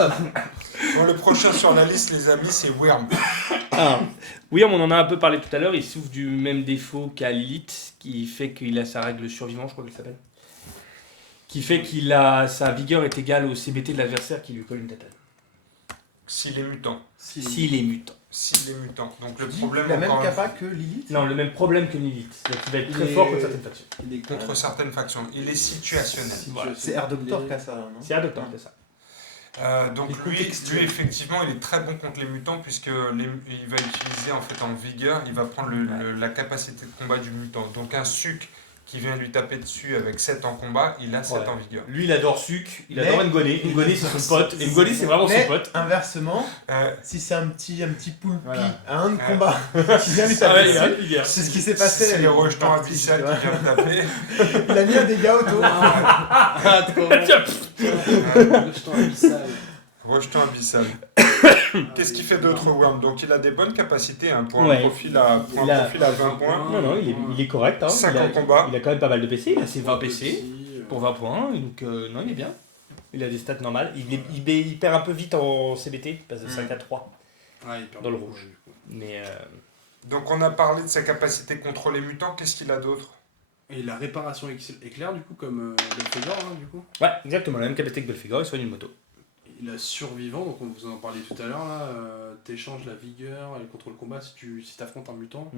Bon, le prochain sur la liste, les amis, c'est Wyrm. Ah, oui, on en a un peu parlé tout à l'heure, il souffre du même défaut qu'à Lilith, qui fait qu'il a sa règle survivant, je crois qu'elle s'appelle. Qui fait qu'il a sa vigueur est égale au CBT de l'adversaire qui lui colle une tatane. S'il est mutant. S'il est mutant. S'il est mutant. Donc le Il problème, a même encore une capa que Lilith. Non, le même problème que Lilith. Donc il va être très Il fort est- contre certaines factions. Il est contre certaines factions, il est situationnel. Voilà. C'est Air Doctor qui a ça, non C'est un docteur, c'est ça. Donc Et lui, contextuel. effectivement, il est très bon contre les mutants puisque il va utiliser en fait en vigueur, il va prendre la capacité de combat du mutant. Donc un suc qui vient lui taper dessus avec 7 en combat, il a 7 Ouais. en vigueur. Lui, il adore Suc, il Mais- adore Ngoné. Ngoné, c'est son pote. Et Ngoné, c'est vraiment son Mais pote. inversement, Euh, si c'est un petit poulpi Voilà. à un de Ouais. combat qui vient lui Ah taper ouais, il a dessus, une vigueur. c'est ce qui s'est passé. c'est là, les il est rejetons parti, abyssal tu vois. qui viennent taper. Il a mis un dégât autour. Ah, trop bon. Tiens, Le jeton abyssal. Rejeton abyssal. Qu'est-ce qu'il fait d'autre, Wyrm? Donc il a des bonnes capacités hein, pour Ouais. un profil à 20 points. Non, non, il est correct. Hein. 5 il, a, en combat. il a quand même pas mal de PC. Il a ses 20 PC Petit, pour 20 points. Donc, non, il est bien. Il a des stats normales. Il perd un peu vite en CBT. Il passe de 5 à 3. Ouais, il perd Dans le beaucoup, rouge. du coup. Mais Donc on a parlé de sa capacité contre les mutants, qu'est-ce qu'il a d'autre? Et la réparation éclair, du coup, comme Belphégor, hein, du coup. ouais, exactement. La même capacité que Belphégor. Il soigne une moto. Il a survivant, donc on vous en parlait tout à l'heure, là. T'échanges la vigueur et le contrôle combat si t'affrontes un mutant.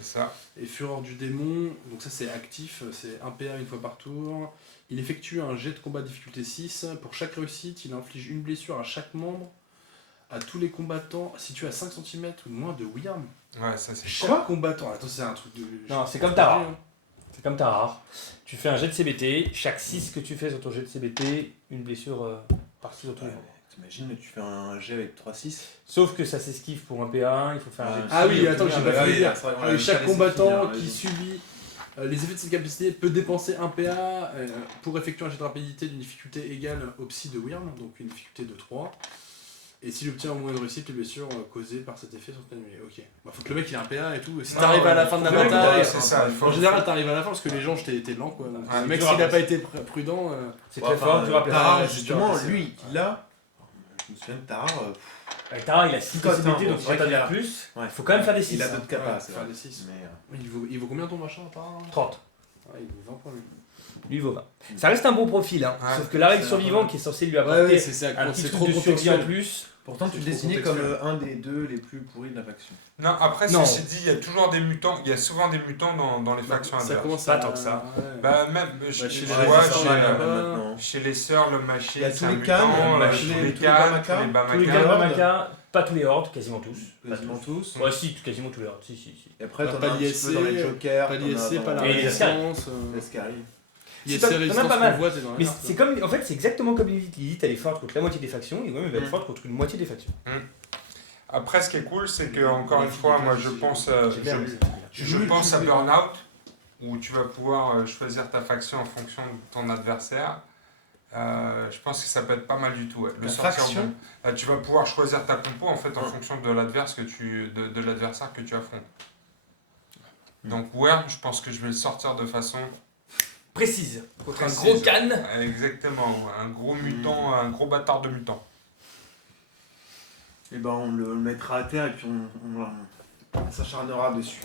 C'est ça. Et Fureur du démon, donc ça c'est actif, c'est 1 PA une fois par tour. Il effectue un jet de combat difficulté 6. Pour chaque réussite, il inflige une blessure à chaque membre, à tous les combattants situés à 5 cm ou moins de Wyrm. Ouais, ça c'est Chaque combattant, attends, c'est un truc de. Non, c'est comme Tara. C'est comme Tarare. Tu fais un jet de CBT. Chaque 6 que tu fais sur ton jet de CBT, une blessure partie sur ton niveau. T'imagines, tu fais un jet avec 3-6. Sauf que ça s'esquive pour un PA1. Il faut faire un jet de Ah oui, attends, j'ai pas Ah fini oui, de dire. c'est vrai, on Ah l'a oui, pas chaque laissé combattant finir, qui vas-y. subit les effets de cette capacité peut dépenser un PA pour effectuer un jet de rapidité d'une difficulté égale au psy de Wyrm, donc une difficulté de 3. Et s'il obtient au moins de réussite, les blessures causées par cet effet sont annulées. Ok. Bah, faut que le mec il ait un PA et tout. Si Non, t'arrives à la fin de la faut que le mec, bataille. c'est ça, il faut- En général, t'arrives à la fin parce que les gens j'étais lent quoi. Donc, Ouais, le mec, dur s'il à a pas été prudent. C'est Ouais, très enfin, fort, tu rappelles. Tara, Ah, justement, c'est dur, lui, il a. Je me souviens de Tara. Tara, il a 6 Cote, hein, possibilités, bon, donc c'est si vrai t'as qu'il a- de plus, Ouais. il faut quand même faire des 6. Il a d'autres Ouais, capas, c'est faire vrai. des 6. Mais, Il vaut combien ton machin Tara 30. Ouais, il vaut 20 points lui. Lui, il vaut 20. Ça reste un bon profil, hein. Ouais, Sauf que la règle c'est survivant un- qui est censée lui Ouais, apporter c'est un petit c'est truc trop de survie en contextuel. plus. pourtant, tu le C'est trop dessinais comme contextuel. un des deux les plus pourris de la faction. Non, après, Non. ceci dit, il y a toujours des mutants, il y a souvent des mutants dans les factions Ça adverses. commence Pas à. tant que ça. Ouais. Bah, même chez je les vois résistants, chez, il y en a même pas. maintenant. chez les sœurs, le maché, Il y a c'est tous un les mutant, Khan, tous les tous les Khan, Bamaka, tous les Tous les Bamaka. gars de Horde. Mamaka, pas tous les hordes, quasiment tous. Quasiment tous. Ouais, si, quasiment tous les hordes, si. Et après, Bah, t'en pas as un petit l'ISC, peu dans les jokers. Pas t'en as l'ISC, dans pas la Et les résistance. l'Escari. ISC T'en as résistance pas mal. qu'on voit, t'es dans la Mais merde, c'est quoi. comme, en fait, c'est exactement comme Lilith. Lilith, elle est forte contre la moitié des factions, et même elle va être Mm. forte contre une moitié des factions. Après, ce qui est cool, c'est que, encore une fois, moi, je pense, je Oui, pense tu à voulais- Burnout, où tu vas pouvoir choisir ta faction en fonction de ton adversaire. Je pense que ça peut être pas mal du tout. Ouais. Le La sortir faction. bon. Tu vas pouvoir choisir ta compo en fait en fonction de l'adversaire de l'adversaire que tu affrontes. Donc ouais, je pense que je vais le sortir de façon Précise. Contre un précise. gros canne. Exactement, ouais. Un gros mutant, un gros bâtard de mutant. Et ben on le mettra à terre et puis on s'acharnera dessus.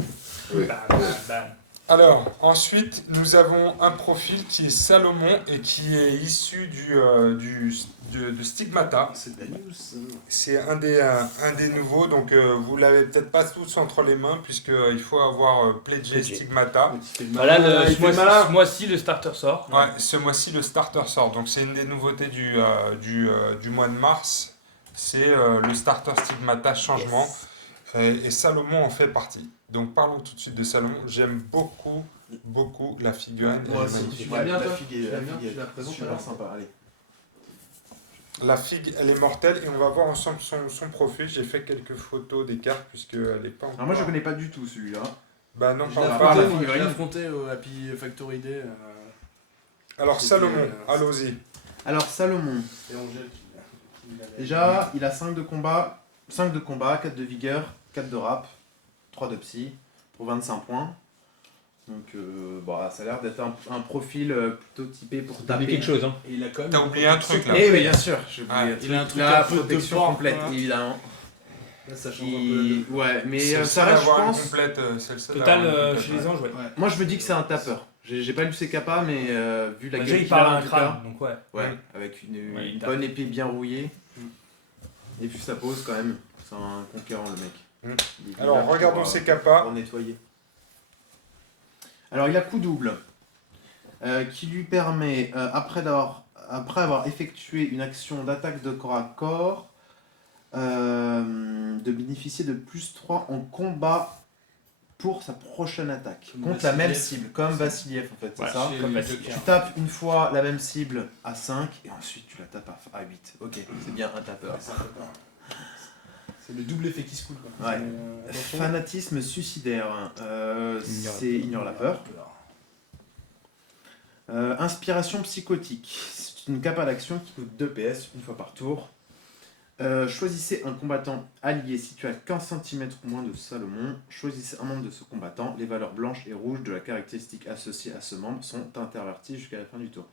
Bam, bam, bam. Alors, ensuite, nous avons un profil qui est Salomon et qui est issu de Stigmata. C'est de la news, ça. C'est un des nouveaux, donc vous l'avez peut-être pas tous entre les mains, puisqu'il faut avoir pledgé Pledgé. Stigmata. Voilà, il fait le malin. ce mois-ci, le starter sort. Ouais, ce mois-ci, le starter sort. Donc, c'est une des nouveautés du mois de mars. C'est le starter Stigmata changement. Et Salomon en fait partie. Donc, parlons tout de suite de Salomon. J'aime beaucoup la figurine. Moi Elle est aussi. magnifique. l'aimes bien, la toi figue est, Tu l'aimes bien, la figue tu l'as est présentée, super alors sympa. Allez. La figue, elle est mortelle et on va voir ensemble son profil. J'ai fait quelques photos des cartes puisqu'elle n'est pas encore. Alors moi je connais pas du tout celui-là. Bah non, Je pas l'ai encore. la affronté, figurine. je l'ai affronté au Happy Factory Day. Alors C'était, Salomon, allons-y. Alors Salomon, C'est Angèle qui l'avait. déjà il a 5 de combat, 4 de vigueur, 4 de rap, 3 de psy pour 25 points. Donc ça a l'air d'être un profil plutôt typé pour T'as oublié taper. quelque chose, hein. Et il a quand même. T'as oublié un truc là. Eh oui bien sûr, j'ai Ouais, oublié. il a un truc la un peu de protection porc, complète hein. évidemment. Là, ça change un peu. Ouais mais C'est le ça seul à reste je avoir une pense. complète. C'est le seul à Total, avoir une complète, chez les ouais. anges, ouais. Ouais. Moi je me dis que c'est un tapeur. J'ai pas lu ses capas mais vu la Bah, gueule déjà, il qu'il parle a, à en un tout crâne, donc ouais. cas, ouais, avec une Ouais, il tape. bonne épée bien rouillée. Mm. Et puis ça pose quand même. C'est un conquérant le mec. Mm. Il est Alors là regardons pour, ses capas. pour nettoyer. Alors il a coup double qui lui permet, après avoir effectué une action d'attaque de corps à corps, de bénéficier de plus 3 en combat pour sa prochaine attaque. Comme Contre la même Vassiliev. cible, comme Vassiliev en fait, c'est Ouais, ça. Chez comme les Vassiliev. Jokers. Tu tapes une fois la même cible à 5 et ensuite tu la tapes à 8. Ok, c'est bien un tapeur. Ouais, ça fait peur. C'est le double effet qui se coule. Quoi. Ouais. Attention. Fanatisme suicidaire, c'est ignore la peur. Inspiration psychotique, c'est une capa d'action qui coûte 2 PS une fois par tour. Choisissez un combattant allié situé à 15 cm ou moins de Salomon. Choisissez un membre de ce combattant. Les valeurs blanches et rouges de la caractéristique associée à ce membre sont interverties jusqu'à la fin du tour.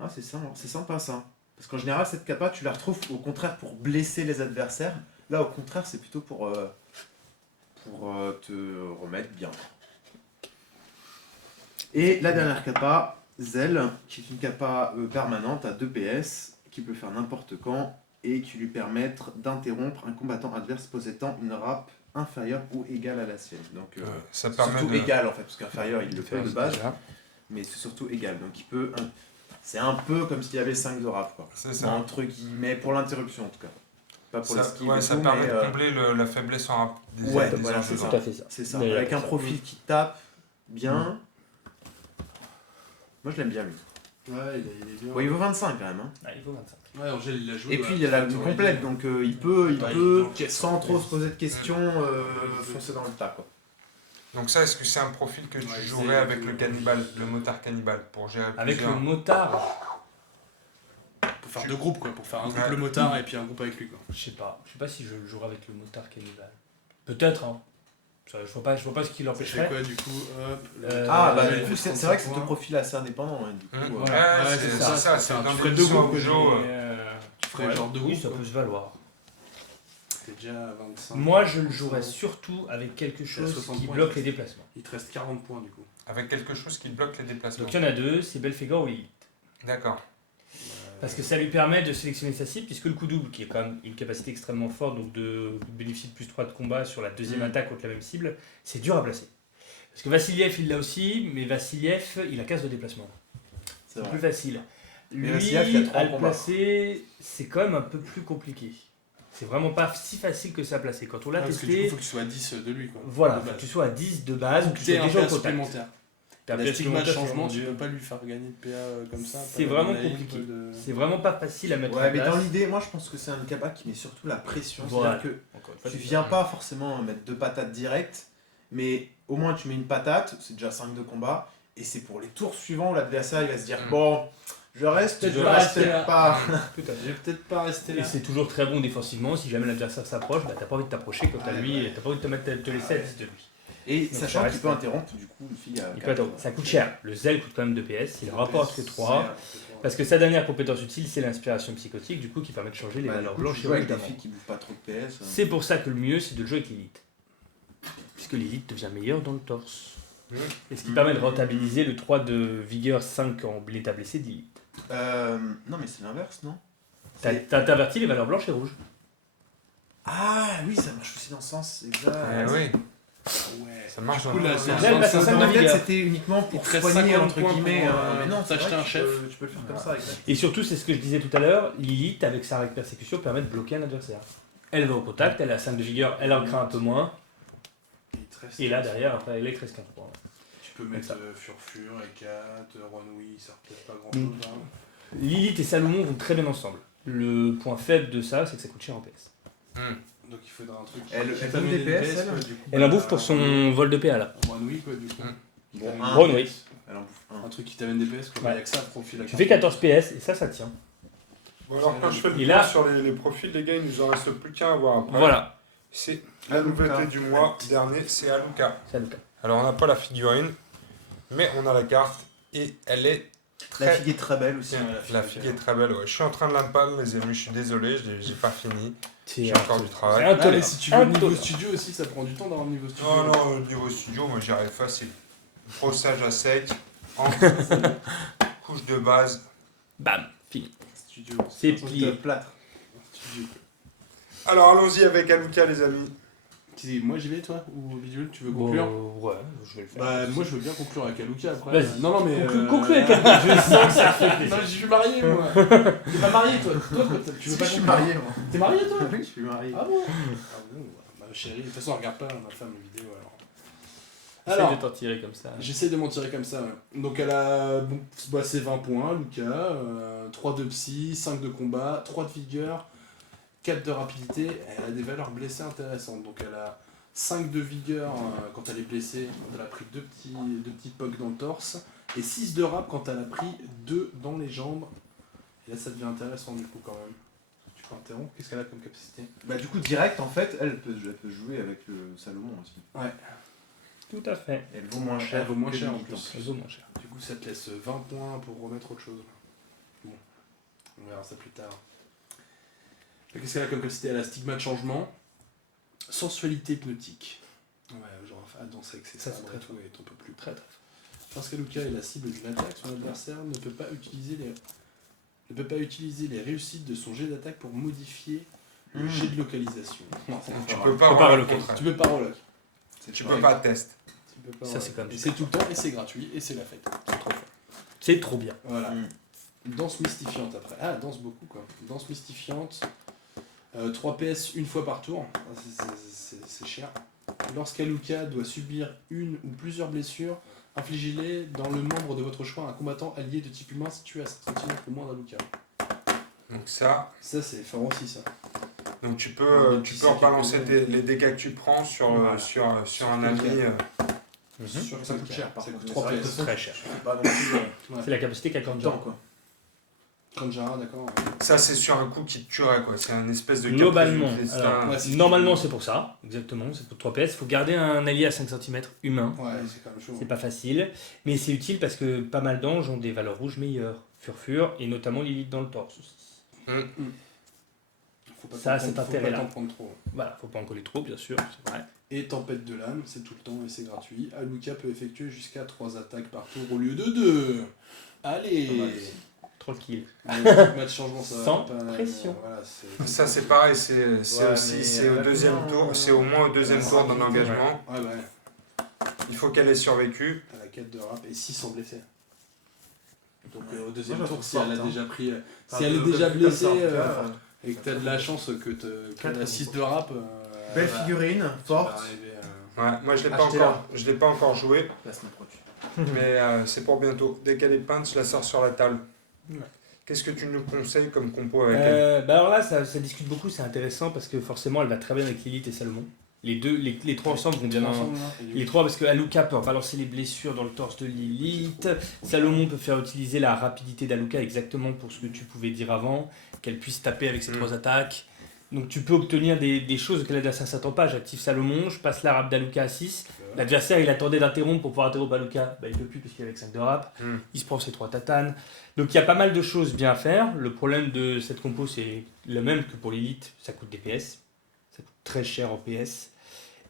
Ah, c'est sympa ça. Parce qu'en général, cette capa, tu la retrouves au contraire pour blesser les adversaires. Là, au contraire, c'est plutôt pour te remettre bien. Et la dernière capa, Zell, qui est une capa permanente à 2 PS, qui peut faire n'importe quand, et qui lui permettre d'interrompre un combattant adverse possédant une rap inférieure ou égale à la sienne. Donc, Ça permet surtout de. égal en fait, parce qu'inférieur il le fait de base, mais c'est surtout égal. Donc il peut. C'est un peu comme s'il y avait 5 de rap, quoi. C'est ça. Entre guillemets, pour l'interruption en tout cas. Pas pour Ça, l'esquive ouais, et ça tout, permet mais, de combler la faiblesse en rap des Ouais, des voilà, anges c'est dedans. Tout à fait ça. c'est ça. Mais Avec un ça. profil qui tape bien. Moi je l'aime bien lui. Ouais, il est bien. Bon, il vaut 25 quand même. Hein. Ah, il faut 25. Ouais, Angèle, il a joué. Et puis il y a la complète, donc il peut, il encaisse. sans trop se poser de questions, foncer dans le tas, quoi. Donc ça, est-ce que c'est un profil que tu Ouais, jouerais c'est- avec le cannibale, le motard cannibale, pour gérer Avec plusieurs... le motard, Pour faire deux groupes, quoi. Pour faire un groupe Ouais. le motard et puis un groupe avec lui, quoi. je sais pas. Je sais pas si je le jouerai avec le motard cannibale. Peut-être, hein. Ça, je vois pas ce qui Ça fait l'empêcherait. quoi, du coup? Hop. Ah bah il du fait coup c'est 35 vrai que c'est points. deux profils assez indépendants. Hein, du coup, Mmh. ouais. Ouais, Ouais, c'est c'est ça, ça, c'est tu dans ferais une deux émission groupes, au Joe. Tu ferais genre deux oui, groupes, ça quoi. peut se valoir. T'es déjà à 25. Moi, je le jouerais surtout avec quelque chose 60 qui points, bloque il les déplacements. Il te reste 40 points, du coup. Avec quelque chose qui bloque les déplacements. Donc il y en a deux, c'est Belphégor ou Lilith. D'accord. Parce que ça lui permet de sélectionner sa cible, puisque le coup double, qui est quand même une capacité extrêmement forte, donc de bénéficier de plus 3 de combat sur la deuxième attaque contre la même cible, c'est dur à placer. Parce que Vassiliev, il l'a aussi, mais Vassiliev, il a 15 de déplacement. C'est C'est vrai. plus facile. Mais Lui, Vassiliev, il a trois à le combats. placer, c'est quand même un peu plus compliqué. C'est vraiment pas si facile que ça à placer. Quand on l'a Parce que du coup, testé, faut que tu sois à 10 de lui, quoi. voilà, De faut que base. tu sois à 10 de base, ou que tu T'es sois un déjà au PA contact. supplémentaire. T'as un La PA stigma supplémentaire, changement, c'est tu vraiment peux pas lui faire gagner de PA comme ça. C'est par vraiment adrénaline, compliqué. quoi, de- C'est vraiment pas facile à mettre Ouais en mais dans place. l'idée, moi je pense que c'est un capa qui met surtout la pression. Voilà. C'est-à-dire Encore une que fois, tu c'est viens ça. pas forcément mettre deux patates directes, mais au moins tu mets une patate, c'est déjà 5 de combat, et c'est pour les tours suivants où l'adversaire il va se dire Mm. bon, Je reste, Peut-être je pas reste rester là. pas. Tout à fait. Je vais peut-être pas rester Et là. c'est toujours très bon défensivement. Si jamais l'adversaire s'approche, bah, t'as pas envie de t'approcher quand t'as Ouais, lui, ouais. t'as pas envie de te laisser à 10 de lui. Et ça sachant qu'il reste- peut interrompre du coup une fille à Il peut 4. attendre. Ça coûte cher. Le zèle coûte quand même 2 PS. Il rapporte que 3. C'est- Parce que sa dernière compétence utile, c'est l'inspiration psychotique, du coup, qui permet de changer les valeurs blanches et Tu rouges avec des d'avant. filles qui bouffent pas trop de PS. C'est pour ça que le mieux, c'est de le jouer avec Lilith. Puisque Lilith devient meilleure dans le torse. Et ce qui permet de rentabiliser le 3 de vigueur 5 en l'état blessé de Lilith. Non, mais c'est l'inverse, non? T'as averti les valeurs blanches et rouges. Ah oui, ça marche aussi dans ce sens, exact. Oui, Ouais. ça marche. Du coup, là, c'est Là, elle passe à Dans 5 ma de tête, vigueur. c'était uniquement pour Il te reste soigner 50 entre points guillemets. pour, Mais non, c'est t'acheter vrai un que chef. tu peux le faire comme ça, exact. Et surtout, c'est ce que je disais tout à l'heure, Lilith, avec sa règle persécution, permet de bloquer un adversaire. Elle va au contact, elle a 5 de vigueur, elle en craint un peu moins. Il te reste- Et là, derrière, après, elle est presque 15 points. Tu peux mettre ça. Furfur, Ekat, Renouille, ça replace pas grand chose. Hein. Lilith et Salomon vont très bien ensemble. Le point faible de ça, c'est que ça coûte cher en PS. Donc il faudra un truc. Elle qui bouffe t'amène des PS, quoi, elle du coup. Elle en bouffe pour son vol de PA là. Renouille, quoi, du coup. Qui Bon, t'amène un. des Renouille. PS. Elle en bouffe un. Un truc qui t'amène des PS, quoi. Ouais. Il y a que ça à profil. Tu fais 14 PS et ça tient. Bon, alors quand je fais le Et point là- sur les profils, les gars, il nous en reste plus qu'un à voir après. Voilà, C'est la nouveauté du mois dernier, c'est Aluka. c'est le cas. Alors on n'a pas la figurine, mais on a la carte et elle est La très... figue est très belle aussi. Tiens, la figue est très belle, ouais. Je suis en train de l'empalme, les amis, je suis désolé, j'ai pas fini. J'ai encore du C'est travail. Ah, mais intolérable. si tu veux le niveau Intolérable. studio aussi, ça prend du temps d'avoir le niveau studio. Non, non, au niveau studio, moi j'y arrive facile. Brossage à sec, encre, couche de base. Bam, fini. Studio. C'est un truc plié. de plâtre. Studio. Alors allons-y avec Aluka, les amis. Moi j'y vais, toi ou Bidule, tu veux Bon, conclure ouais, je vais le faire. Bah, moi je veux bien conclure avec Aluka après. Vas-y. Non, non, mais. Conclue avec quelqu'un. Je sens que ça fait Non, plaisir. je suis marié, moi. T'es pas marié, toi. Tu veux Si, pas je suis conclure marié, moi. T'es marié, toi Oui, je suis marié. Ah bon Ah bon, bah, chérie, de toute façon, on regarde pas ma femme les vidéos alors. Essaye Alors, de t'en tirer comme ça. j'essaie de m'en tirer comme ça. Ouais. Donc, elle a bon, bah, c'est 20 points, Luca. 3 de psy, 5 de combat, 3 de vigueur, 4 de rapidité. Elle a des valeurs blessées intéressantes. Donc, elle a 5 de vigueur quand elle est blessée, quand elle a pris 2 petits pocs dans le torse. Et 6 de rap quand elle a pris 2 dans les jambes. Et là, ça devient intéressant du coup quand même. Tu peux interrompre. Qu'est-ce qu'elle a comme capacité? Bah, du coup, direct, en fait, elle peut jouer avec le Salomon aussi. Ouais. Tout à fait. Elle vaut moins cher. Elle vaut moins que cher en Lilith, plus. Ça vaut moins cher. Du coup, ça te laisse 20 points pour remettre autre chose. Bon, on verra ça plus tard. Qu'est-ce qu'elle a comme capacité? Elle a stigma de changement, sensualité hypnotique. Ouais, genre à danser avec ses Ça, c'est sabres très et tout, et t'en peux plus. Très très. Lorsqu'Aluka est la cible d'une attaque, son adversaire ne peut pas utiliser les réussites de son jet d'attaque pour modifier le jet de localisation. Tu peux pas Faut pas avoir le reloquer. contraire. Tu peux pas relock. Tu peux pas test. Tu peux pas Ça, relock. c'est quand même Et super. c'est tout le temps, et c'est gratuit, et c'est la fête. C'est trop bien. Voilà. Mm. Danse mystifiante après. Ah, danse beaucoup quoi. Danse mystifiante. 3 PS une fois par tour. Ah, c'est cher. Lorsqu'Aluka doit subir une ou plusieurs blessures, infligez-les dans le membre de votre choix à un combattant allié de type humain situé à 5 cm ou moins d'Aluka. Donc ça, Ça, c'est fort aussi ça. donc tu Ouais, peux, des tu petits peux sacs rebalancer à côté. les dégâts que tu prends sur, Voilà. sur un Sur ami. quelqu'un. Mhm. Sur Ça coûte Aluka. cher, par Ça contre. coûte Mais 3 c'est vrai que PS. de toute Très cher. C'est pas non plus C'est la capacité qu'a temps, Kanjara. quoi. Kanjara, d'accord. Ça, c'est sur un coup qui te tuerait, quoi. C'est un espèce de Globalement, caprice du destin. alors, Ouais, c'est- normalement c'est pour ça, exactement, c'est pour 3 PS. Il faut garder un allié à 5 cm humain. Ouais, c'est quand même chaud. C'est pas facile, mais c'est utile parce que pas mal d'anges ont des valeurs rouges meilleures. Furfur et notamment Lilith dans le torse aussi. Faut pas Ça, t'en cet prendre- faut pas intérêt-là. t'en prendre trop. Voilà, faut pas en coller trop bien sûr, c'est vrai. Et tempête de l'âme, c'est tout le temps et c'est gratuit. Aluka peut effectuer jusqu'à 3 attaques par tour au lieu de 2. Allez. Pas mal aussi. Tranquille. Match changement, ça va Sans pas- pression. Voilà, c'est... Ça, c'est pareil, c'est Ouais, aussi, mais c'est au la deuxième combien, tour, c'est au moins au deuxième Ouais, tour ouais, d'un engagement. Ouais, ouais. Il faut qu'elle ait survécu. Elle a 4 de rap et 6 sont blessés. Donc Ouais. au deuxième Moi, je tour, la si trouve elle a forte, déjà pris... Enfin, si elle est de- déjà de- comme ça, blessée en tout cas, et que t'as de la chance que Quatre, la 6 de rap... Belle va- figurine, va forte. arriver, Ouais, moi, je Achetez-la. l'ai pas encore joué, La semaine prochaine. mais c'est pour bientôt. Dès qu'elle est peinte, je la sors sur la table. Ouais. Qu'est-ce que tu nous conseilles comme compo avec elle? Bah alors là, ça discute beaucoup, c'est intéressant parce que forcément elle va très bien avec Lilith et Salomon. Les trois ensemble vont bien Ensemble, là, et du Les coup, trois, parce que Aluka peut balancer les blessures dans le torse de Lilith. Salomon peut faire utiliser la rapidité d'Aluka exactement pour ce que tu pouvais dire avant, qu'elle puisse taper avec ses 3 attaques. Donc tu peux obtenir des choses que l'adversaire ne s'attend pas. J'active Salomon, je passe la rap d'Aluka à 6. L'adversaire il attendait d'interrompre pour pouvoir interrompre Aluka. Bah, il ne peut plus parce qu'il est avec 5 de rap. Il se prend ses 3 tatanes. Donc il y a pas mal de choses bien à faire. Le problème de cette compo c'est le même que pour Lilith, ça coûte des PS. Ça coûte très cher en PS.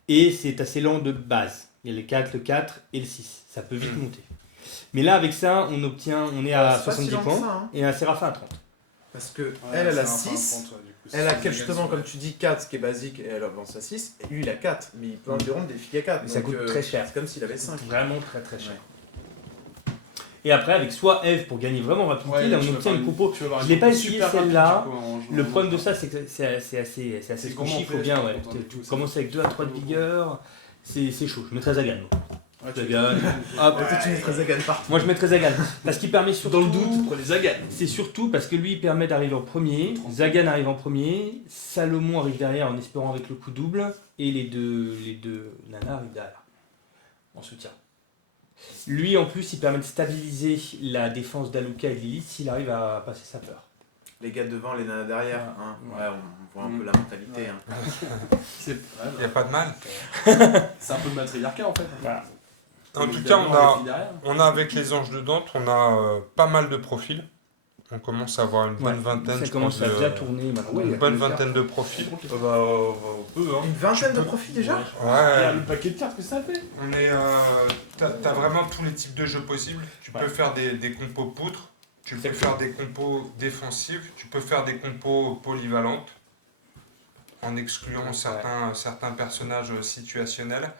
Et c'est assez lent de base. Il y a le 4, le 4 et le 6. Ça peut vite monter. Mais là, avec ça, on est à C'est pas si 70 lent que points ça, hein. et un Séraphin à 30. Parce que ouais, elle a c'est un 6, point, du coup, elle a c'est justement, Zagan comme tu dis, 4 qui est basique, et elle avance à 6, et lui il a 4, mais il peut interrompre des filles à 4. Mais ça coûte très cher. C'est comme s'il avait 5. Vraiment très très cher. Et après, avec soit Eve pour gagner vraiment rapidité, Ouais, là tu on vas obtient faire une compo. tu vas avoir Je une l'ai pas compo essayé super rapide, celle-là. du coup, en jouant Le en problème de temps. ça, c'est que c'est assez C'est squishy, comment il faut on bien. fait, Ouais. je Tu pense, commences avec 2 à 3 de vigueur, c'est chaud. Je mettrais Zagan. Ouais, tu- Zagan. Ouais, Hop. toi, tu mettrais Zagan partout. Moi je mettrais Zagan. Parce qu'il permet surtout. Dans le doute, prenez Zagan. C'est surtout parce que lui il permet d'arriver en premier, Zagan arrive en premier, Salomon arrive derrière en espérant avec le coup double, et les deux nanas arrivent derrière, en soutien. Lui en plus il permet de stabiliser la défense d'Aluka et de Lilith s'il arrive à passer sa peur. Les gars devant, les nanas derrière. Hein. Ouais. Ouais, on voit un peu la mentalité. Ouais. Hein. C'est ouais, Il n'y a pas de mal. c'est un peu de matriarcat en fait. Voilà. En Les tout filles cas, devant, les filles derrière. on a avec les anges de Dante, on a pas mal de profils. On commence à avoir une bonne vingtaine. Ça je commence pense, à bien tourner maintenant. ouais, Une il y a bonne que les vingtaine de profils. cartes. On peut, hein. Une vingtaine de profils déjà. Regarde Ouais, le paquet de cartes que ça fait. on est. T'as vraiment tous les types de jeux possibles. Tu peux faire des compos poutres, tu peux faire des compos défensives, tu peux faire des compos polyvalentes, en excluant certains personnages situationnels.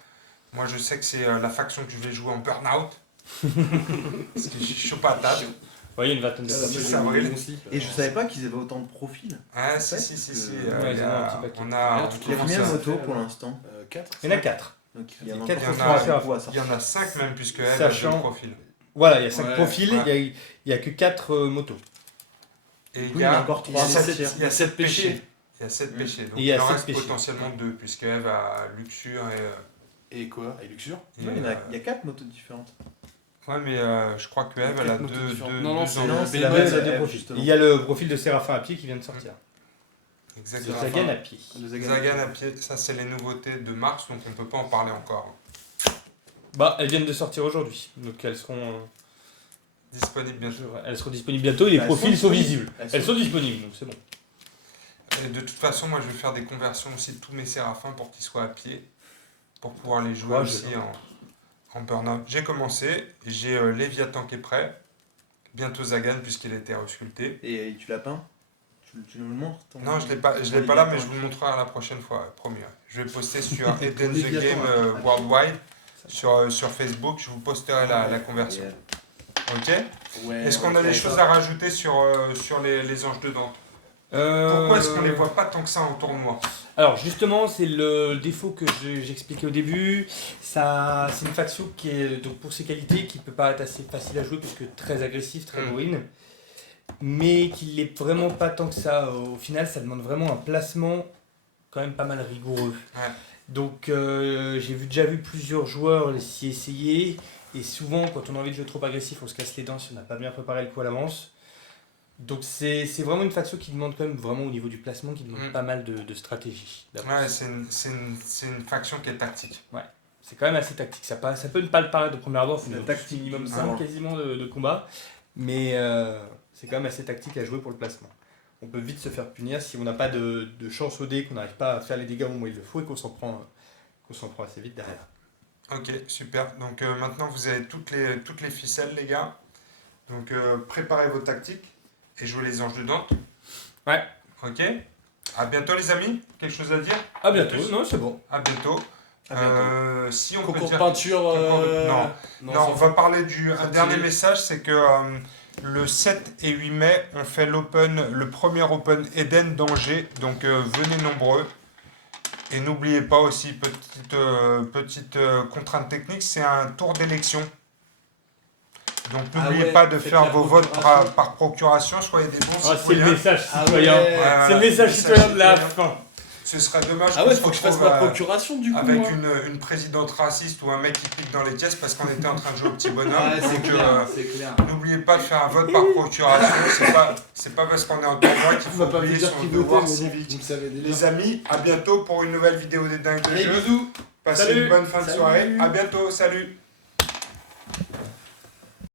Moi, je sais que c'est la faction que je vais jouer en burn-out. Parce que je suis chaud patate. Ouais, il y a une vingtaine de Ah, profils. c'est avril. Et je savais pas qu'ils avaient autant de profils. Ah, si. Ouais, ils en ont un petit paquet. On a. Regarde, on Il y a commence combien de à- motos pour l'instant 4. Il y en a 4. Donc il y en a Quatre encore profils à faire. beaucoup à Il y en a 5 même, puisque elle a Sachant- 2 profils. Voilà, il y a 5 Ouais, profils, il y a que 4 motos. Et Oui, il y a encore il y 3 a à sept- sortir. il y a 7 péchés. Il y a 7 péchés. Donc Et il y a il en sept reste péchés. potentiellement 2, puisque Eve a Luxure Et quoi Et Luxure Non, il y a 4 motos différentes. Ouais, mais je crois que Eve, elle a Quatre motos 2 différentes. deux, Non, non, deux c'est- enjeux. non, c'est la la base, base, il y a deux Eve, profils. justement. Il y a le profil de Séraphin à pied qui vient de sortir. Exactement. De Zagan à pied. Zagan à pied, ça c'est les nouveautés de mars, donc on peut pas en parler encore. Bah, elles viennent de sortir aujourd'hui, donc elles seront Disponible bientôt. disponibles bientôt et les Elles profils sont sont disponibles. visibles. Elles sont disponibles, donc c'est bon. Et de toute façon, moi je vais faire des conversions aussi de tous mes séraphins pour qu'ils soient à pied, pour pouvoir les jouer Ouais, aussi en burn-out. J'ai commencé, j'ai Léviathan qui est prêt, bientôt Zagan puisqu'il a été resculpté. Et tu l'as peint tu nous le montres Non, je l'ai pas là, mais je vous le montrerai la prochaine fois, promis. Je vais poster sur Eden the Game Worldwide, sur Facebook, je vous posterai la conversion. Ok. Ouais. Est-ce qu'on a des choses à rajouter sur les anges de Dante? Pourquoi est-ce qu'on les voit pas tant que ça en tournoi? Alors justement, c'est le défaut que j'expliquais au début. Ça, c'est une faction qui est donc pour ses qualités qui peut pas être assez facile à jouer parce que très agressif, très bourrine, mais qui l'est vraiment pas tant que ça. Au final, ça demande vraiment un placement quand même pas mal rigoureux. Ouais. Donc j'ai déjà vu plusieurs joueurs s'y essayer et souvent quand on a envie de jouer trop agressif, on se casse les dents si on n'a pas bien préparé le coup à l'avance. Donc c'est vraiment une faction qui demande quand même vraiment au niveau du placement, qui demande pas mal de stratégie. Ouais, c'est une faction qui est tactique. C'est quand même assez tactique. Ça peut ne pas le paraître de premier abord, c'est La une tactique minimum du 5 moment. quasiment de combat, mais c'est quand même assez tactique à jouer pour le placement. On peut vite se faire punir si on n'a pas de chance au dé, qu'on n'arrive pas à faire les dégâts au moment où il le faut et qu'on s'en prend assez vite derrière. Ok, super. Donc maintenant vous avez toutes les ficelles, les gars. Donc préparez vos tactiques et jouez les anges de Dante. Ouais. Ok. À bientôt les amis. Quelque chose à dire? À bientôt, Plus. non c'est bon. À bientôt. Si on peut Concours de dire... peinture. Non. Non, on va parler un Sorti. dernier message, c'est que le 7 et 8 mai, on fait le premier Open Eden d'Angers, donc venez nombreux. Et n'oubliez pas aussi, petite contrainte technique, c'est un tour d'élection. Donc n'oubliez pas de faites faire la vos votes procuration. par procuration, soyez des bons Ah, c'est le citoyens. message Ah citoyen. ouais. Voilà, C'est le message citoyen de la citoyen. fin. Ce serait dommage Ah qu'on ouais, se faut que je fasse retrouve ma procuration du coup. avec moi. une présidente raciste ou un mec qui pique dans les caisses parce qu'on était en train de jouer au petit bonhomme. Ouais, c'est Donc, clair, c'est clair. n'oubliez pas de faire un vote par procuration. C'est pas parce qu'on est en tournoi qu'il On va faut pas vous oublier dire son qui devoir voter, mais bon, civique. Vous le savez déjà. Les amis, à bientôt pour une nouvelle vidéo des dingues de Allez, jeu. bisous. Passez Salut. une bonne fin de Salut. soirée. À bientôt. Salut.